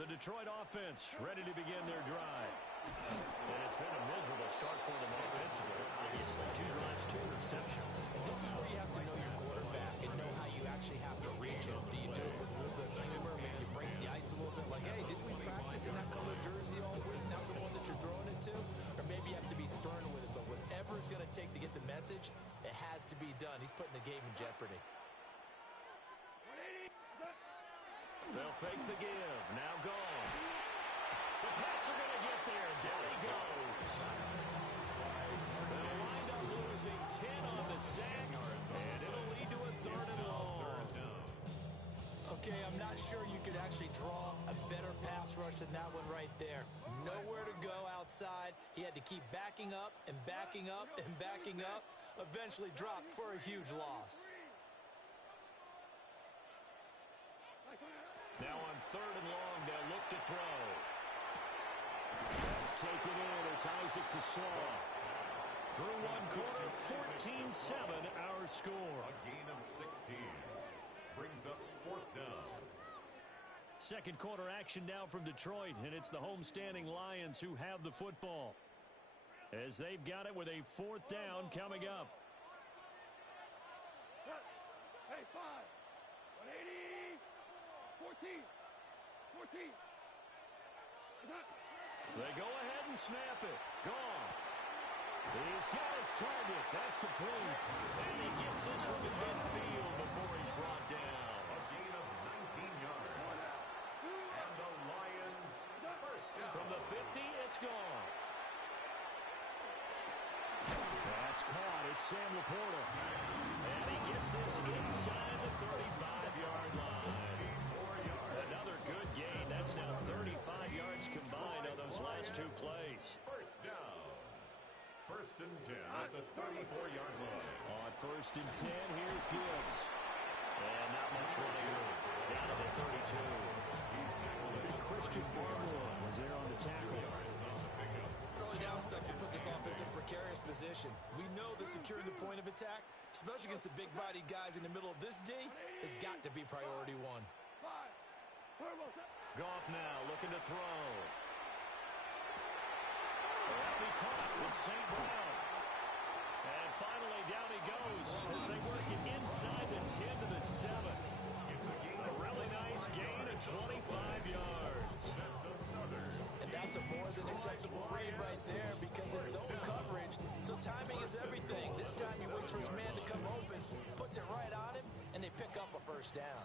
The Detroit offense ready to begin their drive. And it's been a miserable start for them offensively. Obviously, 2 drives, 2 interceptions. This is where you have to know your quarterback and know how you actually have to reach him. Do you do it with a little bit of humor? Maybe you break the ice a little bit like, hey, didn't we practice in that color jersey all week, not the one that you're throwing it to? Or maybe you have to be stern with it, but whatever it's going to take to get the message, it has to be done. He's putting the game in jeopardy. They'll fake the give. Now gone. The Pats are going to get there. Down he goes. They'll wind up losing 10 on the sack, and it'll lead to a 3rd and long. Okay, I'm not sure you could actually draw a better pass rush than that one right there. Nowhere to go outside. He had to keep backing up and backing up and backing up. Eventually dropped for a huge loss. Now on 3rd and long, they'll look to throw. Let's take it in. It's Isaac to Slaw. Through 1 quarter, 14-7 our score. A gain of 16. Brings up 4th down. Second quarter action now from Detroit, and it's the homestanding Lions who have the football. as they've got it with a 4th down coming up. Hey, 5, 180, 14, 14. They go ahead and snap it. Gone. He's got his target. That's complete. And he gets this from the midfield before he's brought down. A gain of 19 yards. And the Lions first down. From the 50, it's gone. That's caught. It's Sam Laporta. And he gets this inside the 35-yard line. Another good gain. That's now 35 yards combined on those last 2 plays. First down. 1st and 10 at the 34-yard line. On 1st and 10, here's Gibbs. And not much running room. Down to the 32. Christian Barmore was there on the tackle. Early down steps to put this offense in a precarious position. We know that securing the point of attack, especially against the big-bodied guys in the middle of this D, has got to be priority 1. Goff now looking to throw. That'll be caught with St. Brown. And finally down he goes as they work it inside the 10 to the 7. A really nice gain of 25 yards. And that's a more than acceptable read right there because it's zone coverage, so timing is everything. This time he waits for his man to come open, puts it right on him, and they pick up a 1st down.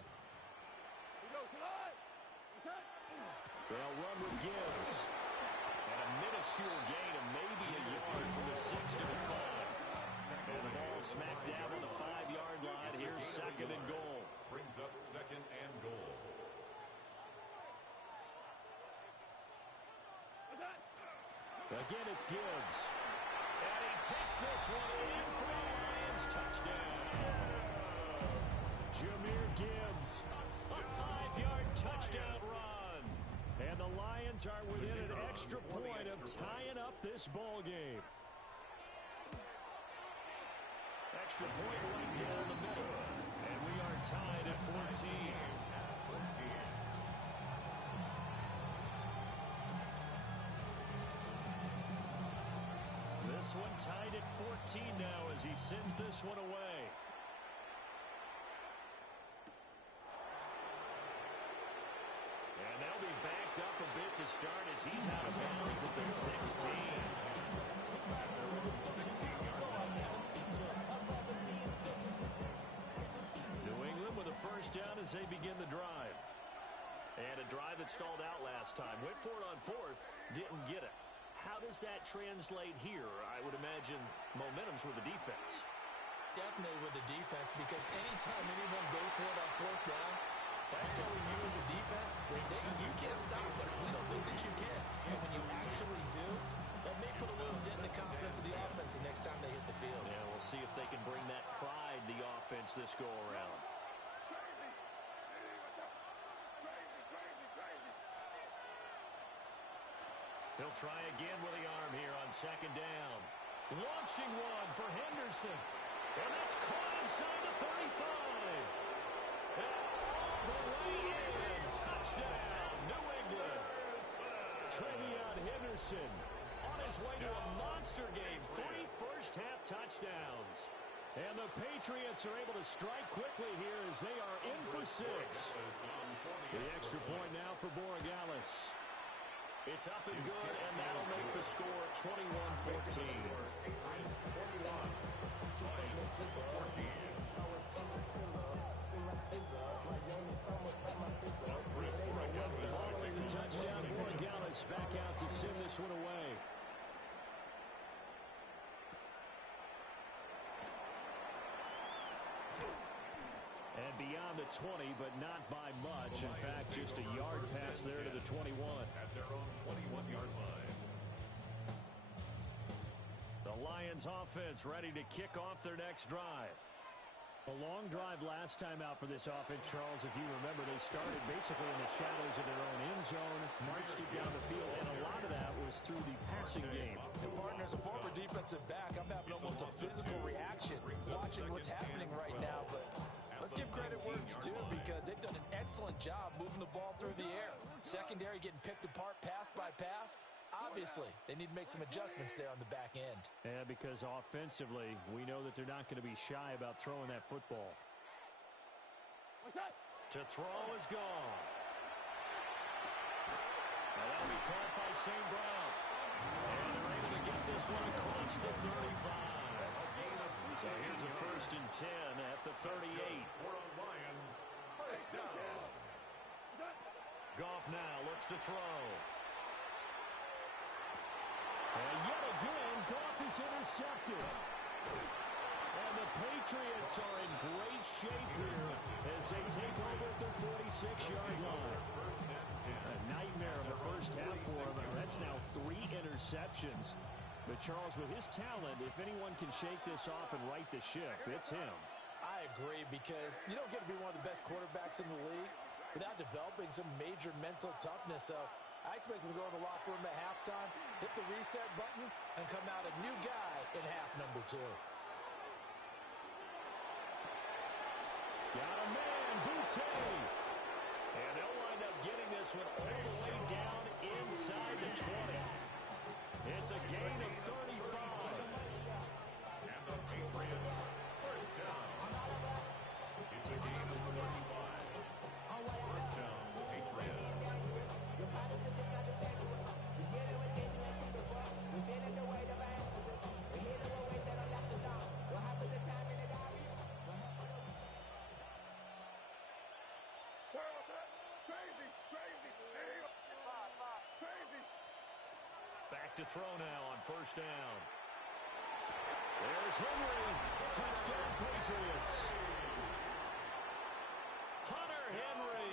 They'll run with Gibbs. And a minuscule gain of maybe a yard from the 6 to the 5. And the ball smacked down on the 5-yard line. Here's 2nd and goal. Brings up 2nd and goal. Again, it's Gibbs. And he takes this one in for the Lions. Touchdown. Jahmyr Gibbs. A 5-yard touchdown run. And the Lions are within an extra point of tying up this ball game. Extra point right down the middle. And we are tied at 14. This one tied at 14 now as he sends this one away. And they'll be backed up a bit to start as he's out of bounds at the 16. New England with a 1st down as they begin the drive. And a drive that stalled out last time. Went for it on 4th, didn't get it. How does that translate here? I would imagine momentum's with the defense. Definitely with the defense, because anytime anyone goes for it on 4th down, that's telling you as a defense that you can't stop us. We don't think that you can. And when you actually do, that may put a little dent in the confidence of the offense the next time they hit the field. Yeah, we'll see if they can bring that pride to the offense this go-around. He'll try again with the arm here on 2nd down. Launching one for Henderson. And that's caught inside the 35. And all the way in. Touchdown, New England. Trevion Henderson on his way to a monster game. 3 first-half touchdowns. And the Patriots are able to strike quickly here as they are in for 6. The extra point now for Borregales. It's up and good, and that'll make the score 21-14. Following the touchdown, Borregales back out to send this one away. And beyond the 20, but not by much. In fact, just a yard pass there to the 21. At their own 21-yard line. The Lions offense ready to kick off their next drive. A long drive last time out for this offense, Charles. If you remember, they started basically in the shadows of their own end zone, marched it down the field, and a lot of that was through the passing game. And partners, a former defensive back, I'm having almost a physical reaction watching what's happening right now, but let's give credit where it's due because they've done an excellent job moving the ball through the air. Secondary getting picked apart pass by pass. Obviously, they need to make some adjustments there on the back end. Yeah, because offensively, we know that they're not going to be shy about throwing that football. To throw is gone. Now that'll be caught by St. Brown. And they're able to get this one across the 35. So here's a 1st and 10 at the 38. Lions, first down. Goff now looks to throw. And yet again, Goff is intercepted. And the Patriots are in great shape here as they take over at their 46-yard line. A nightmare of a first half for him. That's now 3 interceptions. But Charles, with his talent, if anyone can shake this off and right the ship, it's him. I agree, because you don't get to be one of the best quarterbacks in the league without developing some major mental toughness. So I expect him to go in the locker room at halftime, hit the reset button, and come out a new guy in half number 2. Got a man, Boutte. And they'll wind up getting this one all the way down inside the 20. It's a gain of 35. And the Patriots, first down. It's a gain of 35. First down, Patriots. Back to throw now on first down. There's Henry. Touchdown, Patriots. Hunter Henry.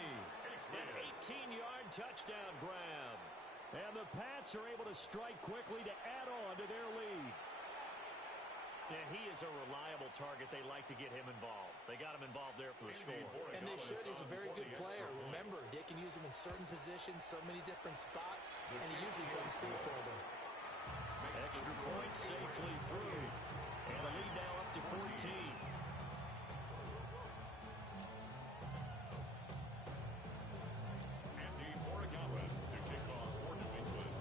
An 18-yard touchdown grab. And the Pats are able to strike quickly to add on to their lead. And he is a reliable target. They like to get him involved. They got him involved there for the score. And they should. He's a very good player. Remember, they can use him in certain positions, so many different spots, and he usually comes through for them. Extra point safely through. And the lead now up to 14. Andy Borregales to kick off for New England.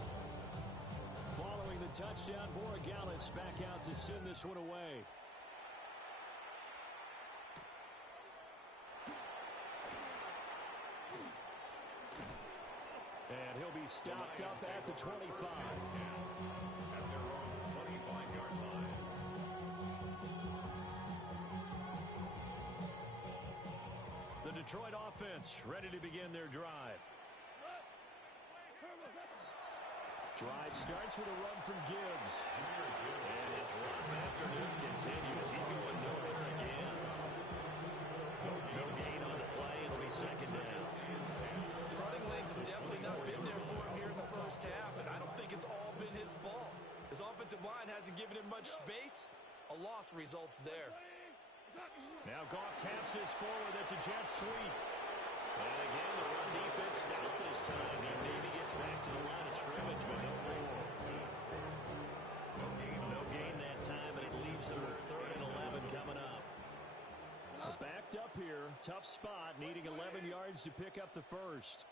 Following the touchdown, Borregales back out to send this one away. And he'll be stopped up at the 25. At their own 25-yard line. The Detroit offense ready to begin their drive. Drive starts with a run from Gibbs. And his rough afternoon continues. He's going nowhere again. No gain on the play. It'll be second down. Running lanes have definitely not been there for him here in the first half, and I don't think it's all been his fault. His offensive line hasn't given him much space. A loss results there. Now Goff taps this forward. That's a jet sweep. And again, the run defense stout this time. Maybe gets back to the line of scrimmage, but no more. No gain that time, and it leaves them with 3rd and 11 coming up. Backed up here. Tough spot. Needing 11 yards to pick up the first.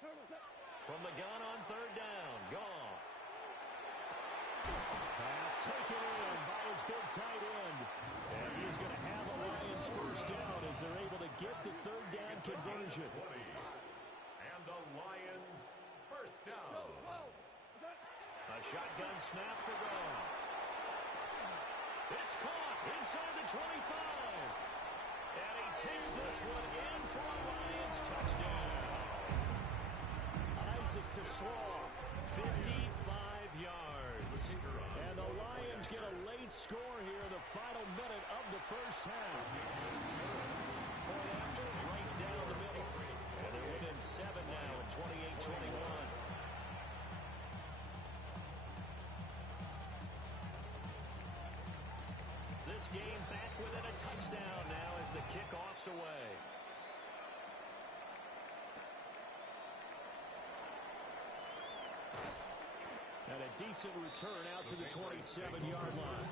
From the gun on 3rd down, Goff. Pass taken in by his big tight end. And he's going to have a Lions first down as they're able to get the 3rd down conversion. And the Lions first down. A shotgun snap for Goff. It's caught inside the 25. And he takes this one in for a Lions touchdown. Isaac to Slaw, 55 yards. And the Lions get a late score here in the final minute of the first half. Point after, right down the middle. And they're within 7 now at 28-21. This game back within a touchdown now as the kickoff's away. And a decent return out to the 27-yard line.